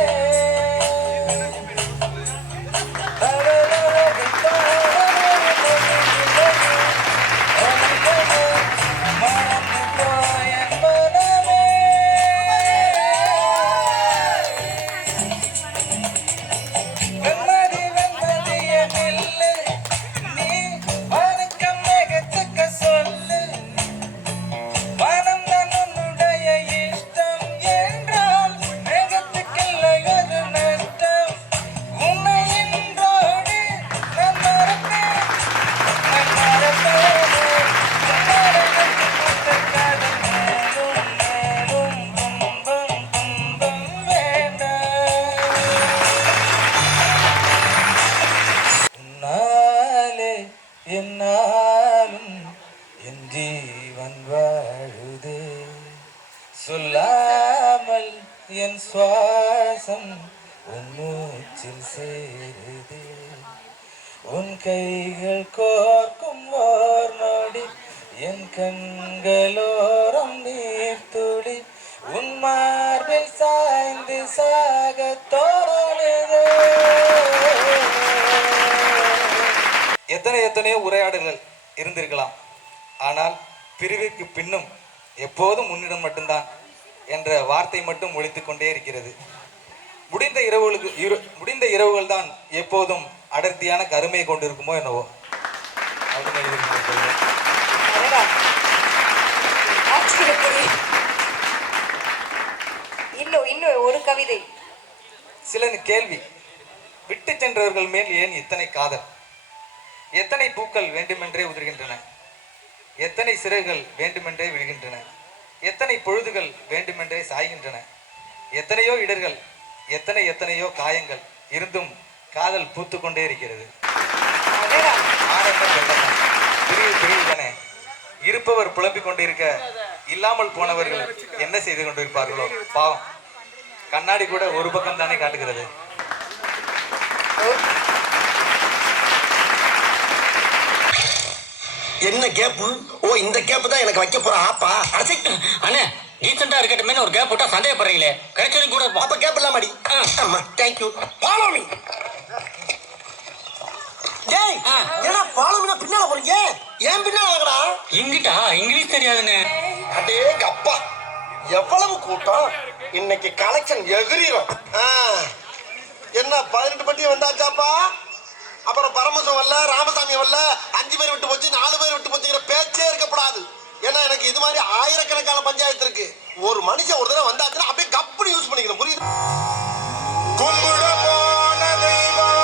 என்னாலும் என் ஜீவன் வாழுதே சொல்லாமல் என் சுவாசம் உன் மூச்சில் சேருதே உன் கைகள் கோர்க்கும் ஓர் நொடி என் கண்களோரம் நீர்த்துளி உன் மார்பில் சாய்ந்து சாக தோணுதே. எத்தனையோ உரையாடல்கள் இருந்திருக்கலாம், ஆனால் பிரிவுக்கு பின்னும் எப்போதும் முன்னிடம் மட்டும்தான் என்ற வார்த்தை மட்டும் ஒலித்துக் கொண்டே இருக்கிறது. முடிந்த இரவுகள் தான் எப்போதும் அடர்த்தியான கருமையை கொண்டிருக்குமோ என்னவோ. இன்னும் ஒரு கவிதை. சில கேள்வி. விட்டு சென்றவர்கள் மேல் ஏன் இத்தனை காதல்? எத்தனை பூக்கள் வேண்டுமென்றே உதிர்கின்றன, எத்தனை சிறகுகள் வேண்டுமென்றே விழுகின்றன, எத்தனை பொழுதுகள் வேண்டுமென்றே சாய்கின்றன, எத்தனையோ இடர்கள், எத்தனையோ காயங்கள் இருந்தும் காதல் பூத்து கொண்டே இருக்கிறது. பிரிவுதானே. இருப்பவர் புலம்பிக் கொண்டிருக்க இல்லாமல் போனவர்கள் என்ன செய்து கொண்டிருப்பார்களோ பாவம். கண்ணாடி கூட ஒரு பக்கம் தானே காட்டுகிறது. என்ன கேப்பு? ஓ, இந்த கேப்பு தான் எனக்கு வைக்க போற ஆப்பா. அண்ணே டீசெண்டா இருக்கட்டுமே ஒரு கேப் போட்டா சந்தேகப்படுறீங்களே, கிடைச்சதும் கூட அப்ப கேப் இல்லாமடி. ஆமா, தேங்க்யூ. Follow me. ஏய், என்ன ஃபாலோ மீனா பின்னால போறீங்க? ஏன் பின்னால வாங்கடா? இங்கிட்டா இங்கிலீஷ் தெரியாதுன்னு. அடேங்க அப்பா, எவ்வளவு கூட்டம் இன்னைக்கு. கலெக்ஷன் எகிரிரும். என்ன 18 பட்டி வந்தாச்சாப்பா? அப்புறம் பரமசம் வரல, ராமசாமி வரல, 5 பேர் விட்டு போச்சு, 4 பேர் விட்டு போச்சுங்கிற பேச்சே இருக்கப்படாது. ஏன்னா எனக்கு இது மாதிரி ஆயிரக்கணக்கான பஞ்சாயத்து இருக்கு. ஒரு மனுஷன் ஒரு தடவை வந்தாச்சுன்னா அப்படியே கப்புனு யூஸ் பண்ணிக்கணும், புரியுது? கும்பிட போன தெய்வம்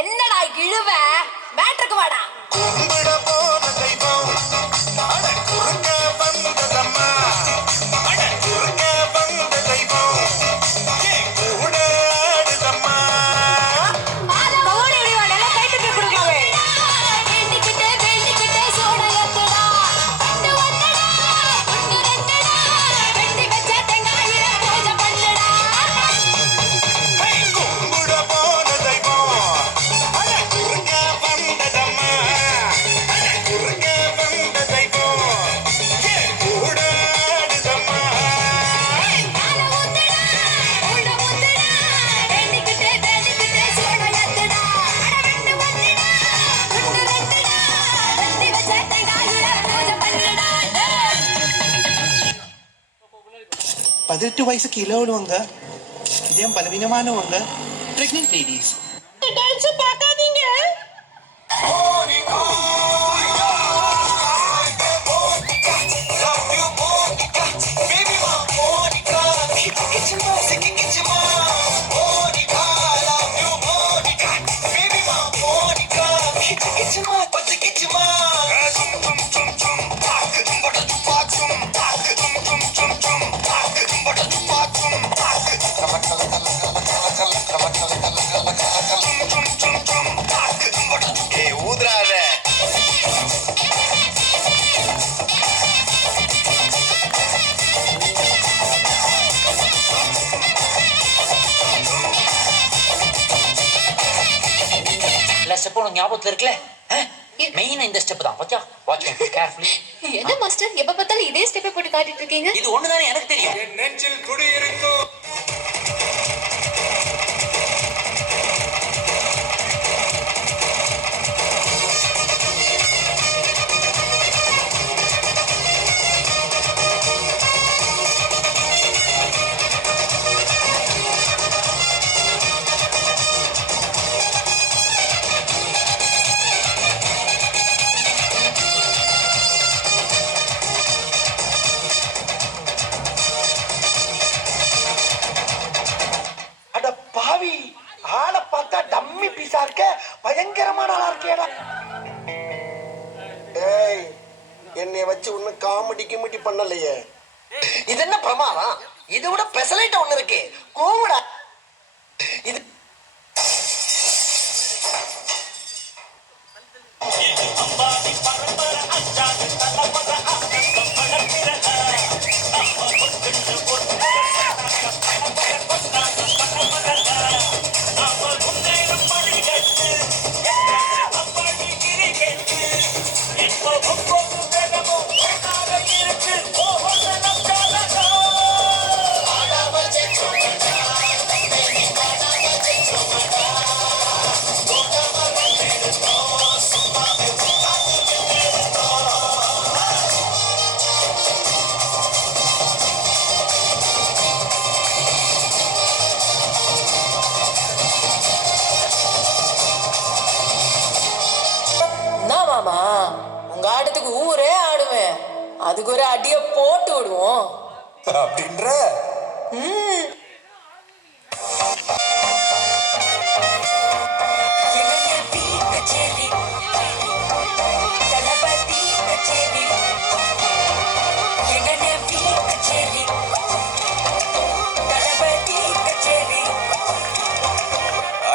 என்னடா இழுவ? மேட்ருக்கு வாடா. கும்பிட போன தெய்வம் அட குறுக்க வந்ததம்மா, அட குறுக்க வந்த தெய்வம் ஏன் கூட ஆடுதம்மா. வேண்டிக்கிட்டே சோட ஏத்துடா. 18 வயசு கீழே உள்ளவங்க, இதயம் பலவீனமானவங்க, பிரெக்னென்ட் லேடிஸ். டான்ஸ் பார்க்காதீங்க. ஊதுறாத. எல்லா ஸ்டெப்பும் உனக்கு ஞாபகத்துல இருக்குல்ல? மெயின் இந்த ஸ்டெப் தான். பாத்தியா? Watch me carefully. என்ன மாஸ்டர் எப்ப பார்த்தாலும் இதே ஸ்டெப்பை போட்டு காட்டிட்டு இருக்கீங்க? இது ஒண்ணுதானே எனக்கு தெரியும். என் நெஞ்சில் குடியிருக்கும் அட பாவி, ஆளை பார்த்தா டம்மி பீஸா இருக்க, பயங்கரமான ஆளா இருக்கேடா. ஏய், என்னைய வச்சு ஒன்னும் காமெடி கிமெடி பண்ணலையே. இது என்ன பிரமாதம்? இதை விட பெசலைட் ஒண்ணு இருக்கு, கூவிடா. இது மாமா உங்க ஆட்டத்துக்கு ஊரே ஆடுவேன், அதுக்கு ஒரு அடிய போட்டு விடுவோம் அப்படின்ற.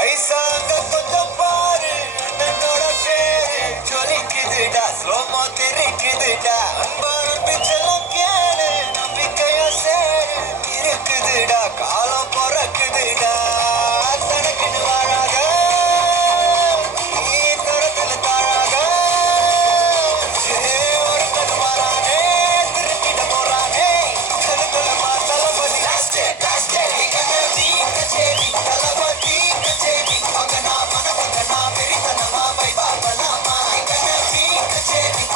ஐசாங்க கொஞ்சம் பாரு, அண்ணனோட பேரு ஜொலிக்குதுடா, ஸ்லோமோ தெரிக்குதுடா, அன்பான பிச்செல்லாம் கேளு, நம்பிக்கையா சேரு, இருக்குதுடா, காலம் பிறக்குதுடா, தனக்குன்னு வாழாக, நீ தரத்துல தாழாக, ஒரு கண் மாறானே, திருப்பிட போறானே, கருத்துல தளபதி கச்சேரி, தளபதி கச்சேரி, அங்கனா மனமங்கனா வெறித்தனமா வைபாபலாமா, கச்சேரி,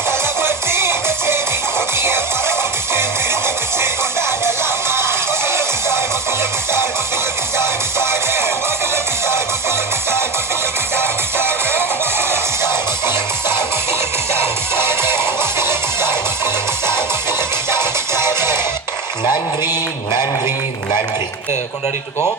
தளபதி கச்சேரி, கொடிய பறக்க விட்டு விருந்து வச்சு கொண்டாடலாமா, மகள விட்டாய் மகள விட்டாய் மகள விட்டாய் விட்டாரே, மகள விட்டாய் மகள விட்டாய் மகள விட்டாய் விட்டாரே, மகள விட்டாய் மகள விட்டாய் மகள விட்டாய் விட்டாரே, மகள விட்டாய் மகள விட்டாய் மகள விட்டாய் விட்டாரே. நன்றி நன்றி நன்றி. கொண்டாடிட்டு இருக்கோம்.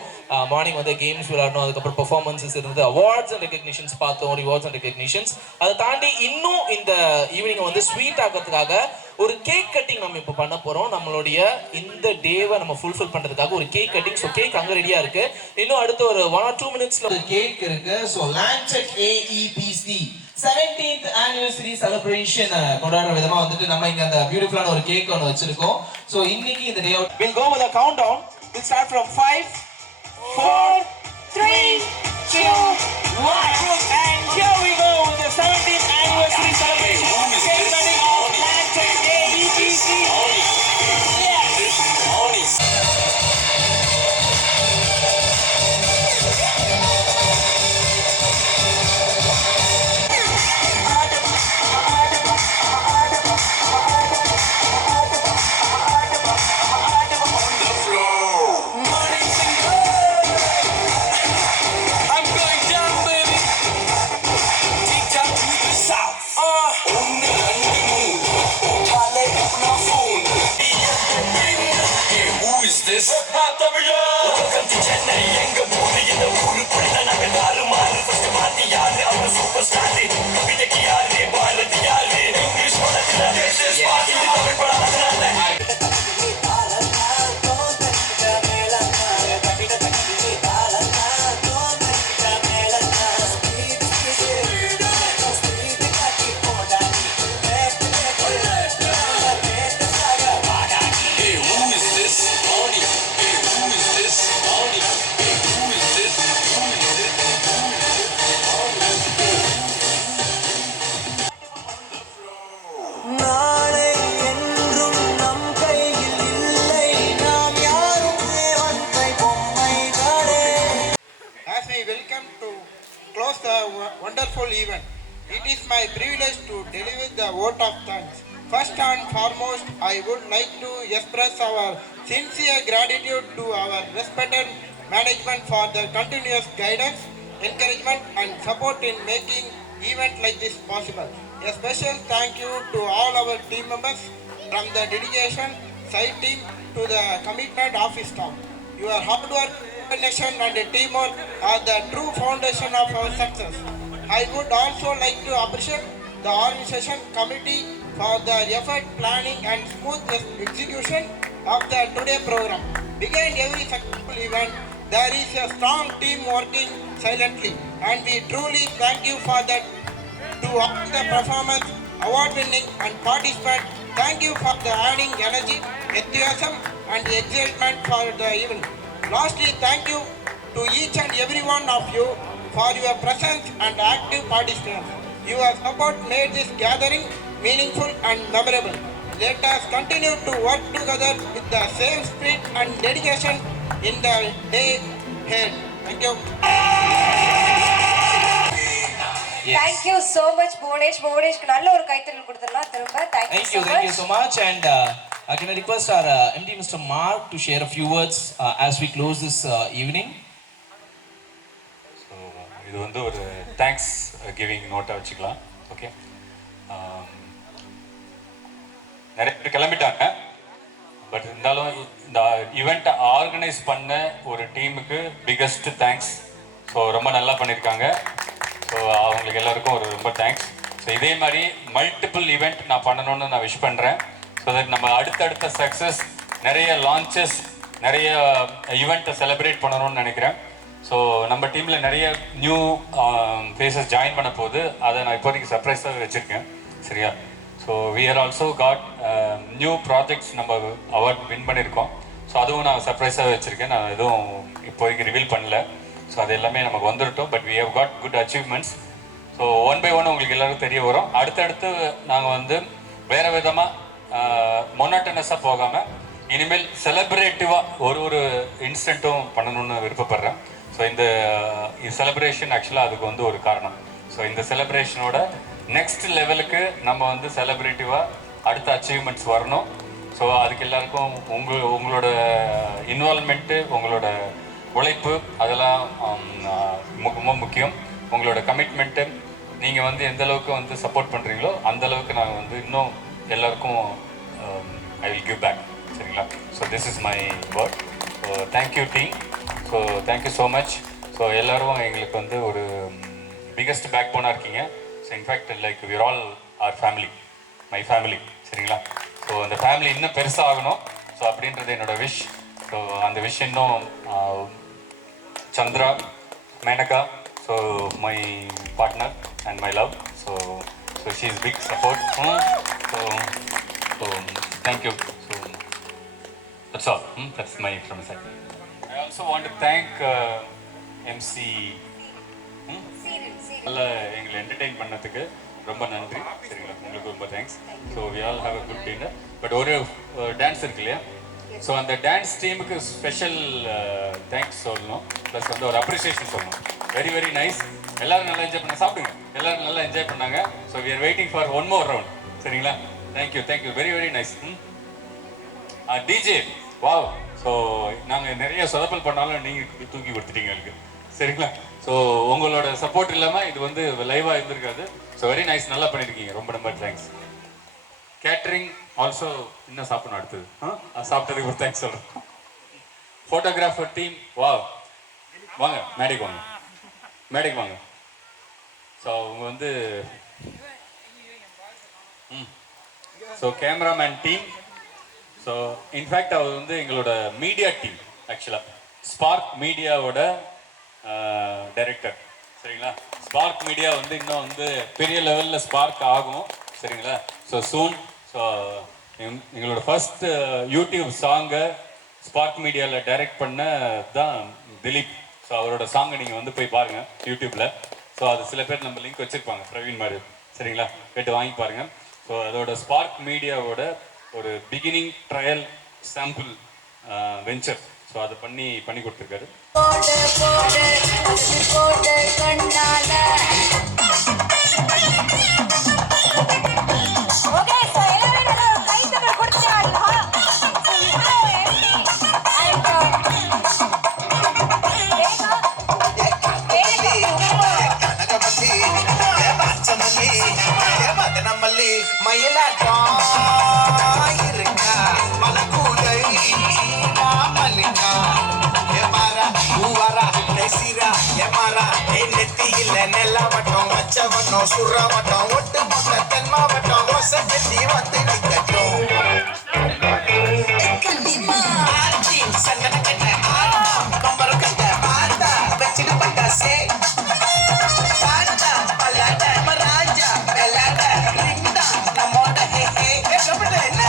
மார்னிங் வந்து கேம்ஸ் விளையாடணும், அதுக்கப்புறம் பெர்ஃபார்மன்ஸஸ் இருந்தது, அவார்ட்ஸ் அண்ட் ரெகக்னிஷன்ஸ் பார்த்தோம், ரிவார்ட்ஸ் அண்ட் ரெகக்னிஷன்ஸ். அதை தாண்டி இன்னும் இந்த ஈவினிங் வந்து ஸ்வீட் ஆகிறதுக்காக ஒரு கேக் கட்டிங் நம்ம இப்போ பண்ண போகிறோம். நம்மளுடைய இந்த டேவை நம்ம ஃபுல்ஃபில் பண்ணுறதுக்காக ஒரு கேக் கட்டிங். ஸோ கேக் அங்கே ரெடியாக இருக்கு. இன்னும் அடுத்த ஒரு 1 or 2 minutes ஒரு கேக் இருக்கு. So Lancet AEPC 17th anniversary celebration கொண்டாடுற விதமா வந்துட்டு நம்ம இங்க அந்த பியூட்டிஃபுல்லான ஒரு கேக் ஒன்று வச்சிருக்கோம். ஸோ இன்னைக்கு இந்த day out will go with a countdown. We'll start from 5, 4, 3, 2, 1 and here we go with the 17th anniversary celebration. Cake cutting of Lancet AEPC. On the floor. நாளை என்றும் நம் கையில் இல்லை, நாம் யாரும் தேவந்தை பொம்மைகளே. As we welcome to close the wonderful event, it is my privilege to deliver the vote of thanks. First and foremost, I would like to express our sincere gratitude to our respected management for their continuous guidance, encouragement and support in making event like this possible. A special thank you to all our team members, from the dedication, site team to the commitment office staff. Your hard work, connection and teamwork are the true foundation of our success. I would also like to appreciate the organization committee for their effort, planning and smooth execution of the today program. Behind every successful event, there is a strong team working silently, and we truly thank you for that. To all the performance, award winning and participants, thank you for the adding energy, enthusiasm and excitement for the evening. Lastly, thank you to each and every one of you for your presence and active participation. Your support made this gathering meaningful and memorable. Let us continue to work together with the same spirit and dedication in the day ahead. Thank you. Thank you so much Bhuvanesh. Bhuvaneshக்கு நல்ல ஒரு கைத்தட்டல் கொடுத்துடலாம் திரும்ப. Thank you so much. And can I request our MD Mr. Mark to share a few words as we close this evening? So இது வந்து ஒரு thanks giving நோட்டாக வச்சுக்கலாம். Okay, நிறைய பேர் கிளம்பிட்டாங்க, பட் இருந்தாலும் இந்த ஈவெண்ட்டை ஆர்கனைஸ் பண்ண ஒரு டீமுக்கு பிக்கஸ்ட் தேங்க்ஸ். ஸோ ரொம்ப நல்லா பண்ணியிருக்காங்க. ஸோ அவங்களுக்கு எல்லாருக்கும் ஒரு ரொம்ப தேங்க்ஸ். ஸோ இதே மாதிரி மல்டிபிள் ஈவெண்ட் நான் பண்ணணும்னு நான் விஷ் பண்ணுறேன். ஸோ தட் நம்ம அடுத்தடுத்த சக்ஸஸ், நிறைய லான்ச்சஸ், நிறைய ஈவெண்ட்டை செலிப்ரேட் பண்ணணும்னு நினைக்கிறேன். ஸோ நம்ம டீமில் நிறைய நியூ ஃபேஸஸ் ஜாயின் பண்ண போது அதை நான் இப்போதைக்கு சர்ப்ரைஸாக வச்சுருக்கேன். சரியா? So we are also got new projects நம்ம அவார்ட் வின் பண்ணியிருக்கோம். ஸோ அதுவும் நான் சர்ப்ரைஸாக வச்சுருக்கேன். நான் எதுவும் இப்போதைக்கு ரிவீல் பண்ணல. ஸோ அது எல்லாமே நமக்கு வந்துட்டோம். But we have got good achievements. So one by one உங்களுக்கு எல்லாருக்கும் தெரிய வரும். அடுத்தடுத்து நாங்கள் வந்து வேறு விதமாக மொனாட்டனஸாக போகாமல் இனிமேல் செலிப்ரேட்டிவாக ஒரு இன்ஸ்டன்ட்டும் பண்ணணும்னு விருப்பப்படுறேன். ஸோ இந்த செலிப்ரேஷன் ஆக்சுவலாக அதுக்கு வந்து ஒரு காரணம். ஸோ இந்த செலிப்ரேஷனோட நெக்ஸ்ட் லெவலுக்கு நம்ம வந்து செலிப்ரேட்டிவாக அடுத்த அச்சீவ்மெண்ட்ஸ் வரணும். ஸோ அதுக்கு எல்லாருக்கும் உங்களோட இன்வால்மெண்ட்டு, உங்களோட உழைப்பு, அதெல்லாம் ரொம்ப முக்கியம். உங்களோட கமிட்மெண்ட்டு, நீங்கள் வந்து எந்த அளவுக்கு வந்து சப்போர்ட் பண்ணுறீங்களோ அந்தளவுக்கு நாங்கள் வந்து இன்னும் எல்லாருக்கும் ஐ வில் கிவ் பேக். சரிங்களா? So this is my word. So thank you team. So thank you so much. So எல்லோரும் எங்களுக்கு வந்து ஒரு பிக்கஸ்ட் பேக் போனாக இருக்கீங்க. So in fact like we're all our family, my family. சரிங்களா? ஸோ அந்த ஃபேமிலி இன்னும் பெருசாக ஆகணும். ஸோ அப்படின்றது என்னோடய விஷ். ஸோ அந்த விஷ் இன்னும் Chandra, Menaka, so my partner and my love, so she's big support. So thank you. So that's all. That's my from my side. I also want to thank MC. நல்லா எங்களை entertain பண்ணதுக்கு ரொம்ப நன்றி. சரிங்களா? உங்களுக்கு ரொம்ப thanks. So we all have a good dinner. But ஒரு dance இருக்கு இல்லையா? ஸோ அந்த டான்ஸ் டீமுக்கு ஸ்பெஷல் தேங்க்ஸ் சொல்லணும். ப்ளஸ் வந்து ஒரு அப்ரிசியேஷன் சொல்லணும். Very very nice. எல்லோரும் நல்லா என்ஜாய் பண்ண, சாப்பிடுங்க. எல்லோரும் நல்லா என்ஜாய் பண்ணாங்க. So we are waiting for one more round. சரிங்களா? Thank you thank you. Very very nice. DJ wow. So நாங்கள் நிறைய சொதப்பல் பண்ணாலும் நீங்கள் தூக்கி கொடுத்துட்டீங்க எனக்கு. சரிங்களா? ஸோ உங்களோட சப்போர்ட் இல்லாமல் இது வந்து லைவாக இருந்திருக்காது. So very nice. நல்லா பண்ணியிருக்கீங்க. ரொம்ப ரொம்ப தேங்க்ஸ். கேட்ரிங் ஆல்சோ இன்னும் சாப்பிடணும். அடுத்தது சாப்பிட்டதுக்கு ஒரு தேங்க்ஸ் சொல்கிறேன். Photographer team wow. வாங்க மேடைக்கு வாங்க, மேடைக்கு வாங்க. ஸோ அவங்க வந்து so cameraman team. So in fact அவர் வந்து எங்களோட மீடியா டீம், ஆக்சுவலாக ஸ்பார்க் மீடியாவோட டைரக்டர். சரிங்களா? ஸ்பார்க் மீடியா வந்து இன்னும் வந்து பெரிய லெவலில் ஸ்பார்க் ஆகும். சரிங்களா? So soon. ஸோ எங்களோட ஃபர்ஸ்ட் யூடியூப் சாங்கை ஸ்பார்க் மீடியாவில் டைரக்ட் பண்ண தான் திலீப். ஸோ அவரோட சாங்கை நீங்கள் வந்து போய் பாருங்கள் யூடியூப்பில். ஸோ அது சில பேர் நம்ம லிங்க் வச்சுருப்பாங்க, பிரவீன் மாதிரி. சரிங்களா? கேட்டு வாங்கி பாருங்கள். ஸோ அதோட ஸ்பார்க் மீடியாவோட ஒரு beginning trial sample venture. So அதை பண்ணி கொடுத்துருக்காரு. சுறாவட்டம் ஒட்டு மொத்த தென் மாவட்டம் ஒசத்தி வந்து நிக்கட்டும் சந்தன கட்ட பம்பரம் கட்ட ஆத்தா வச்சுட்டு பட்டாசே பாட்டா பல்லாட்ட ராஜா வெள்ளாட்ட ரிண்டா நம்மோட ஹே ஹே என்ன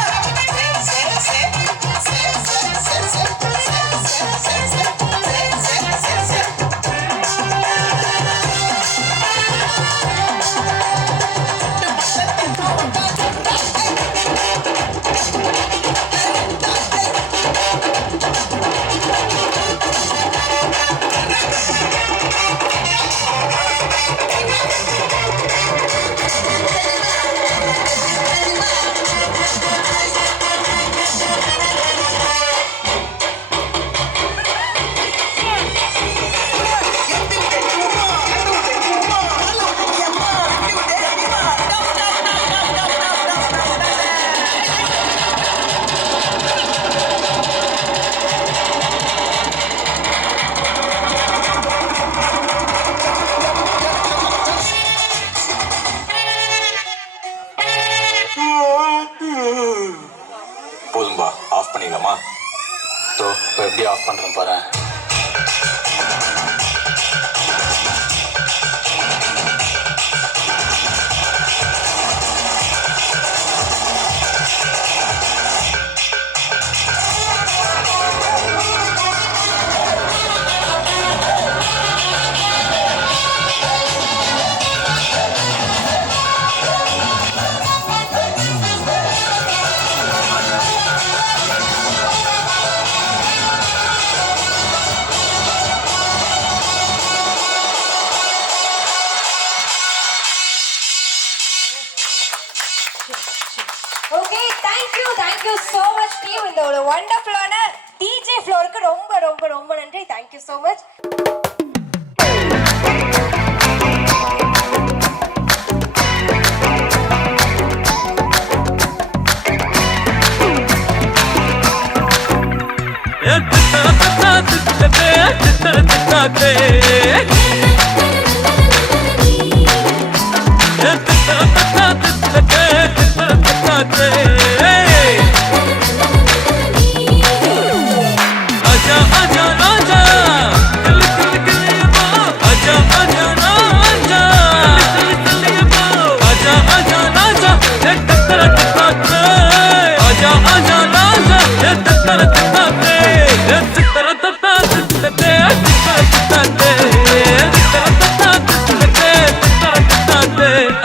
போதும்பா, ஆஃப் பண்ணிடலாமா? ஸோ இப்போ எப்படி ஆஃப் பண்ணுறேன் பாரு. Okay, thank you so much team. இந்த ஒரு வண்டர்ஃபுல்லான டிஜே ஃப்ளோருக்கு ரொம்ப ரொம்ப ரொம்ப நன்றி. thank you so much.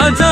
आजा